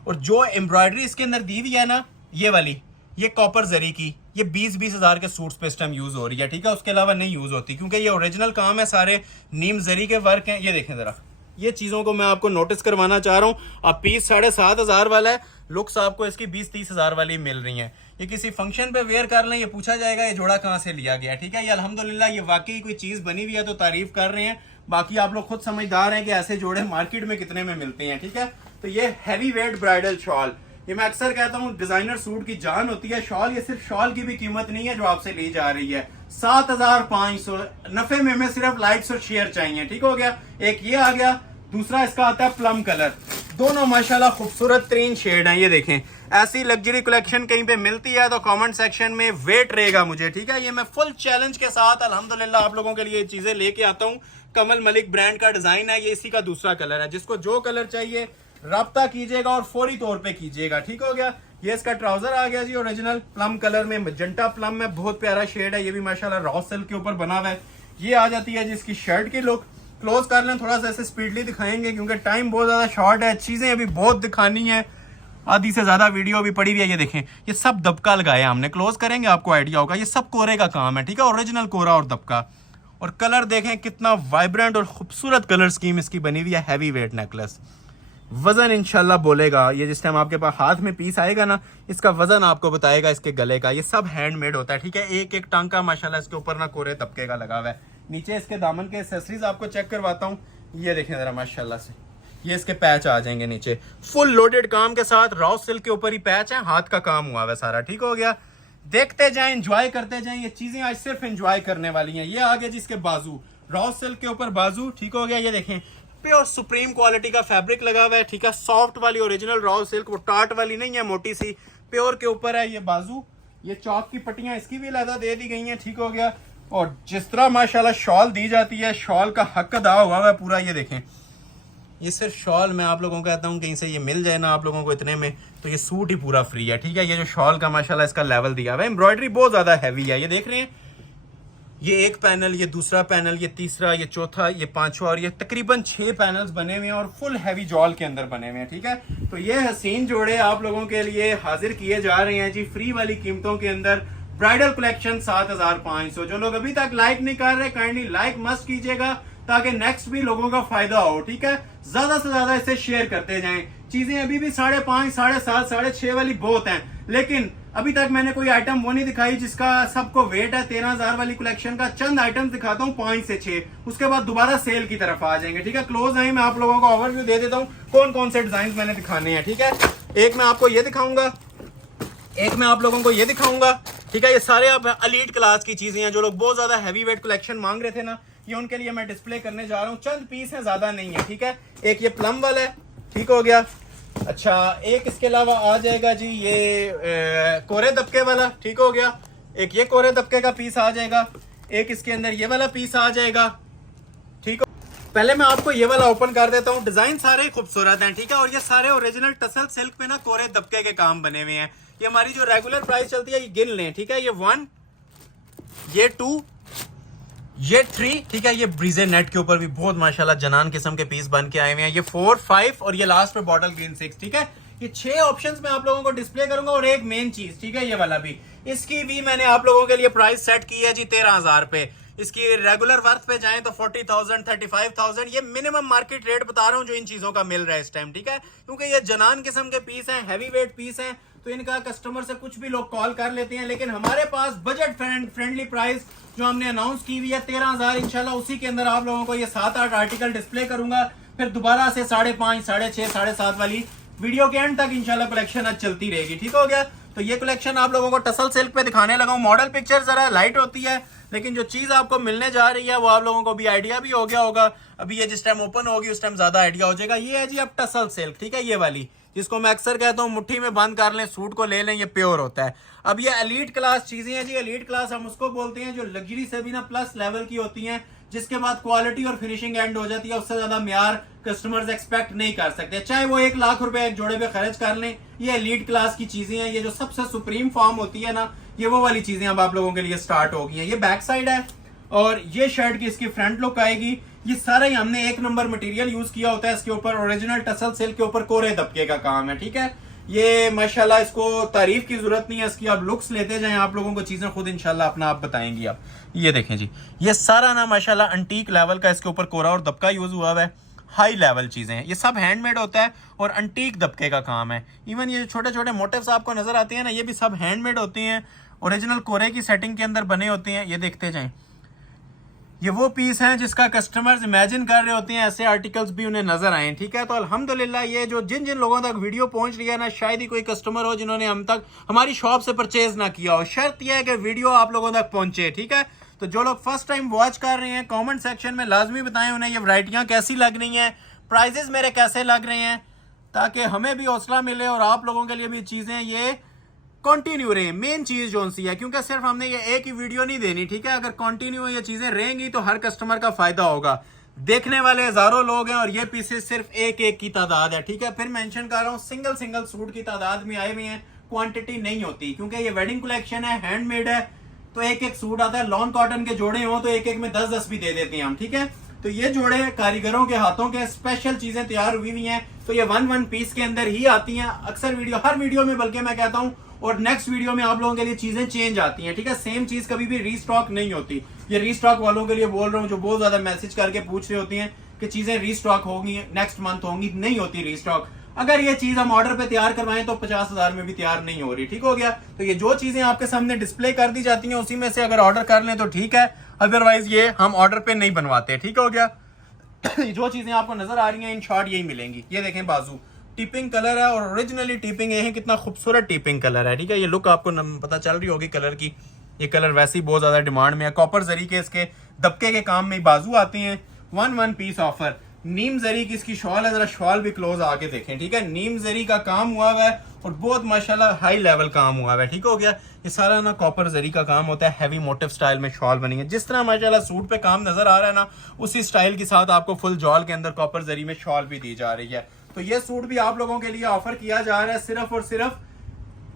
और जो एम्ब्रॉयडरी इसके अंदर दी हुई है ना, ये वाली, ये कॉपर जरी की, ये 20-20 हज़ार के सूट्स पे इस टाइम यूज हो रही है, ठीक है। उसके अलावा नहीं यूज होती क्योंकि ये ओरिजिनल काम है, सारे नीम जरी के वर्क हैं। ये देखें जरा, ये चीज़ों को मैं आपको नोटिस करवाना चाह रहा हूँ। अब पीस 7,500 वाला है, लुक्स आपको इसकी 20-30 हज़ार वाली मिल रही हैं। ये किसी फंक्शन पे वेयर कर लें, ये पूछा जाएगा ये जोड़ा कहाँ से लिया गया, ठीक है। ये अल्हम्दुलिल्लाह ये वाकई कोई चीज़ बनी हुई है तो तारीफ कर रहे हैं, बाकी आप लोग खुद समझदार हैं कि ऐसे जोड़े मार्केट में कितने में मिलते हैं, ठीक है। तो ये हैवी वेट ब्राइडल शॉल, ये मैं अक्सर कहता हूँ डिजाइनर सूट की जान होती है शॉल। ये सिर्फ शॉल की भी कीमत नहीं है जो आपसे ली जा रही है, 7,500 नफे में हमें सिर्फ लाइक्स और शेयर चाहिए, ठीक हो गया। एक ये आ गया, दूसरा इसका आता है प्लम कलर, दोनों माशाल्लाह खूबसूरत 3 शेड हैं। ये देखें, ऐसी लग्जरी कलेक्शन कहीं पे मिलती है तो कमेंट सेक्शन में वेट रहेगा मुझे, ठीक है। ये मैं फुल चैलेंज के साथ अल्हम्दुलिल्लाह आप लोगों के लिए चीजें लेके आता हूँ। कमल मलिक ब्रांड का डिजाइन है, ये इसी का दूसरा कलर है। जिसको जो कलर चाहिए राब्ता कीजिएगा और फौरी तौर पे कीजिएगा, ठीक हो गया। ये इसका ट्राउजर आ गया जी, ओरिजिनल प्लम कलर में, मजेंटा प्लम में, बहुत प्यारा शेड है। ये भी माशाल्लाह रॉ सिल्क के ऊपर बना हुआ है। ये आ जाती है जिसकी शर्ट की लुक। क्लोज कर लें, थोड़ा सा ऐसे स्पीडली दिखाएंगे क्योंकि टाइम बहुत ज्यादा शॉर्ट है, चीजें अभी बहुत दिखानी है, आधी से ज्यादा वीडियो अभी पड़ी हुई है। ये देखें, ये सब दबका लगाया हमने, क्लोज करेंगे आपको आइडिया होगा। ये सब कोरे का काम है, ठीक है, ओरिजिनल कोरा और दबका। और कलर देखें कितना वाइब्रेंट और खूबसूरत कलर स्कीम इसकी बनी हुई है। हैवी वेट नेकलेस, वजन इंशाल्लाह बोलेगा, ये जिस टाइम आपके पास हाथ में पीस आएगा ना, इसका वजन आपको बताएगा इसके गले का। ये सब हैंडमेड होता है, ठीक है। एक एक टांका माशाल्लाह इसके ऊपर ना कोरे तबके का लगा हुआ है। नीचे इसके दामन के एक्सेसरीज आपको चेक करवाता हूँ। ये देखें जरा माशाल्लाह से, ये इसके पैच आ जाएंगे नीचे, फुल लोडेड काम के साथ। रॉ सिल्क के ऊपर ही पैच है, हाथ का काम हुआ है सारा, ठीक हो गया। देखते जाएं, एंजॉय करते जाएं, ये चीजें आज सिर्फ एंजॉय करने वाली हैं। ये आ गया जिसके बाजू, रॉ सिल्क के ऊपर बाजू, ठीक हो गया। ये देखें, प्योर सुप्रीम क्वालिटी का फैब्रिक लगा हुआ है, ठीक है। सॉफ्ट वाली ओरिजिनल रॉ सिल्क, वो टाट वाली नहीं है, मोटी सी प्योर के ऊपर है। ये बाजू, ये चौक की पट्टियां इसकी भी अलग दे दी गई हैं, ठीक हो गया। और जिस तरह माशाल्लाह शॉल दी जाती है, शॉल का हक अदा हुआ है पूरा। ये देखें, ये सिर्फ शॉल मैं आप लोगों को कहता हूँ कहीं से ये मिल जाए ना आप लोगों को इतने में, तो ये सूट ही पूरा फ्री है, ठीक है। ये जो शॉल का माशाल्लाह इसका लेवल दिया हुआ है, एम्ब्रॉयडरी बहुत ज्यादा हैवी है। ये देख रहे हैं, ये एक पैनल, ये दूसरा पैनल, ये तीसरा, ये चौथा, ये पांचवा, और ये तकरीबन 6 पैनल्स बने हुए हैं और फुल हैवी जॉल के अंदर बने हुए हैं, ठीक है। तो ये हसीन जोड़े आप लोगों के लिए हाजिर किए जा रहे हैं जी फ्री वाली कीमतों के अंदर। Bridal collection 7,500। जो लोग अभी तक लाइक नहीं कर रहे, काइंडली लाइक मस्ट कीजिएगा ताकि नेक्स्ट भी लोगों का फायदा हो, ठीक है। ज्यादा से ज्यादा इसे शेयर करते जाएं। चीजें अभी भी 5.5, 7.5, 6.5 वाली बहुत हैं, लेकिन अभी तक मैंने कोई आइटम वो नहीं दिखाई जिसका सबको वेट है 13,000 वाली कलेक्शन का। चंद आइटम दिखाता हूँ 5 से 6, उसके बाद दोबारा सेल की तरफ आ जाएंगे, ठीक है। क्लोज आई मैं आप लोगों को ओवरव्यू दे देता हूँ कौन कौन से डिजाइन मैंने दिखाने हैं, ठीक है। एक मैं आपको ये दिखाऊंगा, एक मैं आप लोगों को ये दिखाऊंगा, ठीक है। ये सारे आप एलीट क्लास की चीजें हैं। जो लोग बहुत ज्यादा हैवी वेट कलेक्शन मांग रहे थे ना, ये उनके लिए मैं डिस्प्ले करने जा रहा हूँ। चंद पीस है, ज्यादा नहीं है, ठीक है। एक ये प्लम वाला है, ठीक हो गया। अच्छा, एक इसके अलावा आ जाएगा जी ये कोरे दबके वाला, ठीक हो गया। एक ये कोरे दबके का पीस आ जाएगा, एक इसके अंदर ये वाला पीस आ जाएगा, ठीक हो। पहले मैं आपको ये वाला ओपन कर देता हूँ। डिजाइन सारे खूबसूरत हैं, ठीक है। और ये सारे ओरिजिनल टसल सिल्क पे ना कोरे दबके के काम बने हुए हैं। ये हमारी जो रेगुलर प्राइस चलती है ये गिन लें, ठीक है। ये 1, ये 2, ये 3, ठीक है। ये ब्रीजे नेट के ऊपर भी बहुत माशाल्लाह जनान किस्म के पीस बन के आए हुए हैं। ये 4, 5 और ये लास्ट पे बॉटल ग्रीन 6, ठीक है। ये 6 ऑप्शंस में आप लोगों को डिस्प्ले करूंगा। और एक मेन चीज, ठीक है, ये वाला भी, इसकी भी मैंने आप लोगों के लिए प्राइस सेट की है जी 13,000 पे। इसकी रेगुलर वर्थ पे जाएं तो 40,000, 35,000, ये मिनिमम मार्केट रेट बता रहा हूँ जो इन चीजों का मिल रहा है इस टाइम, ठीक है। क्योंकि ये जनान किस्म के पीस हैं, हैवी वेट पीस हैं, तो इनका कस्टमर से कुछ भी लोग कॉल कर लेते हैं। लेकिन हमारे पास बजट फ्रेंडली प्राइस जो हमने अनाउंस की हुई है 13,000, इंशाल्लाह उसी के अंदर आप लोगों को ये 7-8 आर्टिकल डिस्प्ले करूंगा। फिर दोबारा से 5.5, 6.5, 7.5 वाली वीडियो के एंड तक इंशाल्लाह कलेक्शन आज चलती रहेगी, ठीक हो गया। तो ये कलेक्शन आप लोगों को टसल सिल्क पे दिखाने लगा हूं। मॉडल पिक्चर जरा लाइट होती है, लेकिन जो चीज आपको मिलने जा रही है वो आप लोगों को भी आइडिया भी हो गया होगा। अभी ये जिस टाइम ओपन होगी उस टाइम ज्यादा आइडिया हो जाएगा। ये है जी अब टसल सिल्क, ठीक है, ये वाली जिसको मैं अक्सर कहता हूँ मुट्ठी में बंद कर लें, सूट को ले लें, ये प्योर होता है। अब ये एलीट क्लास चीजें हैं जी। एलीट क्लास हम उसको बोलते हैं जो लग्जरी से भी ना प्लस लेवल की होती हैं, जिसके बाद क्वालिटी और फिनिशिंग एंड हो जाती है। उससे ज्यादा म्यार कस्टमर्स एक्सपेक्ट नहीं कर सकते, चाहे वो 1 लाख रुपए एक जोड़े पे खर्च कर लें। ये एलीट क्लास की चीजें हैं। ये जो सबसे सुप्रीम फॉर्म होती है ना, ये वो वाली चीजें अब आप लोगों के लिए स्टार्ट हो गई हैं। ये बैक साइड है और ये शर्ट की इसकी फ्रंट लुक आएगी। ये सारा ही हमने एक नंबर मटेरियल यूज किया होता है इसके ऊपर, ओरिजिनल टसल सिल्क के ऊपर कोरे दबके का काम है, ठीक है। ये माशाल्लाह इसको तारीफ की जरूरत नहीं है इसकी, आप लुक्स लेते जाएं, आप लोगों को चीजें खुद इंशाल्लाह अपना आप बताएंगी आप। ये देखें जी, ये सारा ना माशाल्लाह अंटीक लेवल का इसके ऊपर कोरा और दबका यूज हुआ है, हाई लेवल चीजें हैं। ये सब हैंडमेड होता है और अंटीक दबके का काम है। इवन ये छोटे छोटे मोटिव्स आपको नजर आते हैं ना, ये भी सब हैंडमेड होते हैं, ओरिजिनल कोरे की सेटिंग के अंदर बने होते हैं। ये देखते जाएं, ये वो पीस हैं जिसका कस्टमर्स इमेजिन कर रहे होते हैं ऐसे आर्टिकल्स भी उन्हें नजर आए, ठीक है। तो अल्हम्दुलिल्लाह ये जो जिन जिन लोगों तक वीडियो पहुंच रही है ना, शायद ही कोई कस्टमर हो जिन्होंने हम तक हमारी शॉप से परचेज ना किया हो। शर्त यह है कि वीडियो आप लोगों तक पहुंचे, ठीक है। तो जो लोग फर्स्ट टाइम वॉच कर रहे हैं, कमेंट सेक्शन में लाजमी बताएं उन्हें ये वैरायटियां कैसी लग रही हैं, प्राइजेस मेरे कैसे लग रहे हैं, ताकि हमें भी हौसला मिले और आप लोगों के लिए भी चीजें ये कंटिन्यू रहे। मेन चीज जो सी है, क्योंकि सिर्फ हमने ये एक ही वीडियो नहीं देनी, ठीक है। अगर कंटिन्यू ये चीजें रहेंगी तो हर कस्टमर का फायदा होगा। देखने वाले हजारों लोग हैं और ये पीसेस सिर्फ एक एक की तादाद है, ठीक है। फिर मेंशन कर रहा हूँ, सिंगल सिंगल सूट की तादाद में आए हुए हैं, क्वांटिटी नहीं होती, क्योंकि ये वेडिंग कलेक्शन है, हैंडमेड है, तो एक एक सूट आता है। लॉन कॉटन के जोड़े हो तो एक एक में 10-10 भी दे देते हैं हम, ठीक है। तो ये जोड़े कारीगरों के हाथों के स्पेशल चीजें तैयार हुई हुई हैं, तो ये 1 पीस के अंदर ही आती हैं अक्सर वीडियो, हर वीडियो में बल्कि मैं कहता हूँ, और नेक्स्ट वीडियो में आप लोगों के लिए चीजें चेंज आती हैं, ठीक है। सेम चीज कभी भी रीस्टॉक नहीं होती। ये रीस्टॉक वालों के लिए बोल रहा हूँ जो बहुत ज्यादा मैसेज करके पूछ रहे होती हैं कि चीजें रीस्टॉक होगी, नेक्स्ट मंथ होंगी, नहीं होती रीस्टॉक। अगर ये चीज हम ऑर्डर पे तैयार करवाएं तो 50,000 में भी तैयार नहीं हो रही, ठीक हो गया। तो ये जो चीजें आपके सामने डिस्प्ले कर दी जाती हैं उसी में से अगर ऑर्डर कर लें तो ठीक है, अदरवाइज ये हम ऑर्डर पे नहीं बनवाते, ठीक हो गया। जो चीजें आपको नजर आ रही हैं इन शॉर्ट यही मिलेंगी। ये देखें, बाजू टिपिंग कलर है और ओरिजिनली टिपिंग ये है, कितना खूबसूरत टिपिंग कलर है, ठीक है। ये लुक आपको पता चल रही होगी कलर की। ये कलर वैसे ही बहुत ज्यादा डिमांड में है। कॉपर जरी के इसके दबके के काम में बाजू आती हैं। 1 पीस ऑफर। नीम जरी की इसकी शॉल है, जरा शॉल भी क्लोज आके देखें, ठीक है। नीम जरी का काम हुआ है और बहुत माशाल्लाह हाई लेवल काम हुआ है, ठीक हो गया। ये सारा ना कॉपर जरी का काम होता है, हैवी मोटिव स्टाइल में शॉल बनी है। जिस तरह माशाल्लाह सूट पे काम नजर आ रहा है ना, उसी स्टाइल के साथ आपको फुल जॉल के अंदर कॉपर जरी में शॉल भी दी जा रही है। तो ये सूट भी आप लोगों के लिए ऑफर किया जा रहा है सिर्फ और सिर्फ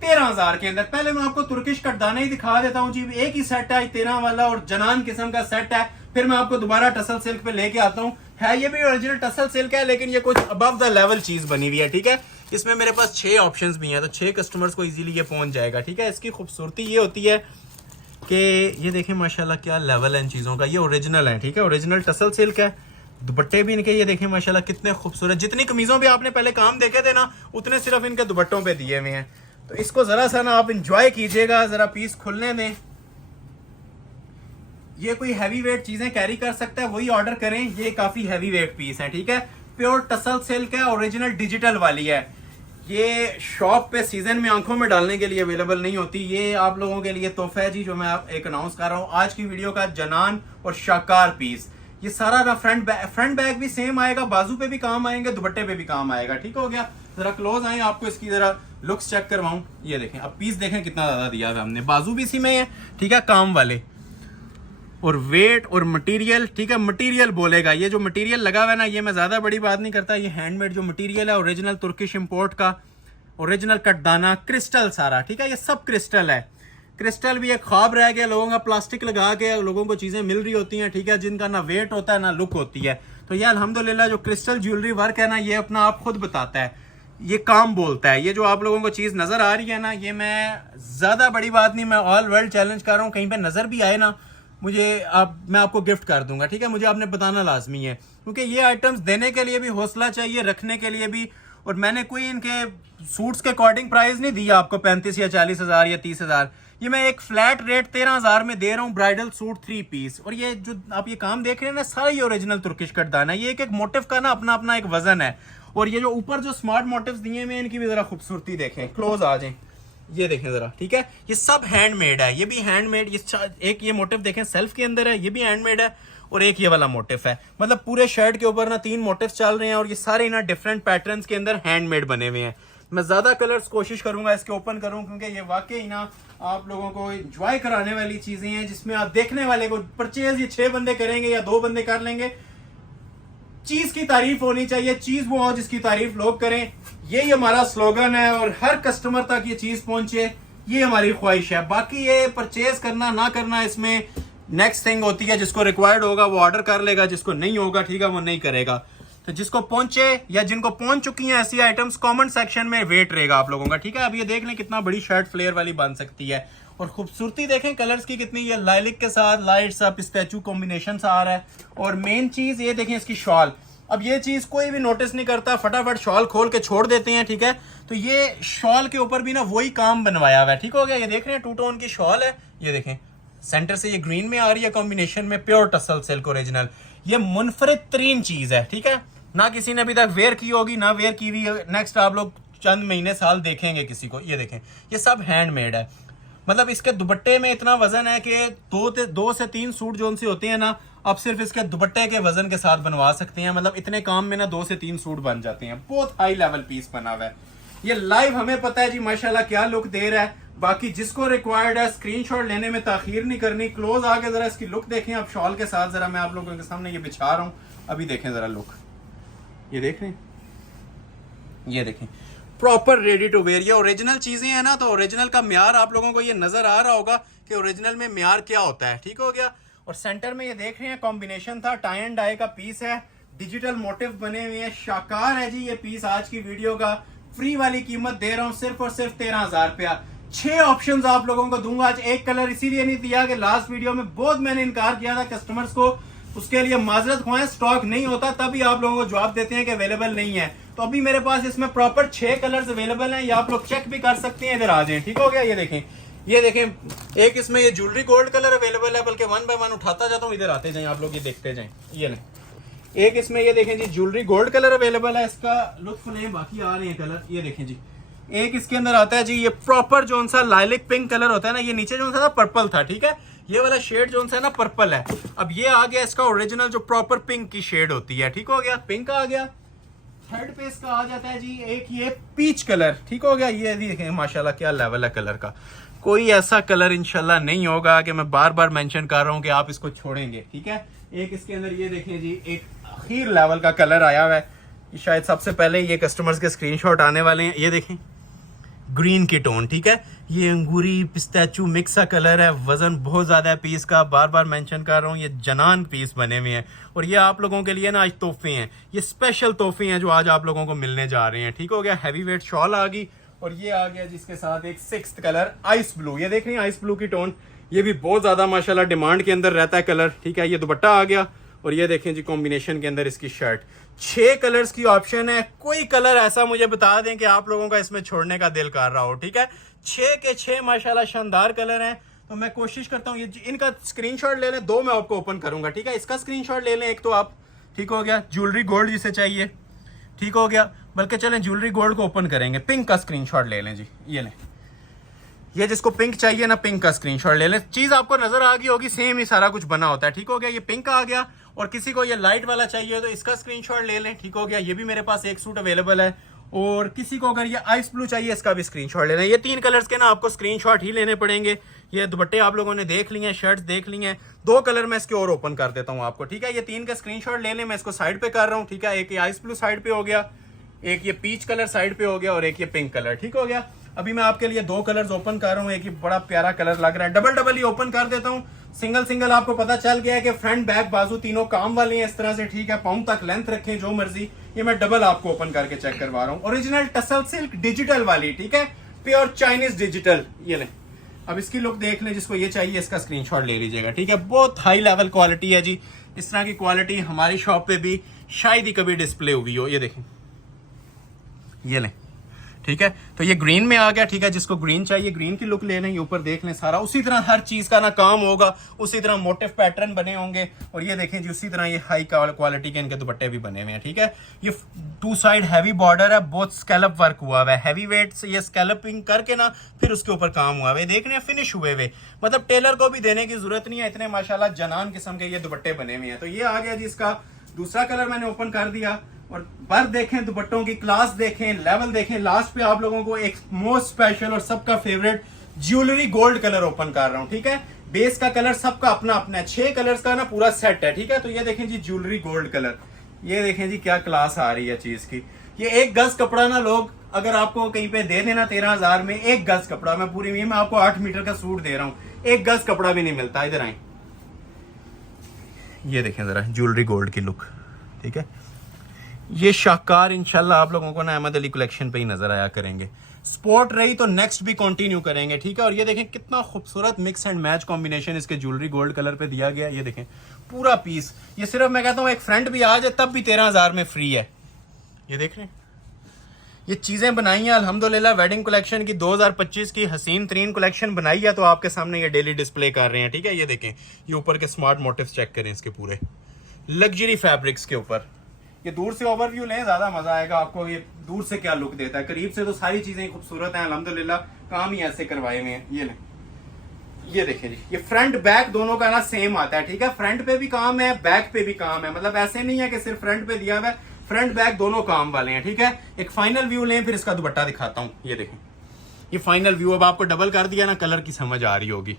13,000 के अंदर। पहले मैं आपको तुर्किश कटदाने ही दिखा देता हूँ जी, एक ही सेट है 13 वाला और जनान किस्म का सेट है। फिर मैं आपको दोबारा टसल सिल्क पे लेके आता हूँ। है ये भी ओरिजिनल टसल सिल्क है, लेकिन ये कुछ अबव द लेवल चीज बनी हुई है, ठीक है। इसमें मेरे पास 6 ऑप्शंस भी हैं, तो 6 कस्टमर्स को इजीली ये पहुंच जाएगा, ठीक है। इसकी खूबसूरती ये होती है कि ये देखें माशाल्लाह क्या लेवल है इन चीजों का। ये ओरिजिनल है, ठीक है, ओरिजिनल टसल सिल्क है। दुपट्टे भी इनके ये देखें माशाल्लाह कितने खूबसूरत। जितनी कमीजों पे आपने पहले काम देखे थे ना, उतने सिर्फ इनके दुपट्टों पे दिए हुए हैं। तो इसको जरा सा ना आप इंजॉय कीजिएगा, जरा पीस खुलने दें। ये कोई हैवी वेट चीजें कैरी कर सकता है वही ऑर्डर करें। ये काफी हैवी वेट पीस है, ठीक है। प्योर टसल सिल्क है, ओरिजिनल डिजिटल वाली है। ये शॉप पे सीजन में आंखों में डालने के लिए अवेलेबल नहीं होती। ये आप लोगों के लिए तोहफा है जी, जो मैं एक अनाउंस कर रहा हूँ आज की वीडियो का। जनान और शाकार पीस, ये सारा ना फ्रंट बैग भी सेम आएगा, बाजू पे भी काम आएंगे, दुपट्टे पे भी काम आएगा, ठीक हो गया। जरा क्लोज आए, आपको इसकी जरा लुक्स चेक करवाऊं। ये देखें, अब पीस देखें कितना ज्यादा दिया है हमने। बाजू भी इसी में है, ठीक है, काम वाले। और वेट और मटेरियल, ठीक है, मटेरियल बोलेगा। ये जो मटेरियल लगा हुआ है ना, ये मैं ज्यादा बड़ी बात नहीं करता। ये हैंडमेड जो मटेरियल है, ओरिजिनल तुर्किश इंपोर्ट का, ओरिजिनल कटदाना, क्रिस्टल सारा, ठीक है। ये सब क्रिस्टल है। क्रिस्टल भी एक ख्वाब रह गया लोगों का, प्लास्टिक लगा के लोगों को चीजें मिल रही होती हैं, ठीक है, जिनका ना वेट होता है ना लुक होती है। तो ये अल्हम्दुलिल्लाह जो क्रिस्टल ज्वेलरी वर्क है ना, ये अपना आप खुद बताता है, ये काम बोलता है। ये जो आप लोगों को चीज नजर आ रही है ना, ये मैं ज्यादा बड़ी बात नहीं, मैं ऑल वर्ल्ड चैलेंज कर रहा हूँ। कहीं पे नजर भी आए ना, मैं आपको गिफ्ट कर दूंगा, ठीक है। मुझे आपने बताना लाजमी है, क्योंकि ये आइटम्स देने के लिए भी हौसला चाहिए, रखने के लिए भी। और मैंने कोई इनके सूट्स के अकॉर्डिंग प्राइस नहीं दिया आपको 35 या 40 हजार या 30 हजार। ये मैं एक फ्लैट रेट 13,000 में दे रहा हूँ, ब्राइडल सूट 3 पीस। और ये जो आप ये काम देख रहे हैं ना, सारा ये ओरिजिनल तुर्किश कटदाना है। ये एक एक मोटिव का ना अपना अपना एक वजन है। और ये जो ऊपर जो स्मार्ट मोटिव्स दिए हुए हैं, इनकी भी जरा खूबसूरती देखें, क्लोज आ जाएं, ये देखें जरा, ठीक है। ये सब हैंडमेड है, ये भी हैंडमेड। ये एक ये मोटिव देखें सेल्फ के अंदर है, ये भी हैंडमेड है। और एक ये वाला मोटिव है, मतलब पूरे शर्ट के ऊपर ना 3 मोटिव चल रहे हैं और ये सारे ना डिफरेंट पैटर्न्स के अंदर हैंडमेड बने हुए हैं। मैं ज्यादा कलर्स कोशिश करूंगा इसके ओपन करूं, क्योंकि ये वाकई ना आप लोगों को एंजॉय कराने वाली चीजें हैं, जिसमें आप देखने वाले को परचेज ये 6 बंदे करेंगे या 2 बंदे कर लेंगे। चीज की तारीफ होनी चाहिए, चीज वो हो जिसकी तारीफ लोग करें। यही हमारा स्लोगन है और हर कस्टमर तक ये चीज पहुंचे। ये हमारी ख्वाहिश है। बाकी ये परचेज करना ना करना इसमें नेक्स्ट थिंग होती है, जिसको रिक्वायर्ड होगा वो ऑर्डर कर लेगा, जिसको नहीं होगा ठीक है वो नहीं करेगा। तो जिसको पहुंचे या जिनको पहुंच चुकी हैं ऐसी आइटम्स, कमेंट सेक्शन में वेट रहेगा आप लोगों का, ठीक है। अब ये देख लें कितना बड़ी शर्ट फ्लेयर वाली बन सकती है, और खूबसूरती देखें कलर्स की कितनी, ये लाइलिक के साथ लाइट सा पिस्ताचियो कॉम्बिनेशन सा आ रहा है। और मेन चीज ये देखें इसकी शॉल, अब ये चीज कोई भी नोटिस नहीं करता, फटाफट शॉल खोल के छोड़ देते हैं, ठीक है। तो ये शॉल के ऊपर भी ना वही काम बनवाया हुआ है, ठीक हो गया। ये देख रहे हैं 2 टोन की शॉल है, ये देखें सेंटर से ये ग्रीन में आ रही है कॉम्बिनेशन में, प्योर टसल सिल्क ओरिजिनल। ये मुनफरिद तरीन चीज है, ठीक है, ना किसी ने अभी तक वेयर की होगी ना वेयर की हुई। नेक्स्ट आप लोग चंद महीने साल देखेंगे किसी को। ये देखें ये सब हैंडमेड है, मतलब इसके दुपट्टे में इतना वजन है कि 2 से 3 सूट जो उनसे होते हैं ना, अब सिर्फ इसके दुपट्टे के वजन के साथ बनवा सकते हैं। मतलब इतने काम में ना 2 से 3 सूट बन जाते हैं। बहुत हाई लेवल पीस बना हुआ है। ये लाइव हमें पता है जी माशाल्लाह क्या लुक दे रहा है। बाकी जिसको रिक्वायर्ड है स्क्रीनशॉट लेने में ताखीर नहीं करनी। क्लोज आके जरा इसकी लुक देखें अब शॉल के साथ, जरा मैं आप लोगों के सामने ये बिछा रहा हूँ, अभी देखें जरा लुक, ये देख रहे हैं, ये देखें प्रॉपर रेडी टू वेयर। ये ओरिजिनल चीजें हैं ना, तो ओरिजिनल का म्यार आप लोगों को ये नजर आ रहा होगा कि ओरिजिनल में म्यार क्या होता है, ठीक हो गया। और सेंटर में ये देख रहे हैं कॉम्बिनेशन था, टाई एंड डाई का पीस है, डिजिटल मोटिव बने हुए हैं, शाकार है जी ये पीस। आज की वीडियो का फ्री वाली कीमत दे रहा हूं सिर्फ और सिर्फ 13,000 रुपया। 6 ऑप्शंस आप लोगों को दूंगा आज। एक कलर इसीलिए नहीं दिया कि लास्ट वीडियो में बहुत मैंने इनकार किया था कस्टमर्स को, उसके लिए माजरत ख्वाहिश, स्टॉक नहीं होता तभी आप लोगों को जवाब देते हैं कि अवेलेबल नहीं है। तो अभी मेरे पास इसमें प्रॉपर 6 कलर्स अवेलेबल हैं, ये आप लोग चेक भी कर सकते हैं। इधर आ जाएं, ठीक हो गया। ये देखें, ये देखें एक इसमें ये ज्वेलरी गोल्ड कलर अवेलेबल है, बल्कि 1 बाय 1 उठाता जाता हूँ, इधर आते जाएं आप लोग, ये देखते जाएं। ये लें एक इसमें ये देखें जी ज्वेलरी गोल्ड कलर अवेलेबल है, इसका लुत्फ लें, बाकी आ रहे हैं कलर। ये देखें जी एक इसके अंदर आता है जी ये प्रॉपर जो सा लाइलिक पिंक कलर होता है ना, ये नीचे जो सा पर्पल था, ठीक है, ये वाला शेड जो सा है ना पर्पल है। अब ये आ गया इसका ओरिजिनल जो प्रॉपर पिंक की शेड होती है, ठीक हो गया, पिंक आ गया। थर्ड पे इसका आ जाता है जी एक ये पीच कलर, ठीक हो गया। ये देखें माशाल्लाह क्या लेवल है कलर का, कोई ऐसा कलर इंशाल्लाह नहीं होगा कि मैं बार बार मेंशन कर रहा हूं कि आप इसको छोड़ेंगे, ठीक है। एक इसके अंदर ये देखें जी एक आखिर लेवल का कलर आया हुआ है, शायद सबसे पहले ये कस्टमर्स के स्क्रीनशॉट आने वाले हैं। ये देखें ग्रीन की टोन, ठीक है, ये अंगूरी पिस्ताचियो मिक्स सा कलर है, वजन बहुत ज्यादा है पीस का, बार बार मेंशन कर रहा हूँ, ये जनान पीस बने हुए हैं। और ये आप लोगों के लिए ना आज तोहफे हैं, ये स्पेशल तोहफे हैं जो आज आप लोगों को मिलने जा रहे हैं, ठीक हो गया। हैवी वेट शॉल आ गई, और ये आ गया जिसके साथ एक 6th कलर आइस ब्लू, ये देख रहे हैं आइस ब्लू की टोन, ये भी बहुत ज्यादा माशाल्लाह डिमांड के अंदर रहता है कलर, ठीक है। ये दुपट्टा आ गया, और ये देखें जी कॉम्बिनेशन के अंदर इसकी शर्ट। 6 कलर्स की ऑप्शन है, कोई कलर ऐसा मुझे बता दें कि आप लोगों का इसमें छोड़ने का दिल कर रहा हो, ठीक है। 6 के 6 माशाल्लाह शानदार कलर हैं। तो मैं कोशिश करता हूँ ये इनका स्क्रीनशॉट ले लें, 2 मैं आपको ओपन करूंगा, ठीक है। इसका स्क्रीनशॉट ले लें एक तो आप, ठीक हो गया। ज्वेलरी गोल्ड जिसे चाहिए, ठीक हो गया, बल्कि चलें ज्वेलरी गोल्ड को ओपन करेंगे। पिंक का स्क्रीनशॉट ले लें जी, ये लें, ये जिसको पिंक चाहिए ना पिंक का स्क्रीनशॉट ले लें। चीज आपको नजर आ गई होगी, सेम ही सारा कुछ बना होता है, ठीक हो गया। ये पिंक आ गया, और किसी को ये लाइट वाला चाहिए तो इसका स्क्रीनशॉट ले लें, ठीक हो गया। ये भी मेरे पास एक सूट अवेलेबल है, और किसी को अगर ये आइस ब्लू चाहिए इसका भी स्क्रीनशॉट ले लें। ये 3 कलर्स के ना आपको स्क्रीनशॉट ही लेने पड़ेंगे। ये दुपट्टे आप लोगों ने देख लिए हैं, शर्ट्स देख ली हैं, 2 कलर मैं इसके और ओपन कर देता हूँ आपको, ठीक है। ये 3 का स्क्रीनशॉट ले लें, मैं इसको साइड पे कर रहा हूँ, ठीक है। एक ये आइस ब्लू साइड पे हो गया, एक ये पीच कलर साइड पे हो गया, और एक ये पिंक कलर, ठीक हो गया। अभी मैं आपके लिए 2 कलर्स ओपन कर रहा हूँ, एक ये बड़ा प्यारा कलर लग रहा है, डबल ही ओपन कर देता हूँ। सिंगल सिंगल आपको पता चल गया है कि फ्रंट बैक बाजू तीनों काम वाले हैं इस तरह से, ठीक है। पाउंड तक लेंथ रखें जो मर्जी। ये मैं डबल आपको ओपन करके चेक करवा रहा हूँ, ओरिजिनल टसल सिल्क डिजिटल वाली, ठीक है, प्योर चाइनीज डिजिटल। ये लें, अब इसकी लुक देख लें, जिसको ये चाहिए इसका स्क्रीनशॉट ले लीजिएगा, ठीक है। बहुत हाई लेवल क्वालिटी है जी, इस तरह की क्वालिटी हमारी शॉप पे भी शायद ही कभी डिस्प्ले हुई हो। ये देखें, ये लें, ठीक है। तो ये ग्रीन में आ गया, ठीक है, जिसको ग्रीन चाहिए ग्रीन की लुक ले लें। ये ऊपर देख लें सारा उसी तरह हर चीज का ना काम होगा, उसी तरह मोटिव पैटर्न बने होंगे। और ये देखें जी उसी तरह ये हाई क्वालिटी के इनके दुपट्टे भी बने हुए हैं, ठीक है। ये 2 साइड हैवी बॉर्डर है, बहुत स्कैलप वर्क हुआ हुआ है, हैवी वेट से ये स्कैलपिंग करके ना फिर उसके ऊपर काम हुआ है, देख रहे हैं फिनिश हुए हुए, मतलब टेलर को भी देने की जरूरत नहीं है, इतने माशाल्लाह जनान किस्म के ये दुपट्टे बने हुए हैं। तो ये आ गया जी इसका दूसरा कलर मैंने ओपन कर दिया, और वर्क देखें, दुपट्टों की क्लास देखें, लेवल देखें। लास्ट पे आप लोगों को एक मोस्ट स्पेशल और सबका favourite jewellery gold colour open कर रहा हूं, ठीक है। बेस का कलर सबका अपना अपना है, 6 कलर्स का ना पूरा सेट है, ठीक है। तो ये देखें जी ज्वेलरी गोल्ड कलर, ये देखें जी क्या क्लास आ रही है चीज की। ये 1 गज कपड़ा ना लोग अगर आपको कहीं पे दे देना 13,000 में, 1 गज कपड़ा, मैं पूरी मैं आपको 8 मीटर का सूट दे रहा हूँ, 1 गज कपड़ा भी नहीं मिलता। इधर आए, ये देखें जरा ज्वेलरी गोल्ड की लुक, ठीक है। ये शाहकार इंशाल्लाह आप लोगों को ना अहमद अली कलेक्शन पे ही नजर आया करेंगे। स्पोर्ट रही तो नेक्स्ट भी कंटिन्यू करेंगे, ठीक है। और ये देखें कितना खूबसूरत मिक्स एंड मैच कॉम्बिनेशन इसके ज्वेलरी गोल्ड कलर पे दिया गया। ये देखें पूरा पीस, ये सिर्फ मैं कहता हूँ एक फ्रंट भी आ जाए तब भी 13,000 में फ्री है। ये देख रहे हैं, ये चीजें बनाई हैं अल्हम्दुलिल्लाह। वेडिंग कलेक्शन की 2025 की हसीन तरीन कलेक्शन बनाई है, तो आपके सामने ये डेली डिस्प्ले कर रहे हैं, ठीक है। ये देखें, ये ऊपर के स्मार्ट मोटिव्स चेक करें इसके पूरे लग्जरी फैब्रिक्स के ऊपर। ये दूर से ओवरव्यू लें, ज्यादा मजा आएगा आपको। ये दूर से क्या लुक देता है, करीब से तो सारी चीजें खूबसूरत हैं अल्हम्दुलिल्लाह, काम ही ऐसे करवाए हुए हैं। ये लें, ये देखें जी, ये फ्रंट बैक दोनों का ना सेम आता है, ठीक है। फ्रंट पे भी काम है, बैक पे भी काम है, मतलब ऐसे नहीं है कि सिर्फ फ्रंट पे दिया हुआ है, फ्रंट बैक दोनों काम वाले हैं, ठीक है। एक फाइनल व्यू लें, फिर इसका दुपट्टा दिखाता हूं। ये देखें, ये फाइनल व्यू, अब आपको डबल कर दिया ना, कलर की समझ आ रही होगी,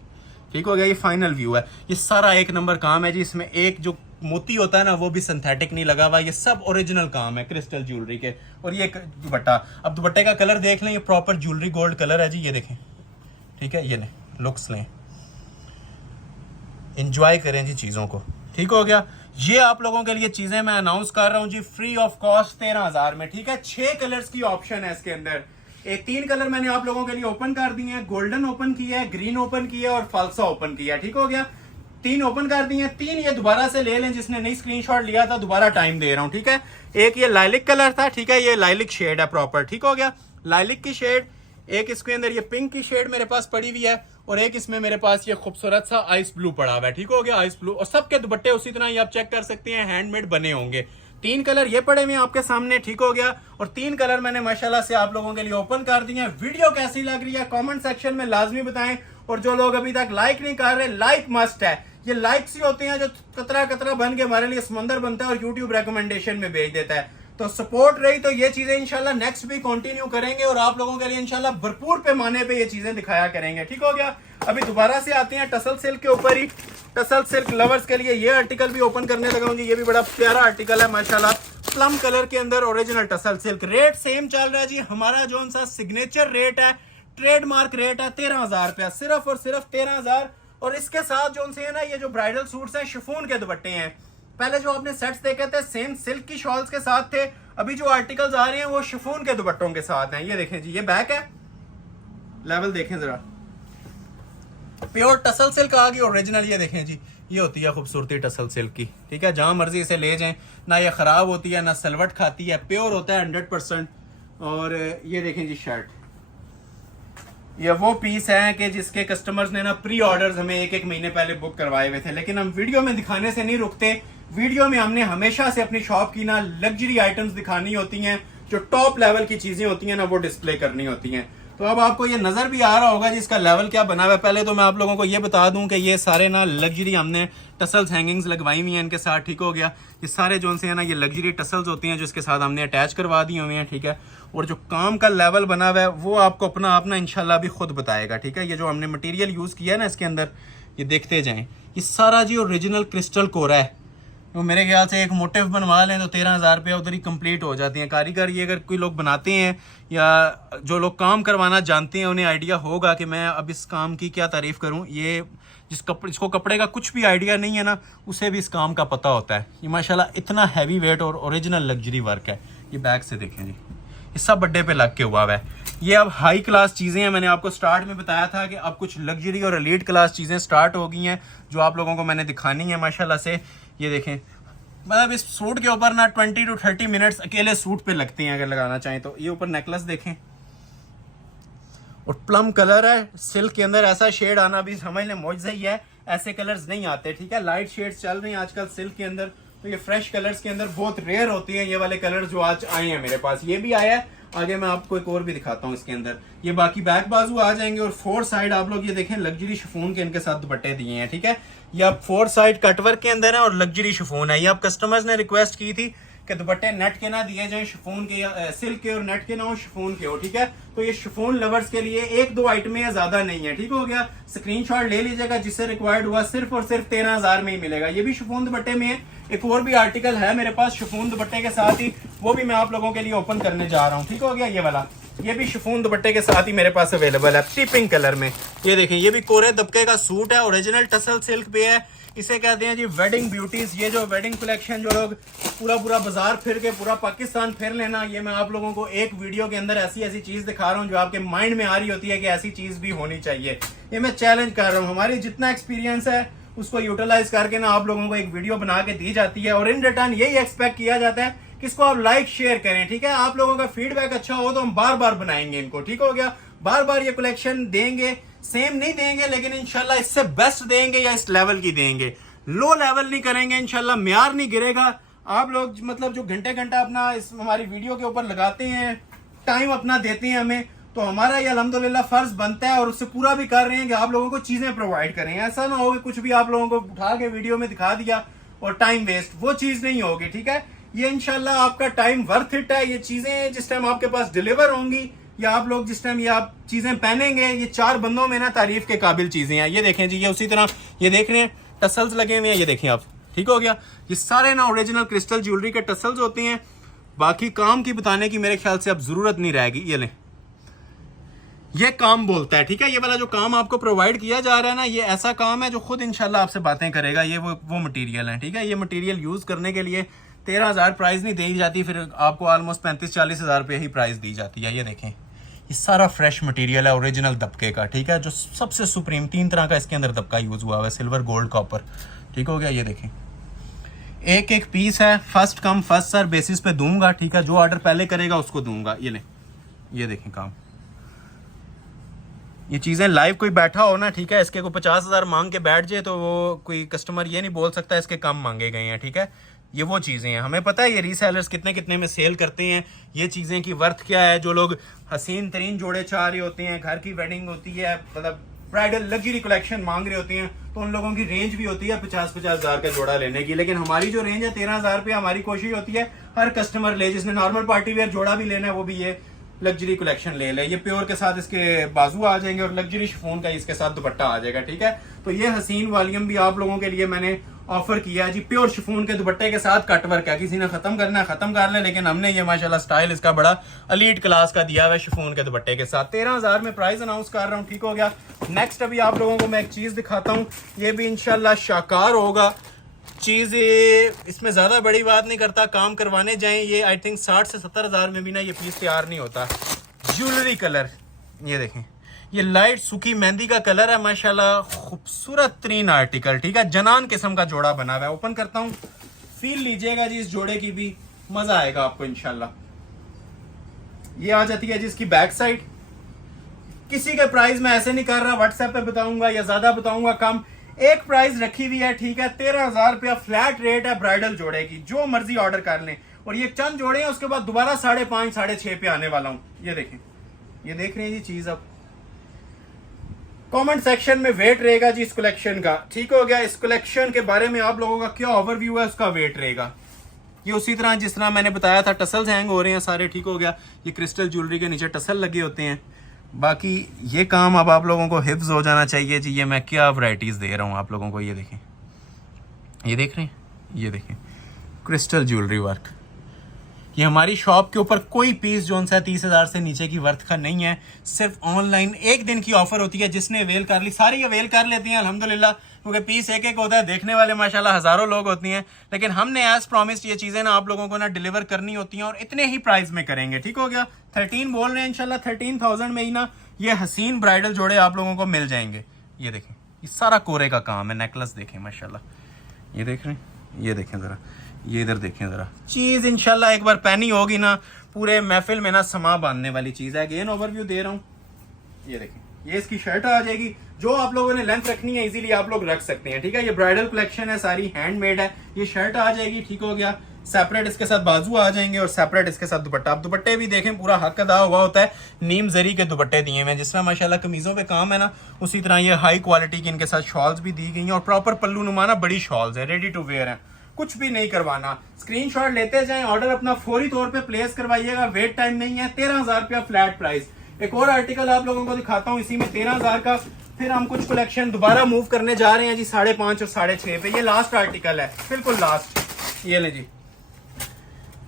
ठीक हो गया। ये फाइनल व्यू है, ये सारा 1 नंबर काम है जी। इसमें एक जो मोती होता है ना, वो भी सिंथेटिक नहीं लगा हुआ, ये सब ओरिजिनल काम है क्रिस्टल ज्वेलरी के। और ये दुपट्टा, अब दुपट्टे का कलर देख लें, ये प्रॉपर ज्वेलरी गोल्ड कलर है जी। ये देखें, ठीक है। ये लें, लुक्स लें, एंजॉय करें जी चीजों को, ठीक हो गया। ये आप लोगों के लिए चीजें मैं अनाउंस कर रहा हूं जी, फ्री ऑफ कॉस्ट 13,000 में, ठीक है। 6 कलर्स की ऑप्शन है इसके अंदर। 3 कलर मैंने आप लोगों के लिए ओपन कर दिए हैं, गोल्डन ओपन किया है, ग्रीन ओपन किया है और फालसा ओपन किया है, ठीक हो गया। 3 ओपन कर दिए हैं, 3 ये दोबारा से ले लें, जिसने नहीं स्क्रीनशॉट लिया था दोबारा टाइम दे रहा हूं, ठीक है। एक ये लाइलिक कलर था, ठीक है, ये लाइलिक शेड है प्रॉपर, ठीक हो गया। लाइलिक की शेड, एक इसके अंदर ये पिंक की शेड मेरे पास पड़ी हुई है, और एक इसमें मेरे पास ये खूबसूरत सा आइस ब्लू पड़ा हुआ है, ठीक हो गया, आइस ब्लू। और सबके दुपट्टे उसी तरह ही आप चेक कर सकते हैं, हैंडमेड बने होंगे। 3 कलर ये पड़े हुए हैं आपके सामने, ठीक हो गया। और 3 कलर मैंने माशाल्लाह से आप लोगों के लिए ओपन कर दिए हैं। वीडियो कैसी लग रही है कमेंट सेक्शन में लाजमी बताएं, और जो लोग अभी तक लाइक नहीं कर रहे, लाइक मस्ट है। ये लाइक्स ही होते हैं जो कतरा कतरा बन के हमारे लिए समंदर बनता है और यूट्यूब रिकमेंडेशन में भेज देता है। तो सपोर्ट रही तो ये चीजें इंशाल्लाह नेक्स्ट भी कंटिन्यू करेंगे, और आप लोगों के लिए इंशाल्लाह भरपूर पैमाने पे ये चीजें दिखाया करेंगे, ठीक हो गया। अभी दोबारा से आते हैं टसल सिल्क के ऊपर ही। टसल सिल्क लवर्स के लिए ये आर्टिकल भी ओपन करने लगा हूं जी। ये भी बड़ा प्यारा आर्टिकल है माशाल्लाह, प्लम कलर के अंदर original tussle silk. Rate same चल रहा है जी, हमारा जो सा सिग्नेचर रेट है, ट्रेडमार्क रेट है 13,000 रुपया, सिर्फ और सिर्फ 13,000। और इसके साथ जो है ना, ये जो ब्राइडल सूट्स हैं शिफॉन के दुपट्टे हैं। पहले जो आपने सेट्स देखे थे सेम सिल्क की शॉल्स के साथ थे, अभी जो आर्टिकल्स आ रहे हैं वो शिफॉन के दुपट्टों के साथ हैं। ये देखें जी, ये बैक है, लेवल देखें जरा, प्योर टसल सिल्क आ गई ओरिजिनल। ये देखें जी, ये होती है खूबसूरती टसल सिल्क की, ठीक है। जहां मर्जी इसे ले जाएं, ना ये खराब होती है ना सलवट खाती है, प्योर होता है 100%। और ये देखें जी शर्ट, ये वो पीस है कि जिसके कस्टमर्स ने ना प्री ऑर्डर्स हमें 1-1 महीने पहले बुक करवाए हुए थे, लेकिन हम वीडियो में दिखाने से नहीं रुकते। वीडियो में हमने हमेशा से अपनी शॉप की ना लग्जरी आइटम्स दिखानी होती हैं, जो टॉप लेवल की चीजें होती हैं ना, वो डिस्प्ले करनी होती हैं। तो अब आपको ये नजर भी आ रहा होगा जिसका लेवल क्या बना हुआ है। पहले तो मैं आप लोगों को ये बता दूं कि ये सारे ना लग्जरी हमने टसल्स हैंगिंग्स लगवाई हुई हैं इनके साथ, ठीक हो गया। ये सारे जो से है ना, ये लग्जरी टसल्स होती हैं जिसके साथ हमने अटैच करवा दिए हुए हैं, ठीक है। और जो काम का लेवल बना हुआ है वो आपको अपना इंशाल्लाह भी खुद बताएगा, ठीक है। ये जो हमने मटेरियल यूज किया है ना इसके अंदर, ये देखते जाएं, ये सारा जी ओरिजिनल क्रिस्टल कोरा है। तो मेरे ख्याल से एक मोटिव बनवा लें तो 13,000 रुपया उधर ही कंप्लीट हो जाती हैं। कारीगर ये अगर कोई लोग बनाते हैं या जो लोग काम करवाना जानते हैं, उन्हें आइडिया होगा कि मैं अब इस काम की क्या तारीफ करूं। ये जिसको कपड़े का कुछ भी आइडिया नहीं है ना, उसे भी इस काम का पता होता है। ये माशाल्लाह इतना हैवी वेट और ओरिजिनल लग्जरी वर्क है। ये बैक से देखें जी, ये सब बड्डे पे लग के हुआ है। ये अब हाई क्लास चीज़ें हैं, मैंने आपको स्टार्ट में बताया था कि अब कुछ लग्जरी और एलीट क्लास चीज़ें स्टार्ट हो गई हैं जो आप लोगों को मैंने दिखानी है माशाल्लाह से। ये देखें, मतलब इस सूट के ऊपर ना 20 to 30 मिनट्स अकेले सूट पे लगते हैं अगर लगाना चाहें तो। ये ऊपर नेकलेस देखें, और प्लम कलर है सिल्क के अंदर। ऐसा शेड आना भी समझ लें मौजज़ा ही है, ऐसे कलर्स नहीं आते, ठीक है। लाइट शेड्स चल रही हैं आजकल सिल्क के अंदर, तो ये फ्रेश कलर्स के अंदर बहुत रेयर होती हैं ये वाले कलर जो आज आए हैं मेरे पास। ये भी आया है, आगे मैं आपको एक और भी दिखाता हूँ इसके अंदर। ये बाकी बैक बाजू आ जाएंगे, और 4 साइड आप लोग ये देखें लग्जरी शिफॉन के इनके साथ दुपट्टे दिए हैं, ठीक है। ये आप 4 साइड कटवर्क के अंदर है और लग्जरी शिफॉन है। ये आप कस्टमर्स ने रिक्वेस्ट की थी कि दुपट्टे नेट के ना दिए जाएं, शिफॉन के या सिल्क के, और नेट के ना हो, शिफॉन के हो, ठीक है। तो ये शिफॉन लवर्स के लिए 1-2 आइटमें या ज्यादा नहीं है, ठीक हो गया। स्क्रीनशॉट ले लीजिएगा, जिससे रिक्वायर्ड हुआ सिर्फ और सिर्फ 13,000 में ही मिलेगा। ये भी शिफॉन दुपट्टे में है। एक और भी आर्टिकल है मेरे पास शिफॉन दुपट्टे के साथ ही, वो भी मैं आप लोगों के लिए ओपन करने जा रहा हूँ, ठीक हो गया। ये वाला, ये भी शिफॉन दुपट्टे के साथ ही मेरे पास अवेलेबल है, पिंक कलर में। ये देखें, ये भी कोरे दबके का सूट है, ओरिजिनल टसल सिल्क पे है। इसे कहते हैं जी वेडिंग ब्यूटीज। ये जो वेडिंग कलेक्शन जो लोग पूरा बाजार फिर के पूरा पाकिस्तान फिर लेना, ये मैं आप लोगों को एक वीडियो के अंदर ऐसी ऐसी चीज दिखा रहा हूँ जो आपके माइंड में आ रही होती है कि ऐसी चीज भी होनी चाहिए। ये मैं चैलेंज कर रहा हूँ, हमारी जितना एक्सपीरियंस है उसको यूटिलाइज करके ना आप लोगों को एक वीडियो बना के दी जाती है, और इन रिटर्न यही एक्सपेक्ट किया जाता है कि इसको आप लाइक शेयर करें, ठीक है। आप लोगों का फीडबैक अच्छा हो तो हम बार बार बनाएंगे इनको, ठीक हो गया। बार बार ये कलेक्शन देंगे, सेम नहीं देंगे, लेकिन इंशाल्लाह इससे बेस्ट देंगे या इस लेवल की देंगे। लो लेवल नहीं करेंगे इंशाल्लाह, म्यार नहीं गिरेगा। आप लोग मतलब जो घंटे घंटा अपना इस हमारी वीडियो के ऊपर लगाते हैं, टाइम अपना देते हैं हमें, तो हमारा ये अल्हम्दुलिल्लाह फर्ज बनता है और उससे पूरा भी कर रहे हैं कि आप लोगों को चीजें प्रोवाइड करें। ऐसा ना हो कि कुछ भी आप लोगों को उठा के वीडियो में दिखा दिया और टाइम वेस्ट, वो चीज नहीं होगी, ठीक है। ये इंशाल्लाह आपका टाइम वर्थ इट है। ये चीजें जिस टाइम आपके पास डिलीवर होंगी या आप लोग जिस टाइम ये आप चीजें पहनेंगे, ये 4 बंदों में ना तारीफ के काबिल चीजें हैं। ये देखें जी, ये उसी तरह ये देख रहे हैं टसल्स लगे हुए हैं, ये देखें आप, ठीक हो गया। ये सारे ना ओरिजिनल क्रिस्टल ज्वेलरी के टसल्स होते हैं। बाकी काम की बताने की मेरे ख्याल से अब जरूरत नहीं रहेगी। ये लें, ये काम बोलता है, ठीक है। ये वाला जो काम आपको प्रोवाइड किया जा रहा है ना, ये ऐसा काम है जो खुद इंशाल्लाह आपसे बातें करेगा। ये वो मटेरियल है, ठीक है। ये मटेरियल यूज करने के लिए 13,000 प्राइस नहीं दी जाती, फिर आपको ऑलमोस्ट 35-40 हज़ार रुपये ही प्राइस दी जाती है। ये देखें, ये सारा फ्रेश मटेरियल है ओरिजिनल दबके का, ठीक है। जो सबसे सुप्रीम 3 तरह का इसके अंदर दबका यूज हुआ है, सिल्वर, गोल्ड, कॉपर, ठीक हो गया। ये देखें, एक एक पीस है, first come first serve basis पे दूंगा, ठीक है। जो ऑर्डर पहले करेगा उसको दूंगा। ये लें, ये देखें काम। ये चीज़ें लाइव कोई बैठा हो ना, ठीक है, इसके को 50,000 मांग के बैठ जाए तो वो कोई कस्टमर ये नहीं बोल सकता इसके कम मांगे गए हैं, ठीक है। ये वो चीज़ें हैं, हमें पता है ये रीसेलर्स कितने कितने में सेल करते हैं, ये चीज़ें की वर्थ क्या है। जो लोग हसीन तरीन जोड़े चाह रहे होते हैं, घर की वेडिंग होती है, मतलब ब्राइडल लग्जरी कलेक्शन मांग रहे होते हैं, तो उन लोगों की रेंज भी होती है 50-50 हज़ार का जोड़ा लेने की। लेकिन हमारी जो रेंज है 13,000 रुपये, हमारी कोशिश होती है हर कस्टमर ले, जिसने नॉर्मल पार्टी वेयर जोड़ा भी लेना है वो भी ये लग्जरी कलेक्शन ले ले। ये प्योर के साथ इसके बाजू आ जाएंगे और लग्जरी शिफॉन का इसके साथ दुपट्टा आ जाएगा, ठीक है। तो ये हसीन वॉल्यूम भी आप लोगों के लिए मैंने ऑफर किया है जी, प्योर शिफॉन के दुपट्टे के साथ कटवर्क है। किसी ने खत्म करना है खत्म कर ले, लेकिन हमने ये माशाल्लाह स्टाइल इसका बड़ा एलीट क्लास का दिया हुआ है शिफॉन के दुपट्टे के साथ। 13,000 में प्राइस अनाउंस कर रहा हूँ, ठीक हो गया। नेक्स्ट अभी आप लोगों को मैं एक चीज दिखाता हूँ, ये भी इंशाल्लाह शाकार होगा चीज। इसमें ज्यादा बड़ी बात नहीं करता, काम करवाने जाएं, ये आई थिंक 60 से 70 हज़ार में भी ना ये पीस तैयार नहीं होता। ज्वेलरी कलर, ये देखें, ये लाइट सूखी मेहंदी का कलर है, माशाल्लाह खूबसूरत तरीन आर्टिकल, ठीक है। जनान किस्म का जोड़ा बना हुआ है। ओपन करता हूँ, फील लीजिएगा जी इस जोड़े की भी, मजा आएगा आपको इंशाल्लाह। ये आ जाती है जी इसकी बैक साइड। किसी के प्राइस में ऐसे नहीं कर रहा, व्हाट्सएप पे बताऊंगा या ज्यादा बताऊंगा कम, एक प्राइस रखी हुई है, ठीक है। 13,000 रुपया फ्लैट रेट है ब्राइडल जोड़े की, जो मर्जी ऑर्डर कर लें। और ये चंद जोड़े हैं, उसके बाद दोबारा 5.5 6.5 पे आने वाला हूं। ये देखें, ये देख रहे हैं जी चीज। अब कमेंट सेक्शन में वेट रहेगा जी इस कलेक्शन का, ठीक हो गया। इस कलेक्शन के बारे में आप लोगों का क्या ओवरव्यू है, उसका वेट रहेगा। ये उसी तरह जिस तरह मैंने बताया था, टसल्स हैंग हो रहे हैं सारे, ठीक हो गया। ये क्रिस्टल ज्वेलरी के नीचे टसल लगे होते हैं। बाकी ये काम अब आप लोगों को हिफ्ज हो जाना चाहिए जी। ये मैं क्या वैरायटीज दे रहा हूँ आप लोगों को, ये देखें, ये देख रहे हैं, ये देखें क्रिस्टल ज्वेलरी वर्क। ये हमारी शॉप के ऊपर कोई पीस जो सा 30,000 से नीचे की वर्थ का नहीं है। सिर्फ ऑनलाइन एक दिन की ऑफर होती है, जिसने अवेल कर ली, सारी अवेल कर लेती हैं अल्हम्दुलिल्लाह, क्योंकि पीस एक एक होता है, देखने वाले माशाल्लाह हजारों लोग होती हैं। लेकिन हमने एज प्रॉमिस्ड ये चीज़ें ना आप लोगों को ना डिलीवर करनी होती हैं, और इतने ही प्राइस में करेंगे, ठीक हो गया। 13 बोल रहे हैं, इंशाल्लाह 13,000 में ही ना ये हसीन ब्राइडल जोड़े आप लोगों को मिल जाएंगे। ये देखें, ये सारा कोरे का काम है। नेकलेस देखें माशाल्लाह, ये देख रहे हैं, ये देखें ज़रा, ये इधर देखें ज़रा। चीज़ इंशाल्लाह एक बार पहनी होगी ना, पूरे महफिल में ना समा बांधने वाली चीज़ है। अगेन ओवरव्यू दे रहा हूँ, ये देखें, ये इसकी शर्ट आ जाएगी। जो आप लोगों ने लेंथ रखनी है इजीली आप लोग रख सकते हैं, ठीक है। ये ब्राइडल कलेक्शन है, सारी हैंडमेड है। ये शर्ट आ जाएगी, ठीक हो गया। सेपरेट इसके साथ बाजू आ जाएंगे और सेपरेट इसके साथ दुपट्टा। आप दुपट्टे भी देखें, पूरा हक अदा हुआ होता है। नीम जरी के दुपट्टे दिए हुए हैं, जिस तरह माशाल्लाह कमीजों पे काम है ना, उसी तरह ये हाई क्वालिटी की इनके साथ शॉल्स भी दी गई हैं, और प्रॉपर पल्लू नुमा ना बड़ी शॉल्स है, रेडी टू वेयर है। कुछ भी नहीं करवाना। स्क्रीनशॉट लेते जाएं, ऑर्डर अपना फौरी तौर पे प्लेस करवाइएगा, वेट टाइम नहीं है। 13,000 रुपया फ्लैट प्राइस। एक और आर्टिकल आप लोगों को दिखाता हूं इसी में 13,000 का। फिर हम कुछ कलेक्शन दोबारा मूव करने जा रहे हैं जी 5.5 और 6.5 पे। ये लास्ट आर्टिकल है, बिल्कुल लास्ट। ये ले जी,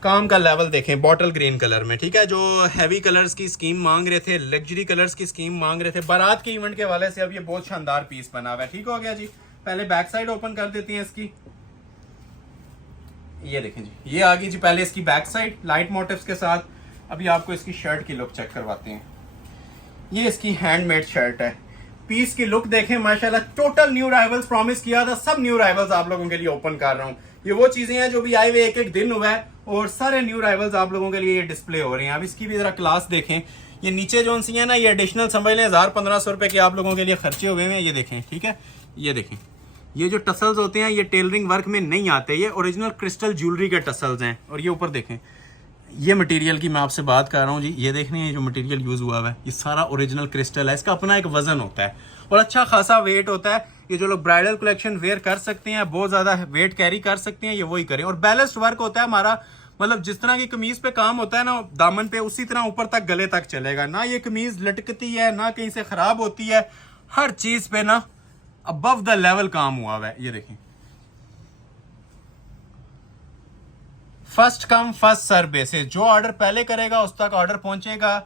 काम का लेवल देखें, बॉटल ग्रीन कलर में, ठीक है। जो हैवी कलर्स की स्कीम मांग रहे थे, लग्जरी कलर्स की स्कीम मांग रहे थे, बारात के इवेंट के वाले से अब ये बहुत शानदार पीस बना हुआ है। ठीक हो गया जी। पहले बैक साइड ओपन कर देती हैं इसकी। ये देखें जी, ये आ गई जी पहले इसकी बैक साइड लाइट मोटिव्स के साथ। अभी आपको इसकी शर्ट की लुक चेक करवाते हैं। ये इसकी हैंडमेड शर्ट है। पीस की लुक देखें माशाल्लाह, टोटल न्यू राइवल्स प्रॉमिस किया था, सब न्यू राइवल्स आप लोगों के लिए ओपन कर रहा हूँ। ये वो चीजें हैं जो भी आए हुए एक दिन हुआ है और सारे न्यू राइवल्स आप लोगों के लिए ये डिस्प्ले हो रहे हैं। अब इसकी भी जरा क्लास देखें। ये नीचे जो सी है ना, ये एडिशनल समझ लें 1,000-1,500 रुपए के आप लोगों के लिए खर्चे हुए हैं। ये देखें, ठीक है। ये देखें, ये जो टसल्स होते हैं ये टेलरिंग वर्क में नहीं आते, ये ओरिजिनल क्रिस्टल ज्वेलरी के टसल्स हैं। और ये ऊपर देखें, ये मटेरियल की मैं आपसे बात कर रहा हूँ जी। ये देख रहे हैं, जो मटेरियल यूज हुआ है ये सारा ओरिजिनल क्रिस्टल है। इसका अपना एक वजन होता है और अच्छा खासा वेट होता है। ये जो लोग ब्राइडल कलेक्शन वेयर कर सकते हैं, बहुत ज्यादा वेट कैरी कर सकते हैं, ये वही करें। और बैलेंस्ड वर्क होता है हमारा, मतलब जिस तरह की कमीज पे काम होता है ना दामन पे, उसी तरह ऊपर तक गले तक चलेगा। ना ये कमीज लटकती है, ना कहीं से खराब होती है। हर चीज पे ना अबव द लेवल काम हुआ है। ये देखें, first come first serve basis. जो ऑर्डर पहले करेगा उस तक ऑर्डर पहुंचेगा।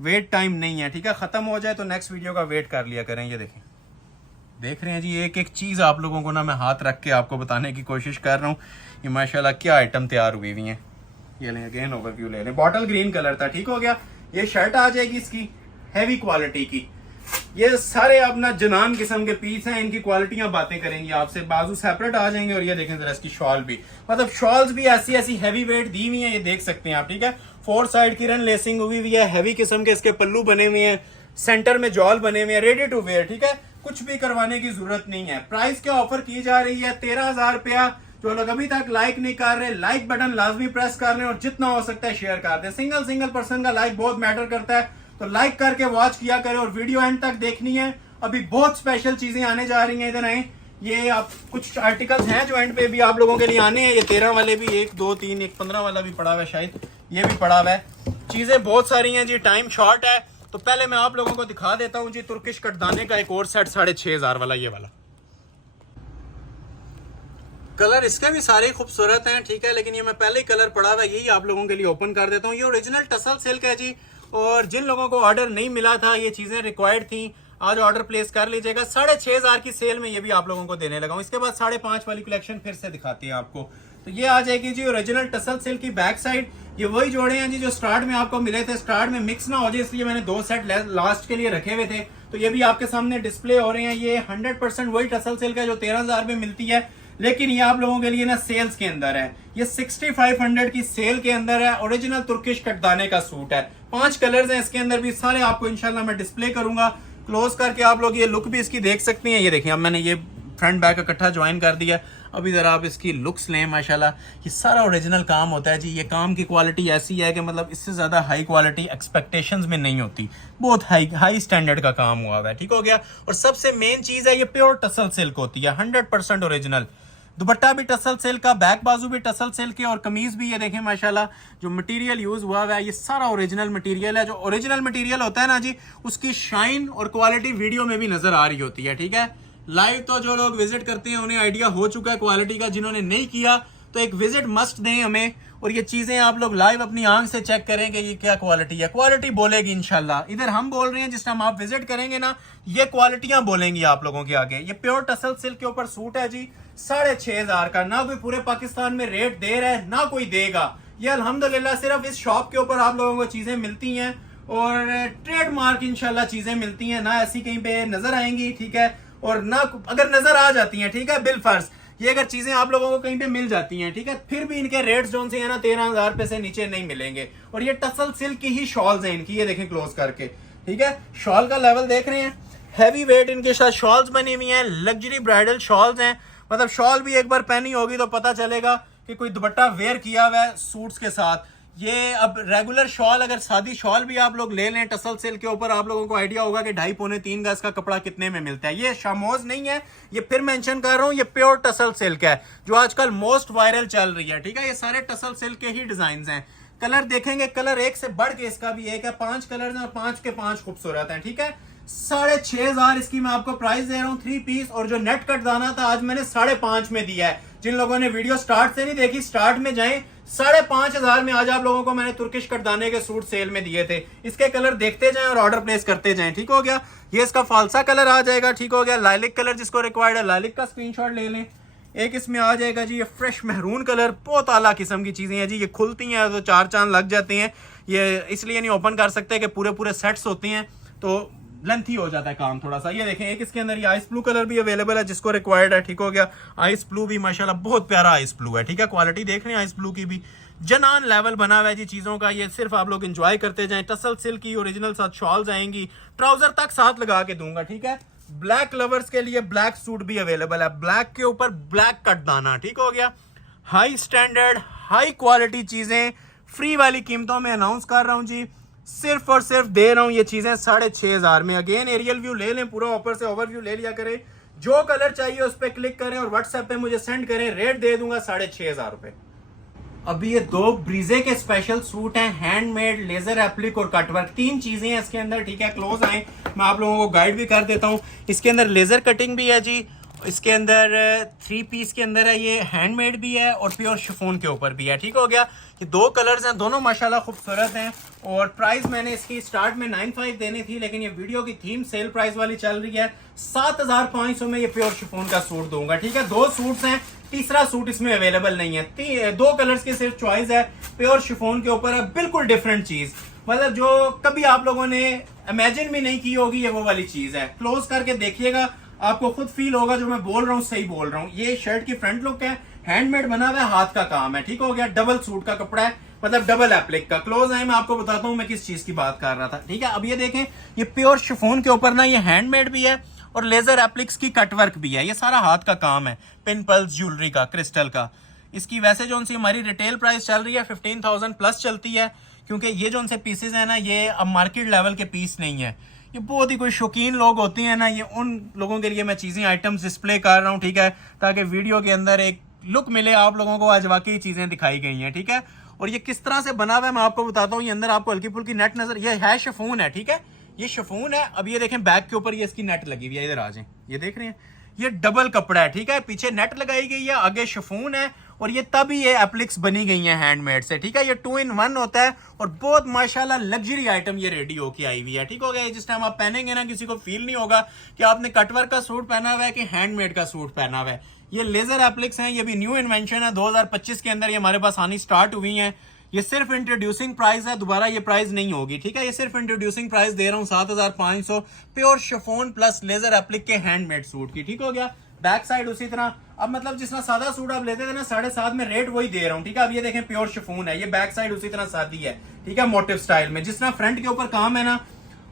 वेट टाइम नहीं है, ठीक है। खत्म हो जाए तो नेक्स्ट वीडियो का वेट कर लिया करें। ये देखें, देख रहे हैं जी, एक एक चीज आप लोगों को ना मैं हाथ रख के आपको बताने की कोशिश कर रहा हूँ। ये माशाल्लाह क्या आइटम तैयार हुई हुई हैं। ये लें, अगेन ओवरव्यू ले लें। बॉटल ग्रीन कलर था, ठीक हो गया। ये शर्ट आ जाएगी इसकी हैवी क्वालिटी की। ये सारे अपना जनान किस्म के पीस हैं, इनकी क्वालिटियां बातें करेंगी आपसे। बाजू सेपरेट आ जाएंगे। और ये देखें जरा इसकी शॉल भी, मतलब शॉल्स भी ऐसी ऐसी हैवी वेट दी हुई है, ये देख सकते हैं आप, ठीक है। 4 साइड की रन लेसिंग हुई हुई है, हैवी किस्म के इसके पल्लू बने हुए हैं, सेंटर में जॉल बने हुए हैं, रेडी टू वेयर, ठीक है। कुछ भी करवाने की जरूरत नहीं है। प्राइस क्या ऑफर की जा रही है? 13,000 रुपया। जो लोग अभी तक लाइक नहीं कर रहे, लाइक बटन लाजमी प्रेस कर रहे हैं और जितना हो सकता है शेयर कर दें। सिंगल पर्सन का लाइक बहुत मैटर करता है, तो लाइक करके वॉच किया करें और वीडियो एंड तक देखनी है। अभी बहुत स्पेशल चीजें आने जा रही हैं, इधर आए। ये आप कुछ आर्टिकल्स हैं जो एंड पे भी आप लोगों के लिए आने हैं। ये 13 वाले भी, 1 2 3, एक 15 वाला भी पड़ा हुआ है, शायद ये भी पड़ा हुआ है। चीजें बहुत सारी हैं जी, टाइम शॉर्ट है, तो पहले मैं आप लोगों को दिखा देता हूं जी तुर्किश कटदाने का एक और सेट 6,500 वाला। ये वाला कलर इसके भी सारे खूबसूरत हैं, ठीक है। लेकिन ये मैं पहले ही कलर पड़ा हुआ है, यही आप लोगों के लिए ओपन कर देता हूँ। ये ओरिजिनल टसल सिल्क है जी। और जिन लोगों को ऑर्डर नहीं मिला था, ये चीजें रिक्वायर्ड थी, आज ऑर्डर प्लेस कर लीजिएगा। 6,500 की सेल में ये भी आप लोगों को देने लगा हूं। इसके बाद 5.5 वाली कलेक्शन फिर से दिखाती है आपको। तो ये आ जाएगी जी ओरिजिनल टसल सिल्क की बैक साइड। ये वही जोड़े हैं जी जो स्टार्ट में आपको मिले थे। स्टार्ट में मिक्स ना हो जाए इसलिए मैंने 2 सेट लास्ट के लिए रखे हुए थे, तो ये भी आपके सामने डिस्प्ले हो रहे हैं। ये 100% वही टसल सिल्क है जो 13,000 में मिलती है, लेकिन ये आप लोगों के लिए ना सेल्स के अंदर है। ये 6,500 की सेल के अंदर है। ओरिजिनल तुर्किश कटदाने का सूट है। 5 कलर्स हैं इसके अंदर भी, सारे आपको इंशाल्लाह मैं डिस्प्ले करूंगा। क्लोज करके आप लोग ये लुक भी इसकी देख सकते हैं। ये देखिए, अब मैंने ये फ्रंट बैक इकट्ठा ज्वाइन कर दिया। अभी जरा आप इसकी लुक्स लें। माशाल्लाह ये सारा ओरिजिनल काम होता है जी। ये काम की क्वालिटी ऐसी है कि मतलब इससे ज्यादा हाई क्वालिटी एक्सपेक्टेशंस में नहीं होती। बहुत हाई स्टैंडर्ड का काम हुआ है, ठीक हो गया। और सबसे मेन चीज है, ये प्योर टसल सिल्क होती है, 100% ओरिजिनल। दुपट्टा भी टसल सिल्क का, बैक बाजू भी टसल सिल्क के, और कमीज भी ये देखें माशाल्लाह जो मटेरियल यूज हुआ है ये सारा ओरिजिनल मटेरियल है। जो ओरिजिनल मटेरियल होता है ना जी, उसकी शाइन और क्वालिटी वीडियो में भी नजर आ रही होती है, ठीक है। लाइव तो जो लोग विजिट करते हैं उन्हें आइडिया हो चुका है क्वालिटी का, जिन्होंने नहीं किया तो एक विजिट मस्ट दें हमें, और ये चीजें आप लोग लाइव अपनी आंख से चेक करें कि ये क्या क्वालिटी है। क्वालिटी बोलेगी इंशाल्लाह। इधर हम बोल रहे हैं, जिस टाइम आप विजिट करेंगे ना, ये क्वालिटियां बोलेंगी आप लोगों के आगे। ये प्योर टसल सिल्क के ऊपर सूट है जी, 6,500 का। ना कोई पूरे पाकिस्तान में रेट दे रहा है, ना कोई देगा। ये अल्हम्दुलिल्लाह सिर्फ इस शॉप के ऊपर आप लोगों को चीजें मिलती हैं, और ट्रेडमार्क इंशाल्लाह चीजें मिलती हैं, ना ऐसी कहीं पे नजर आएंगी, ठीक है। और ना अगर नजर आ जाती हैं, ठीक है, बिल फर्ज ये अगर चीजें आप लोगों को कहीं पे मिल जाती हैं, ठीक है, फिर भी इनके रेट्स जो से है ना 13,000 रुपए से नीचे नहीं मिलेंगे। और ये टसल सिल्क की ही शॉल्स हैं इनकी, ये देखें क्लोज करके, ठीक है। शॉल का लेवल देख रहे हैं, हैवी वेट इनके साथ शॉल्स बनी हुई हैं, लग्जरी ब्राइडल शॉल्स हैं। मतलब शॉल भी एक बार पहनी होगी तो पता चलेगा कि कोई दुपट्टा वेयर किया हुआ है सूट्स के साथ। ये अब रेगुलर शॉल, अगर सादी शॉल भी आप लोग ले लें टसल सिल्क के ऊपर, आप लोगों को आइडिया होगा कि 2.5-3 गज का कपड़ा कितने में मिलता है। ये शामोज नहीं है, ये फिर मेंशन कर रहा हूँ, ये प्योर टसल सिल्क है जो आजकल मोस्ट वायरल चल रही है, ठीक है। ये सारे टसल सिल्क के ही डिजाइन हैं। कलर देखेंगे, कलर एक से बढ़ के इसका भी एक है, 5 कलर हैं और 5 के 5 खूबसूरत हैं, ठीक है। 6,500 इसकी मैं आपको प्राइस दे रहा हूँ 3 पीस। और जो नेट कट दाना था आज मैंने 5.5 में दिया है। जिन लोगों ने वीडियो स्टार्ट से नहीं देखी, स्टार्ट में जाएं, 5,500 में आज आप लोगों को मैंने तुर्किश कट दाने के सूट सेल में दिए थे। इसके कलर देखते जाएं और ऑर्डर प्लेस करते जाएं, ठीक हो गया। ये इसका फालसा कलर आ जाएगा, ठीक हो गया। लाइलिक कलर जिसको रिक्वायर्ड है लाइलिक का स्क्रीनशॉट ले लें। एक इसमें आ जाएगा जी ये फ्रेश महरून कलर, बहुत आला किस्म की चीजें हैं जी। ये खुलती हैं तो 4 चांद लग जाते हैं, ये इसलिए नहीं ओपन कर सकते कि पूरे पूरे सेट्स होते हैं तो लेंथी हो जाता है काम थोड़ा सा। ये देखें, एक इसके अंदर ये आइस ब्लू कलर भी अवेलेबल है जिसको रिक्वायर्ड है, ठीक हो गया। आइस ब्लू भी माशाल्लाह बहुत प्यारा आइस ब्लू है, ठीक है। क्वालिटी देख रहे हैं आइस ब्लू की भी, जनान लेवल बना हुआ है जी चीजों का। ये सिर्फ आप लोग एंजॉय करते जाएं। टसल सिल्क की ओरिजिनल साथ शॉल्स आएंगी, ट्राउजर तक साथ लगा के दूंगा, ठीक है। ब्लैक लवर्स के लिए ब्लैक सूट भी अवेलेबल है, ब्लैक के ऊपर ब्लैक कट दाना, ठीक हो गया। हाई स्टैंडर्ड हाई क्वालिटी चीजें फ्री वाली कीमतों में अनाउंस कर रहा हूं जी। सिर्फ और सिर्फ दे रहा हूं ये चीजें 6,500 में। अगेन एरियल व्यू ले लें, पूरा ऊपर से ओवरव्यू ले लिया करें। जो कलर चाहिए उस पर क्लिक करें और व्हाट्सएप पे मुझे सेंड करें, रेट दे दूंगा 6,500 रुपए। अभी ये 2 ब्रीजे के स्पेशल सूट हैं, हैंडमेड, लेजर एप्लिक और कटवर्क, 3 चीजें हैं इसके अंदर, ठीक है। क्लोज आए, मैं आप लोगों को गाइड भी कर देता हूं। इसके अंदर लेजर कटिंग भी है जी, इसके अंदर 3 पीस के अंदर है, ये हैंडमेड भी है और प्योर शिफॉन के ऊपर भी है, ठीक हो गया। ये 2 कलर्स हैं, दोनों माशाल्लाह खूबसूरत हैं। और प्राइस मैंने इसकी स्टार्ट में 9,500 देनी थी, लेकिन ये वीडियो की थीम सेल प्राइस वाली चल रही है। 7,500 में ये प्योर शिफॉन का सूट दूंगा, ठीक है। 2 सूट्स हैं, तीसरा सूट इसमें अवेलेबल नहीं है। 2 कलर्स की सिर्फ चॉइस है, प्योर शिफॉन के ऊपर है, बिल्कुल डिफरेंट चीज, मतलब जो कभी आप लोगों ने इमेजिन भी नहीं की होगी, ये वो वाली चीज है। क्लोज करके देखिएगा, आपको खुद फील होगा जो मैं बोल रहा हूँ सही बोल रहा हूँ। ये शर्ट की फ्रंट लुक है, हैंडमेड बना हुआ है, हाथ का काम है, ठीक हो गया। डबल सूट का कपड़ा है, मतलब डबल एप्लिक का। क्लोज है, मैं आपको बताता हूँ मैं किस चीज की बात कर रहा था, ठीक है। अब ये देखें, ये प्योर शिफॉन के ऊपर ना ये हैंडमेड भी है और लेजर एप्लिक्स की कटवर्क भी है। ये सारा हाथ का काम है, पिनपल्स ज्वेलरी का, क्रिस्टल का। इसकी वैसे जो उनसे हमारी रिटेल प्राइस चल रही है 15,000 प्लस चलती है, क्योंकि ये जो उनसे पीसेज है ना, ये अब मार्केट लेवल के पीस नहीं है। ये बहुत ही कोई शौकीन लोग होते हैं ना, ये उन लोगों के लिए मैं चीजें आइटम्स डिस्प्ले कर रहा हूँ, ठीक है, ताकि वीडियो के अंदर एक लुक मिले आप लोगों को। आज वाकई चीजें दिखाई गई हैं, ठीक है। और ये किस तरह से बना हुआ है मैं आपको बताता हूँ। ये अंदर आपको हल्की फुल्की नेट नजर, ये है शिफॉन है, ठीक है, ये शिफॉन है। अब ये देखें बैक के ऊपर ये इसकी नेट लगी हुई है, इधर आ जाए, ये देख रहे हैं, ये डबल कपड़ा है, ठीक है। पीछे नेट लगाई गई है, आगे शिफॉन है, और ये तभी ये एप्लिक्स बनी गई हैं हैंडमेड से, ठीक है। ये 2 in 1 होता है और बहुत माशाल्लाह लग्जरी आइटम ये रेडी होके आई हुई है, ठीक हो गया। जिस टाइम आप पहनेंगे ना, किसी को फील नहीं होगा कि आपने कटवर्क का सूट पहना हुआ है कि हैंडमेड का सूट पहना हुआ है। ये लेजर एप्लिक्स हैं, ये भी न्यू इन्वेंशन है, 2025 के अंदर ये हमारे पास आनी स्टार्ट हुई है। ये सिर्फ इंट्रोड्यूसिंग प्राइस है, दोबारा ये प्राइस नहीं होगी, ठीक है। ये सिर्फ इंट्रोड्यूसिंग प्राइस दे रहा हूँ 7,500 pure chiffon plus laser applique के हैंडमेड सूट की, ठीक हो गया। बैक साइड उसी तरह, अब मतलब जिस तरह सादा सूट आप लेते थे ना 7.5 में, रेट वही दे रहा हूँ, ठीक है। अब ये देखें प्योर शिफॉन है, ये बैक साइड उसी तरह सादी है, ठीक है, मोटिव स्टाइल में। जिस तरह फ्रंट के ऊपर काम है ना,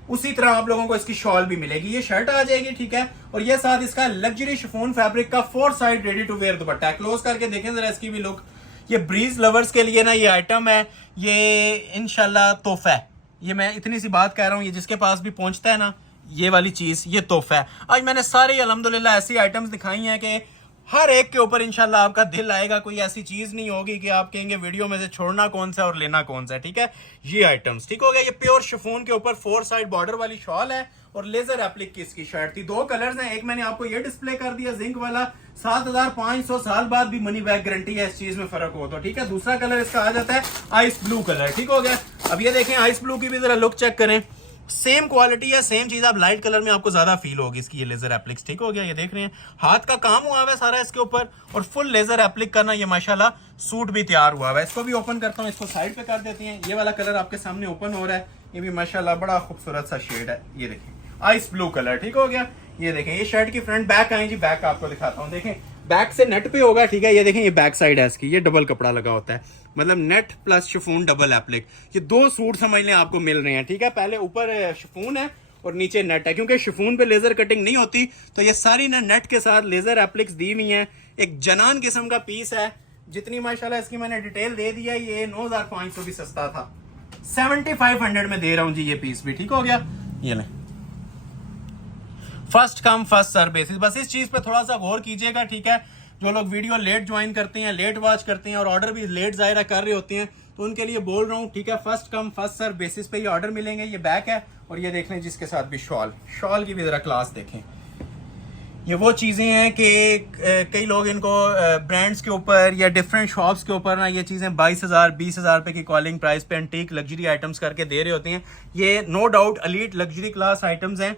उसी तरह आप लोगों को इसकी शॉल भी मिलेगी। ये शर्ट आ जाएगी, ठीक है। और ये साथ इसका लग्जरी शिफॉन फैब्रिक का 4 side ready to wear dupatta है। क्लोज करके देखें जरा इसकी भी लुक। ये ब्रीज लवर्स के लिए ना ये आइटम है, ये इंशाल्लाह तोहफा है। ये मैं इतनी सी बात कह रहा हूँ, ये जिसके पास भी पहुंचता है ना ये वाली चीज, ये तोहफा है। आज मैंने सारी अल्हम्दुलिल्लाह ऐसी आइटम्स दिखाई हैं कि हर एक के ऊपर इंशाल्लाह आपका दिल आएगा। कोई ऐसी चीज नहीं होगी कि आप कहेंगे वीडियो में से छोड़ना कौन सा और लेना कौन सा है, ठीक है। ये आइटम्स, ठीक हो गया। ये प्योर शिफॉन के ऊपर 4 साइड बॉर्डर वाली शॉल है और लेजर एप्लिक की इसकी शर्ट थी। 2 कलर्स हैं, एक मैंने आपको ये डिस्प्ले कर दिया जिंक वाला, 7,500 साल बाद भी मनी बैक गारंटी है, इस चीज में फर्क हो तो, ठीक है। दूसरा कलर इसका आ जाता है आइस ब्लू कलर, ठीक हो गया। अब ये देखें आइस ब्लू की भी जरा लुक चेक करें, सेम क्वालिटी है, सेम चीज, आप लाइट कलर में आपको ज्यादा फील होगी इसकी। ये लेजर एप्लिक्स, ठीक हो गया। ये देख रहे हैं हाथ का काम हुआ है सारा इसके ऊपर, और फुल लेजर एप्लिक करना, ये माशाल्लाह सूट भी तैयार हुआ है। इसको भी ओपन करता हूँ, इसको साइड पे कर देते हैं। ये वाला कलर आपके सामने ओपन हो रहा है, ये भी माशाल्लाह बड़ा खूबसूरत सा शेड है। ये देखें आइस ब्लू कलर, ठीक हो गया। ये देखें ये शर्ट की फ्रंट बैक आई जी, बैक आपको दिखाता हूँ। देखें बैक से नेट पे होगा, ठीक है। ये देखें ये बैक साइड है इसकी, ये डबल कपड़ा लगा होता है, मतलब net plus chiffon double applique. ये 2 सूट समझ लें आपको मिल रहे हैं, ठीक है। पहले ऊपर शिफॉन है और नीचे नेट है, क्योंकि शिफॉन पे लेजर कटिंग नहीं होती, तो ये सारी ना नेट के साथ लेजर एप्लिक्स दी हुई है। एक जनान किस्म का पीस है, जितनी माशाल्लाह इसकी मैंने डिटेल दे दिया, ये 9,500 भी सस्ता था, 7,500 में दे रहा हूँ जी ये पीस भी। ठीक हो गया, ये ले first come first serve basis. बस इस चीज पे थोड़ा सा गौर कीजिएगा, ठीक है। जो लोग वीडियो लेट ज्वाइन करते हैं, लेट वॉच करते हैं और ऑर्डर भी लेट ज़ाहिर कर रहे होते हैं, तो उनके लिए बोल रहा हूँ, ठीक है। First come first serve basis पे ये ऑर्डर मिलेंगे। ये बैक है और ये देख लें जिसके साथ भी शॉल की भी जरा क्लास देखें। ये वो चीज़ें हैं कि कई लोग इनको ब्रांड्स के ऊपर या डिफरेंट शॉप्स के ऊपर ना ये चीज़ें 22,000 20,000 रुपये की कॉलिंग प्राइस पे एंटीक लग्जरी आइटम्स करके दे रहे होते हैं। ये no doubt elite luxury class items हैं,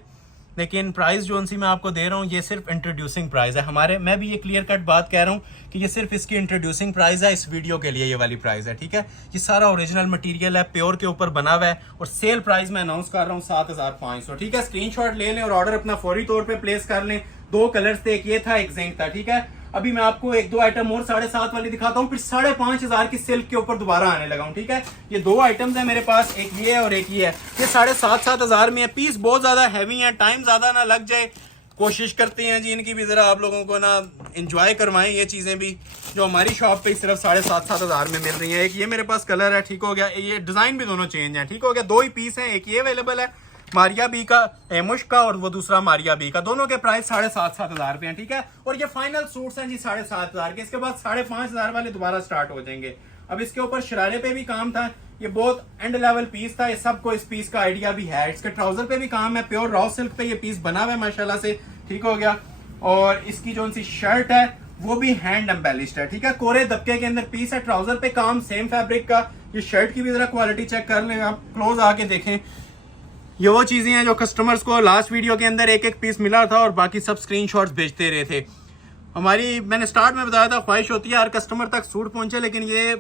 लेकिन प्राइस जो उनसी मैं आपको दे रहा हूँ ये सिर्फ इंट्रोड्यूसिंग प्राइस है हमारे। मैं भी ये क्लियर कट बात कह रहा हूँ कि ये सिर्फ इसकी इंट्रोड्यूसिंग प्राइस है इस वीडियो के लिए, ये वाली प्राइस है, ठीक है। ये सारा ओरिजिनल मटेरियल है, प्योर के ऊपर बना हुआ है और सेल प्राइस मैं अनाउंस कर रहा हूँ 7,500, ठीक है। स्क्रीनशॉट ले लें और ऑर्डर अपना फौरी तौर पर प्लेस कर लें। 2 कलर्स थे, एक ये था, एक जिंक था, ठीक है। अभी मैं आपको 1-2 आइटम और 7,500 वाली दिखाता हूँ, फिर 5,500 की सिल्क के ऊपर दोबारा आने लगा हूँ, ठीक है। ये 2 आइटम्स है मेरे पास, एक ये है और एक ये है। ये 7,500 में है। पीस बहुत ज्यादा हैवी है, टाइम ज्यादा ना लग जाए, कोशिश करते हैं जी इनकी भी जरा आप लोगों को ना इंजॉय करवाएं ये चीजें भी, जो हमारी शॉप पे सिर्फ 7,500 में मिल रही है। एक ये मेरे पास कलर है, ठीक हो गया। ये डिजाइन भी दोनों चेंज है, ठीक हो गया। 2 ही पीस है, एक ये अवेलेबल है मारिया बी का, एमुश का, और वो दूसरा मारिया बी का। दोनों के प्राइस 7,500 रुपए हैं, ठीक है। और ये फाइनल सूट्स हैं जी 7,500 के। इसके बाद 5,500 वाले दोबारा स्टार्ट हो जाएंगे। अब इसके ऊपर शरारे पे भी काम था, ये बहुत एंड लेवल पीस था। ये सबको इस पीस का आइडिया भी है। इसके ट्राउजर पे भी काम है, प्योर रॉ सिल्क पे ये पीस बना हुआ है माशाल्लाह से, ठीक हो गया। और इसकी जो सी शर्ट है वो भी हैंड एम्बेलिश्ड है, ठीक है। कोरे दबके के अंदर पीस है, ट्राउजर पे काम सेम फैब्रिक का। ये शर्ट की भी जरा क्वालिटी चेक कर लें आप, क्लोज आके देखें। ये वो चीजें हैं जो कस्टमर्स को लास्ट वीडियो के अंदर एक पीस मिला था और बाकी सब स्क्रीनशॉट्स भेजते रहे थे। हमारी, मैंने स्टार्ट में बताया था, ख्वाहिश होती है हर कस्टमर तक सूट पहुंचे, लेकिन ये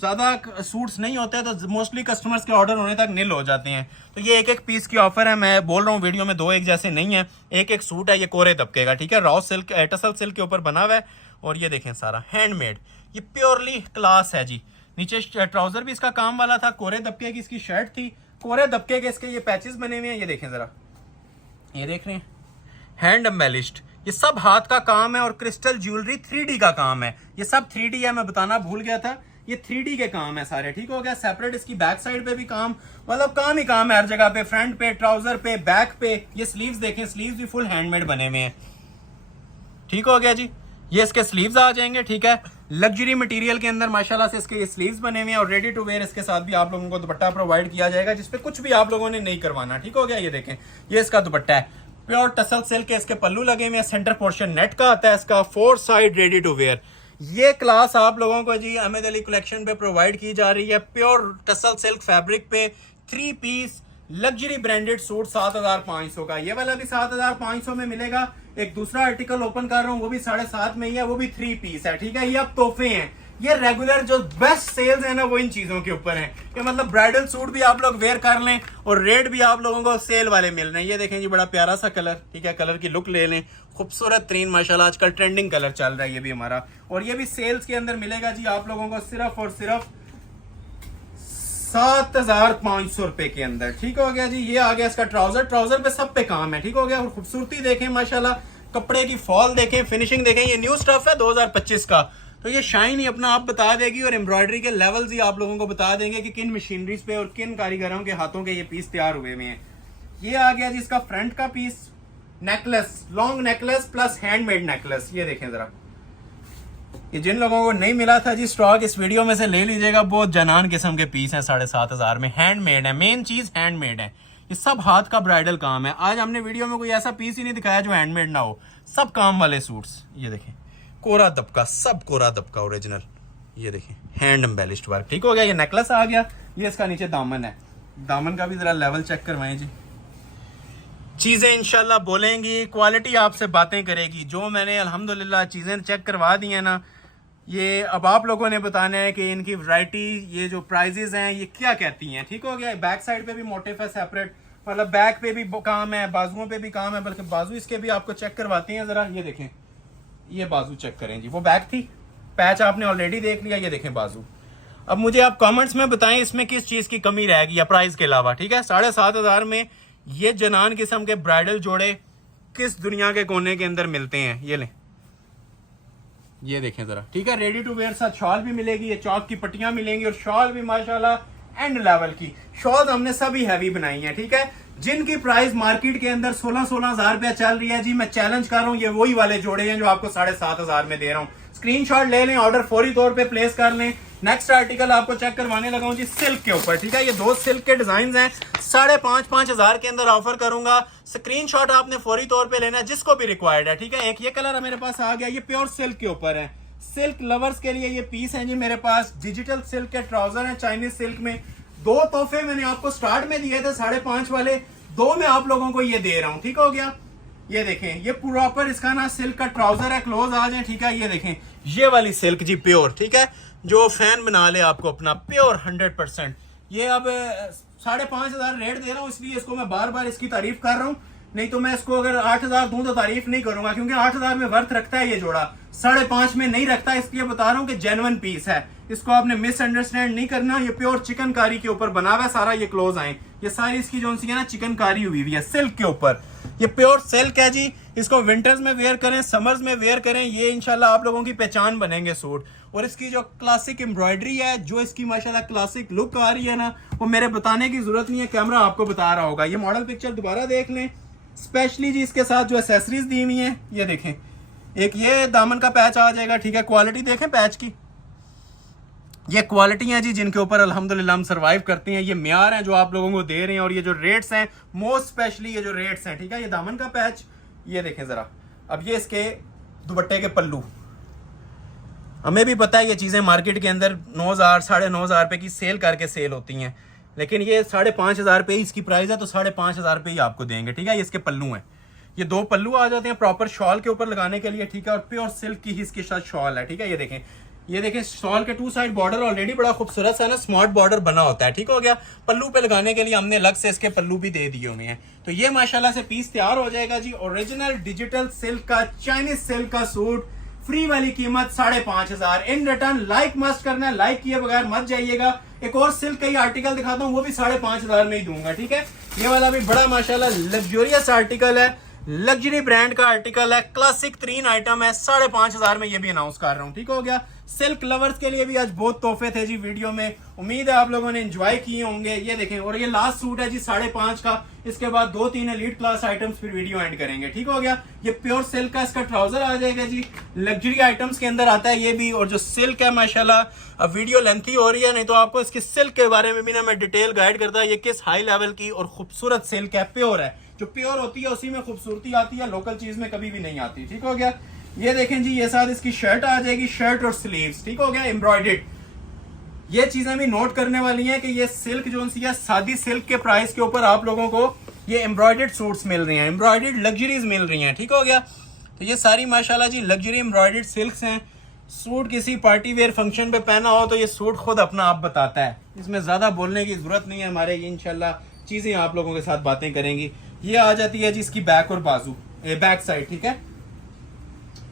ज्यादा सूट्स नहीं होते हैं तो मोस्टली कस्टमर्स के ऑर्डर होने तक निल हो जाते हैं। तो ये एक पीस की ऑफर है। मैं बोल रहा हूँ वीडियो में 2 एक जैसे नहीं है, एक सूट है। ये कोरे दबके का, ठीक है, रॉ सिल्क टसल सिल्क के ऊपर बना हुआ है। और ये देखें सारा हैंडमेड, ये प्योरली क्लास है जी। नीचे ट्राउजर भी इसका काम वाला था, कोरे दबके की इसकी शर्ट थी, कोरे दबके के इसके ये पैचेस बने हुए हैं। ये देखें जरा, ये देख रहे हैं, हैंड एम्बेलिश्ड। ये सब हाथ का काम है और क्रिस्टल ज्वेलरी 3D का काम है। ये सब 3D है, मैं बताना भूल गया था, ये 3D के काम है सारे, ठीक हो गया। सेपरेट इसकी बैक साइड पे भी काम, मतलब काम ही काम है हर जगह पे, फ्रंट पे, ट्राउजर पे, बैक पे। ये स्लीव्स देखें, स्लीव्स भी फुल हैंडमेड बने हुए हैं, ठीक हो गया जी। ये इसके स्लीव्स आ जाएंगे, ठीक है। लग्जरी मटेरियल के अंदर माशाल्लाह से इसके ये स्लीव्स बने हुए हैं और रेडी टू वेयर इसके साथ भी आप लोगों को दुपट्टा प्रोवाइड किया जाएगा, जिसपे कुछ भी आप लोगों ने नहीं करवाना, ठीक हो गया। ये देखें, ये इसका दुपट्टा है, प्योर टसल सिल्क के इसके पल्लू लगे हुए हैं, सेंटर पोर्शन नेट का आता है इसका, 4 साइड रेडी टू वेयर। ये क्लास आप लोगों को जी अहमद अली कलेक्शन पे प्रोवाइड की जा रही है, प्योर टसल सिल्क फैब्रिक पे 3 पीस लग्जरी ब्रांडेड सूट 7,500 का। ये वाला भी 7,500 में मिलेगा। एक दूसरा आर्टिकल ओपन कर रहा हूँ, वो भी 7,500 में ही है, वो भी 3 पीस है, ठीक है। ये अब तोहफे हैं। ये रेगुलर जो बेस्ट सेल्स है ना वो इन चीजों के ऊपर है कि मतलब ब्राइडल सूट भी आप लोग वेयर कर लें और रेट भी आप लोगों को सेल वाले मिल रहे हैं। ये देखें जी, बड़ा प्यारा सा कलर, ठीक है, कलर की लुक ले लें, खूबसूरत तरीन माशाल्लाह आजकल ट्रेंडिंग कलर चल रहा है ये भी हमारा। और ये भी सेल्स के अंदर मिलेगा जी आप लोगों को सिर्फ और सिर्फ 7,500 रुपए के अंदर, ठीक हो गया जी। ये आ गया इसका ट्राउजर, ट्राउजर पे सब पे काम है, ठीक हो गया। और खूबसूरती देखें माशाल्लाह, कपड़े की फॉल देखें, फिनिशिंग देखें। ये न्यू स्टफ है 2025 का, तो ये शाइन ही अपना आप बता देगी और एम्ब्रॉयडरी के लेवल्स ही आप लोगों को बता देंगे कि किन मशीनरीज पे और किन कारीगरों के हाथों के ये पीस तैयार हुए हुए हैं। ये आ गया जी इसका फ्रंट का piece, necklace, long necklace plus handmade necklace. ये देखें जरा, ये जिन लोगों को नहीं मिला था जी स्टॉक, इस वीडियो में से ले लीजिएगा। बहुत जनान किस्म के पीस हैं, 7,500 में, हैंडमेड है। मेन चीज हैंडमेड है, ये सब हाथ का ब्राइडल काम है। आज हमने वीडियो में कोई ऐसा पीस ही नहीं दिखाया जो हैंडमेड ना हो, सब काम वाले सूट्स। ये देखें, कोरा दबका, सब कोरा दबका ओरिजिनल। ये देखें, हैंड एम्बेलिश्ड वर्क, ठीक हो गया। ये नेकलेस आ गया, ये इसका नीचे दामन है, दामन का भी जरा लेवल चेक करवाएं जी। चीजें इंशाल्लाह बोलेंगी, क्वालिटी आपसे बातें करेगी। जो मैंने अल्हम्दुलिल्लाह चीजें चेक करवा दी हैं ना, ये अब आप लोगों ने बताना है कि इनकी वैरायटी, ये जो प्राइजेस हैं ये क्या कहती हैं, ठीक हो गया। बैक साइड पे भी मोटिफ है सेपरेट, मतलब बैक पे भी काम है, बाजुओं पे भी काम है, बल्कि बाजू इसके भी आपको चेक करवाते हैं जरा। ये देखें, ये बाजू चेक करें जी, वो बैक थी, पैच आपने ऑलरेडी देख लिया। ये देखें बाजू। अब मुझे आप कमेंट्स में बताएं इसमें किस चीज की कमी रहेगी या प्राइस के अलावा, ठीक है। 7,500 में ये जनान किस्म के ब्राइडल जोड़े किस दुनिया के कोने के अंदर मिलते हैं। ये लें, ये देखें जरा, ठीक है, रेडी टू वेयर साथ शॉल भी मिलेगी, ये चौक की पट्टियां मिलेंगी और शॉल भी माशाल्लाह एंड लेवल की शॉल हमने सभी हैवी बनाई है, ठीक है, जिनकी प्राइस मार्केट के अंदर 16-16 हजार रुपया चल रही है जी। मैं चैलेंज कर रहा हूँ, ये वही वाले जोड़े हैं जो आपको 7,500 में दे रहा हूँ। स्क्रीनशॉट ले लें, ऑर्डर फौरी तौर पे प्लेस कर लें। नेक्स्ट आर्टिकल आपको चेक करवाने लगा हूँ जी सिल्क के ऊपर, ठीक है, ये 2 सिल्क के डिजाइन हैं, 5,500 हजार के अंदर ऑफर करूंगा। स्क्रीनशॉट आपने फौरी तौर पे लेना है जिसको भी रिक्वायर्ड है, ठीक है। एक ये कलर मेरे पास आ गया, ये प्योर सिल्क के ऊपर है, सिल्क लवर्स के लिए ये पीस है जी मेरे पास। डिजिटल सिल्क के ट्राउजर है चाइनीज सिल्क में। 2 तोहफे मैंने आपको स्टार्ट में दिए थे 5.5 वाले, 2 में आप लोगों को ये दे रहा हूं, ठीक हो गया। ये देखें, ये प्रॉपर इसका ना सिल्क का ट्राउजर है, क्लोज आ जाए, ठीक है। ये देखें, ये वाली सिल्क जी प्योर, ठीक है, जो फैन बना ले आपको अपना, प्योर 100%। ये अब 5,500 रेट दे रहा हूँ, इसलिए इसको मैं बार बार इसकी तारीफ कर रहा हूँ, नहीं तो मैं इसको अगर 8,000 दूं तो तारीफ नहीं करूंगा, क्योंकि 8,000 में वर्थ रखता है ये जोड़ा, 5.5 में नहीं रखता, इसलिए बता रहा हूँ कि जेन्युइन पीस है, इसको आपने मिसअंडरस्टैंड नहीं करना। ये प्योर चिकनकारी के ऊपर बना हुआ है सारा, ये क्लोज आए, ये सारी इसकी जो सी है ना चिकनकारी हुई हुई है सिल्क के ऊपर। ये प्योर सिल्क है जी, इसको विंटर्स में वेयर करें, समर्स में वेयर करें, ये इंशाल्लाह आप लोगों की पहचान बनेंगे सूट। और इसकी जो क्लासिक एम्ब्रॉयडरी है, जो इसकी माशाल्लाह क्लासिक लुक आ रही है ना, वो मेरे बताने की जरूरत नहीं है, कैमरा आपको बता रहा होगा। ये मॉडल पिक्चर दोबारा देख लें, स्पेशली जी इसके साथ जो एसेसरीज दी हुई है, ये देखें, एक ये दामन का पैच आ जाएगा, ठीक है, क्वालिटी देखें पैच की, ये क्वालिटी है जी जिनके ऊपर अल्हम्दुलिल्लाह हम सर्वाइव करते हैं। ये म्यार है जो आप लोगों को दे रहे हैं, और ये जो रेट्स हैं, मोस्ट स्पेशली ये जो रेट्स हैं, ठीक है। ये दामन का पैच, ये देखें जरा। अब ये इसके दुपट्टे के पल्लू, हमें भी पता है ये चीजें मार्केट के अंदर 9,000 9,500 रुपए की सेल करके सेल होती हैं, लेकिन ये 5,500 रुपए ही इसकी प्राइस है, तो 5,500 रुपए ही आपको देंगे, ठीक है। ये इसके पल्लू हैं, ये 2 पल्लू आ जाते हैं प्रॉपर शॉल के ऊपर लगाने के लिए, ठीक है, और प्योर सिल्क की ही इसके साथ शॉल है, ठीक है। ये देखें शॉल के 2 साइड बॉर्डर ऑलरेडी बड़ा खूबसूरत सा ना स्मार्ट बॉर्डर बना होता है, ठीक हो गया। पल्लू पे लगाने के लिए हमने अलग से इसके पल्लू भी दे दिए हुए हैं, तो ये माशाल्लाह से पीस तैयार हो जाएगा जी। ओरिजिनल डिजिटल सिल्क का चाइनीज सिल्क का सूट, फ्री वाली कीमत 5,500। इन रिटर्न लाइक मस्ट करना है, लाइक किए बगैर मत जाइएगा। एक और सिल्क का ही आर्टिकल दिखाता हूँ, वो भी 5,500 में ही दूंगा, ठीक है। ये वाला भी बड़ा माशाल्लाह लग्जरियस आर्टिकल है, लग्जरी ब्रांड का आर्टिकल है, क्लासिक 3 आइटम है, 5,500 में ये भी अनाउंस कर रहा हूँ, ठीक हो गया। सिल्क लवर्स के लिए भी आज बहुत तोहफे थे जी वीडियो में, उम्मीद है आप लोगों ने एंजॉय किए होंगे। ये देखें, और ये लास्ट सूट है जी 5.5 का, इसके बाद 2-3 एलीट क्लास आइटम्स फिर वीडियो एंड करेंगे, ठीक हो गया। ये प्योर सिल्क का इसका ट्राउजर आ जाएगा जी, लग्जरी आइटम्स के अंदर आता है ये भी। और जो सिल्क है माशाल्लाह, अब वीडियो लेंथी हो रही है, नहीं तो आपको इसकी सिल्क के बारे में भी ना मैं डिटेल गाइड करता, ये किस हाई लेवल की और खूबसूरत सिल्क है, प्योर है, जो प्योर होती है उसी में खूबसूरती आती है, लोकल चीज में कभी भी नहीं आती, ठीक हो गया। ये देखें जी, ये साथ इसकी शर्ट आ जाएगी, शर्ट और स्लीव्स, ठीक हो गया, एम्ब्रॉयडर्ड। ये चीजें भी नोट करने वाली हैं कि ये सिल्क जो सी है, सादी सिल्क के प्राइस के ऊपर आप लोगों को ये एम्ब्रॉयडर्ड सूट्स मिल रही हैं, एम्ब्रॉयडर्ड लग्जरीज मिल रही हैं, ठीक हो गया। तो ये सारी माशाल्लाह जी लग्जरी एम्ब्रॉयडर्ड सिल्क्स हैं। सूट किसी पार्टी वेयर फंक्शन पे पहना हो तो ये सूट खुद अपना आप बताता है, इसमें ज्यादा बोलने की जरूरत नहीं है हमारे, ये इंशाल्लाह चीजें आप लोगों के साथ बातें करेंगी। ये आ जाती है जी इसकी बैक और बाजू, बैक साइड, ठीक है,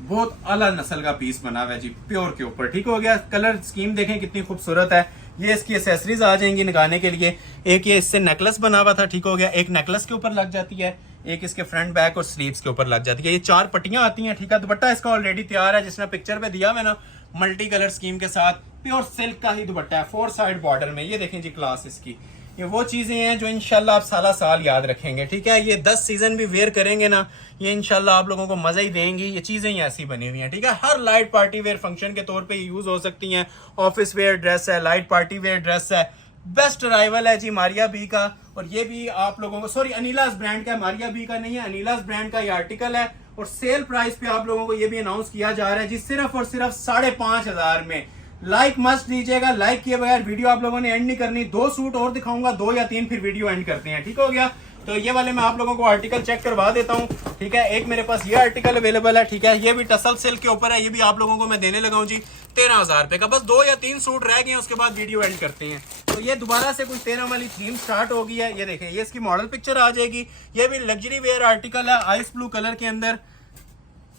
बहुत आला नस्ल का पीस बना हुआ है जी प्योर के ऊपर, ठीक हो गया। कलर स्कीम देखें कितनी खूबसूरत है। ये इसकी एसेसरीज आ जाएंगी लगाने के लिए, एक ये इससे नेकलेस बना हुआ था, ठीक हो गया, एक नेकलेस के ऊपर लग जाती है, एक इसके फ्रंट बैक और स्लीव्स के ऊपर लग जाती है। ये 4 पट्टियां आती हैं, ठीक है। दुपट्टा इसका ऑलरेडी तैयार है, जिसने पिक्चर पे दिया हुआ है ना, मल्टी कलर स्कीम के साथ प्योर सिल्क का ही दुपट्टा है, 4 साइड बॉर्डर में। ये देखें जी क्लास इसकी, ये वो चीजें हैं जो इंशाल्लाह आप साला साल याद रखेंगे, ठीक है। ये 10 सीजन भी वेयर करेंगे ना, ये इंशाल्लाह आप लोगों को मजा ही देंगी। ये चीजें ही ऐसी बनी हुई हैं, ठीक है, हर लाइट पार्टी वेयर फंक्शन के तौर पे यूज हो सकती हैं। ऑफिस वेयर ड्रेस है, लाइट पार्टी वेयर ड्रेस है, बेस्ट अराइवल है जी मारिया बी का। और ये भी आप लोगों को, सॉरी अनिलास ब्रांड का, मारिया बी का नहीं है, अनिलास ब्रांड का ये आर्टिकल है। और सेल प्राइस पे आप लोगों को ये भी अनाउंस किया जा रहा है जी, सिर्फ और सिर्फ 5,500 में। लाइक मस्ट दीजिएगा, लाइक किए बगैर वीडियो आप लोगों ने एंड नहीं करनी। 2 सूट और दिखाऊंगा, 2 या 3, फिर वीडियो एंड करते हैं, ठीक हो गया। तो ये वाले मैं आप लोगों को आर्टिकल चेक करवा देता हूँ, ठीक है। एक मेरे पास ये आर्टिकल अवेलेबल है, ठीक है, ये भी टसल सिल्क के ऊपर है, ये भी आप लोगों को मैं देने लगा हूँ जी 13,000 रुपए का। बस 2 या 3 सूट रह गए हैं, उसके बाद वीडियो एंड करते हैं। तो ये दोबारा से कुछ 13 वाली थीम स्टार्ट हो गई है। ये देखें, ये इसकी मॉडल पिक्चर आ जाएगी। ये भी लग्जरी वेयर आर्टिकल है, आइस ब्लू कलर के अंदर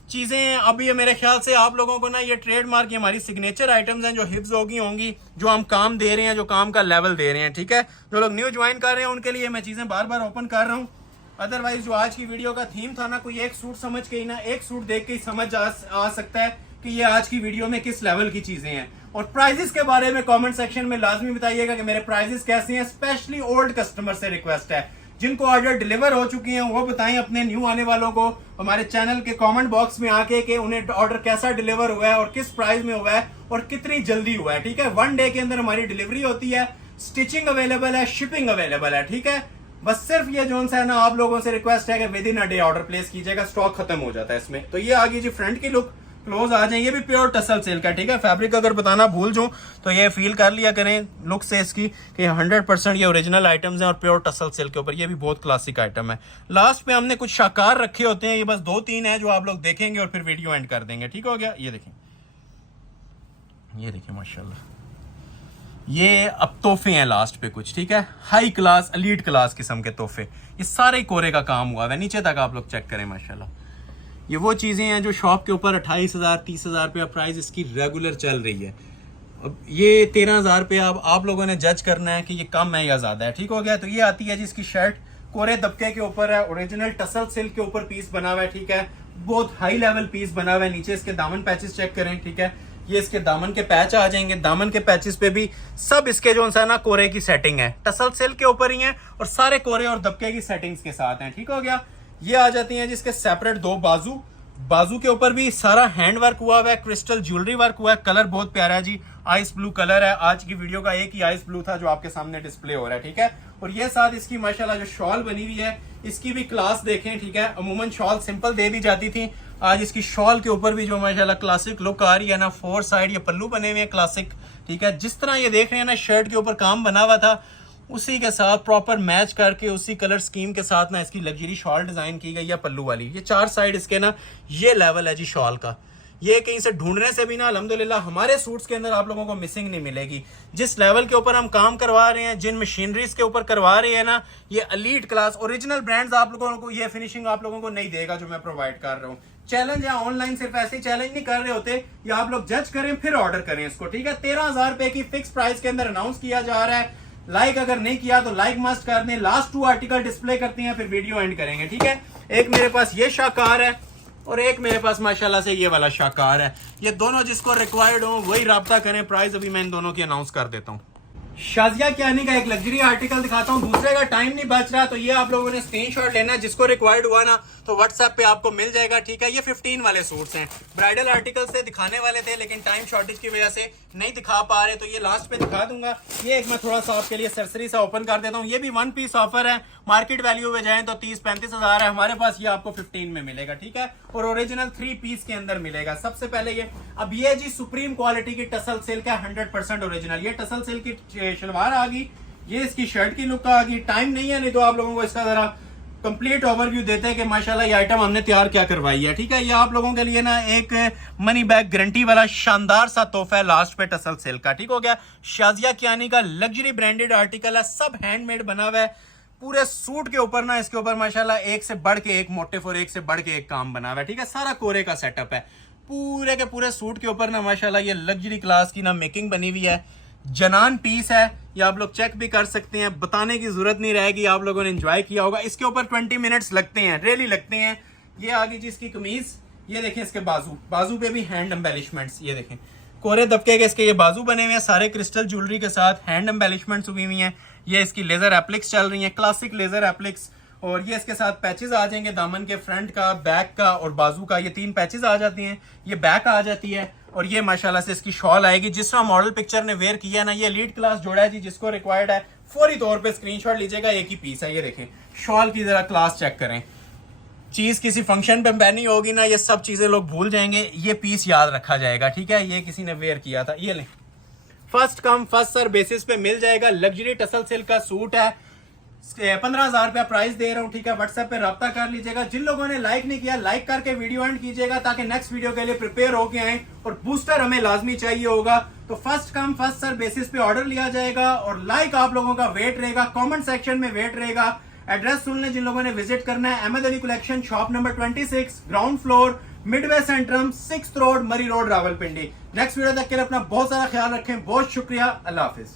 चीजें। अब ये मेरे ख्याल से आप लोगों को ना ये ट्रेडमार्क, ये हमारी सिग्नेचर आइटम्स हैं जो हिफ्ज होंगी, जो हम काम दे रहे हैं, जो काम का लेवल दे रहे हैं, ठीक है। जो लोग न्यू ज्वाइन कर रहे हैं उनके लिए मैं चीजें बार बार ओपन कर रहा हूँ। अदरवाइज जो आज की वीडियो का थीम था ना, कोई एक सूट समझ के ही ना, एक सूट देख के ही समझ आ सकता है कि ये आज की वीडियो में किस लेवल की चीजें हैं। और प्राइजेस के बारे में कमेंट सेक्शन में लाजमी बताइएगा कि मेरे प्राइजेस कैसे हैं। स्पेशली ओल्ड कस्टमर से रिक्वेस्ट है, जिनको ऑर्डर डिलीवर हो चुकी हैं वो बताएं अपने न्यू आने वालों को हमारे चैनल के कमेंट बॉक्स में आके कि उन्हें ऑर्डर कैसा डिलीवर हुआ है और किस प्राइस में हुआ है और कितनी जल्दी हुआ है। ठीक है, 1 डे के अंदर हमारी डिलीवरी होती है, स्टिचिंग अवेलेबल है, शिपिंग अवेलेबल है। ठीक है, बस सिर्फ ये जोन सा है ना, आप लोगों से रिक्वेस्ट है कि with in a day order place कीजिएगा, स्टॉक खत्म हो जाता है इसमें। तो ये आगे जी फ्रंट की लुक, क्लोज आ जाए। ये भी प्योर टसल सिल्क है। ठीक है, फैब्रिक अगर बताना भूल जाऊं तो ये फील कर लिया करें लुक से इसकी कि 100% ये ओरिजिनल आइटम्स हैं और प्योर टसल सिल्क के ऊपर। ये भी बहुत क्लासिक आइटम है। लास्ट पे हमने कुछ शाकार रखे होते हैं, ये बस 2-3 है जो आप लोग देखेंगे और फिर वीडियो एंड कर देंगे। ठीक हो गया, ये देखें, ये देखिए माशाल्लाह, ये अब तोहफे हैं लास्ट पे कुछ। ठीक है, हाई क्लास एलीट क्लास किस्म के तोहफे, ये सारे कोरे का काम हुआ है, नीचे तक आप लोग चेक करें माशाल्लाह। ये वो चीज़ें हैं जो शॉप के ऊपर 28,000 30,000 रुपया प्राइस इसकी रेगुलर चल रही है। अब ये 13,000 रुपया आप लोगों ने जज करना है कि ये कम है या ज़्यादा है। ठीक हो गया, तो ये आती है जिसकी शर्ट कोरे दबके के ऊपर है, ओरिजिनल टसल सिल्क के ऊपर पीस बना हुआ है। ठीक है, बहुत हाई लेवल पीस बना हुआ है। नीचे इसके दामन पैचेस चेक करें। ठीक है, ये इसके दामन के पैच आ जाएंगे, दामन के पैचेस पे भी सब इसके जो है ना कोरे की सेटिंग है, टसल सिल्क के ऊपर ही है और सारे कोरे और दबके की सेटिंग्स के साथ हैं। ठीक हो गया, ये आ जाती हैं जिसके सेपरेट 2 बाजू, बाजू के ऊपर भी सारा हैंड वर्क हुआ हुआ है, क्रिस्टल ज्वेलरी वर्क हुआ है। कलर बहुत प्यारा है जी, आइस ब्लू कलर है। आज की वीडियो का एक ही आइस ब्लू था जो आपके सामने डिस्प्ले हो रहा है। ठीक है, और ये साथ इसकी माशाल्लाह जो शॉल बनी हुई है इसकी भी क्लास देखें। ठीक है, अमूमन शॉल सिंपल दे दी जाती थी, आज इसकी शॉल के ऊपर भी जो माशाल्लाह क्लासिक लुक आ रही है ना, 4 साइड ये पल्लू बने हुए हैं क्लासिक। ठीक है, जिस तरह ये देख रहे हैं ना शर्ट के ऊपर काम बना हुआ था उसी के साथ प्रॉपर मैच करके उसी कलर स्कीम के साथ ना इसकी लग्जरी शॉल डिजाइन की गई है पल्लू वाली। ये 4 साइड इसके ना ये लेवल है जी शॉल का। ये कहीं से ढूंढने से भी ना अल्हम्दुलिल्लाह हमारे सूट्स के अंदर आप लोगों को मिसिंग नहीं मिलेगी। जिस लेवल के ऊपर हम काम करवा रहे हैं, जिन मशीनरीज के ऊपर करवा रहे हैं ना, ये एलीट क्लास ओरिजिनल ब्रांड्स आप लोगों को ये फिनिशिंग आप लोगों को नहीं देगा जो मैं प्रोवाइड कर रहा हूँ। चैलेंज या ऑनलाइन सिर्फ ऐसे ही चैलेंज नहीं कर रहे होते, या आप लोग जज करें फिर ऑर्डर करें इसको। ठीक है, 13,000 रुपए की फिक्स प्राइस के अंदर अनाउंस किया जा रहा है। लाइक अगर नहीं किया तो लाइक मस्ट कर दें। लास्ट 2 आर्टिकल डिस्प्ले करते हैं फिर वीडियो एंड करेंगे। ठीक है, एक मेरे पास ये शाकार है और एक मेरे पास माशाल्लाह से ये वाला शाकार है। ये दोनों जिसको रिक्वायर्ड हो वही राब्ता करें। प्राइस अभी मैं इन दोनों की अनाउंस कर देता हूँ। शाजिया कियानी का एक लग्जरी आर्टिकल दिखाता हूँ, दूसरे का टाइम नहीं बच रहा तो ये आप लोगों ने स्क्रीनशॉट लेना है। जिसको रिक्वायर्ड हुआ ना तो व्हाट्सएप पे आपको मिल जाएगा। ठीक है, ये 15 वाले सूट्स हैं, ब्राइडल आर्टिकल से दिखाने वाले थे लेकिन टाइम शॉर्टेज की वजह से नहीं दिखा पा रहे, तो ये लास्ट पे दिखा दूंगा। ये एक मैं थोड़ा सा आपके लिए सरसरी सा ओपन कर देता हूँ। ये भी 1 पीस ऑफर है, मार्केट वैल्यू में जाए तो 30-35 हजार है, हमारे पास ये आपको 15 में मिलेगा। ठीक है, और ओरिजिनल 3 पीस के अंदर मिलेगा। सबसे पहले ये अब ये जी सुप्रीम क्वालिटी की टसल सिल्क है, 100% ओरिजिनल। ये टसल सिल्क की शलवार आ गई, ये इसकी शर्ट की लुक आ गई। टाइम नहीं है, नहीं तो आप लोगों को इसका जरा कंप्लीट ओवरव्यू देते हैं कि माशाल्लाह ये आइटम हमने तैयार क्या करवाई है। ठीक है, ये आप लोगों के लिए ना एक मनी बैग गारंटी वाला शानदार सा तोहफा है लास्ट पे टसल सिल्क का। ठीक हो गया, शाजिया कियानी का लग्जरी ब्रांडेड आर्टिकल है, सब हैंडमेड बना हुआ है। पूरे सूट के ऊपर ना इसके ऊपर माशाल्लाह एक से बढ़ के एक मोटिफ और एक से बढ़ के एक काम बना हुआ है। ठीक है, सारा कोरे का सेटअप है। पूरे के पूरे सूट के ऊपर ना माशाल्लाह ये लग्जरी क्लास की ना मेकिंग बनी हुई है। जनान पीस है, ये आप लोग चेक भी कर सकते हैं, बताने की जरूरत नहीं रहेगी, आप लोगों ने एंजॉय किया होगा। इसके ऊपर 20 मिनट्स लगते हैं, रियली लगते हैं। ये आगे जी इसकी कमीज, ये देखें इसके बाजू, बाजू पे भी हैंड एम्बेलिशमेंट्स, ये देखें कोरे दबके के इसके ये बाजू बने हुए हैं, सारे क्रिस्टल ज्वेलरी के साथ हैंड एम्बेलिशमेंट्स हुई हुई हैं। ये इसकी लेजर एप्लिक्स चल रही हैं, क्लासिक लेजर एप्लिक्स, और ये इसके साथ पैचेस आ जाएंगे दामन के, फ्रंट का, बैक का और बाजू का, ये 3 पैचेस आ जाती हैं। ये बैक आ जाती है और ये माशाल्लाह से इसकी शॉल आएगी। जिस तरह मॉडल पिक्चर ने वेयर किया ना, ये एलीट क्लास जोड़ा है जी। जिसको रिक्वायर्ड है फौरी तौर पे स्क्रीनशॉट लीजिएगा, एक ही पीस है। ये देखें शॉल की जरा क्लास चेक करें, चीज किसी फंक्शन पे पहनी होगी ना, ये सब चीजें लोग भूल जाएंगे, ये पीस याद रखा जाएगा। ठीक है, ये किसी ने वेयर किया था। ये लें, first come first serve basis पे मिल जाएगा। लग्जरी टसल सिल्क का सूट है, 15,000 रुपया प्राइस दे रहा हूँ। ठीक है, व्हाट्सएप पे रब्ता कर लीजिएगा। जिन लोगों ने लाइक नहीं किया लाइक करके वीडियो एंड कीजिएगा ताकि नेक्स्ट वीडियो के लिए प्रिपेयर होके आए। और बूस्टर हमें लाजमी चाहिए होगा, तो first come first serve basis पे ऑर्डर लिया जाएगा और लाइक आप लोगों का वेट रहेगा, कमेंट सेक्शन में वेट रहेगा। एड्रेस सुन लें जिन लोगों ने विजिट करना है, Ahmad Ali collection, shop number 26, ground floor, midway centrum, 6th road, Murree road, Rawalpindi. Next video तक के लिए अपना बहुत सारा ख्याल रखें। बहुत शुक्रिया, अल्लाह हाफिज।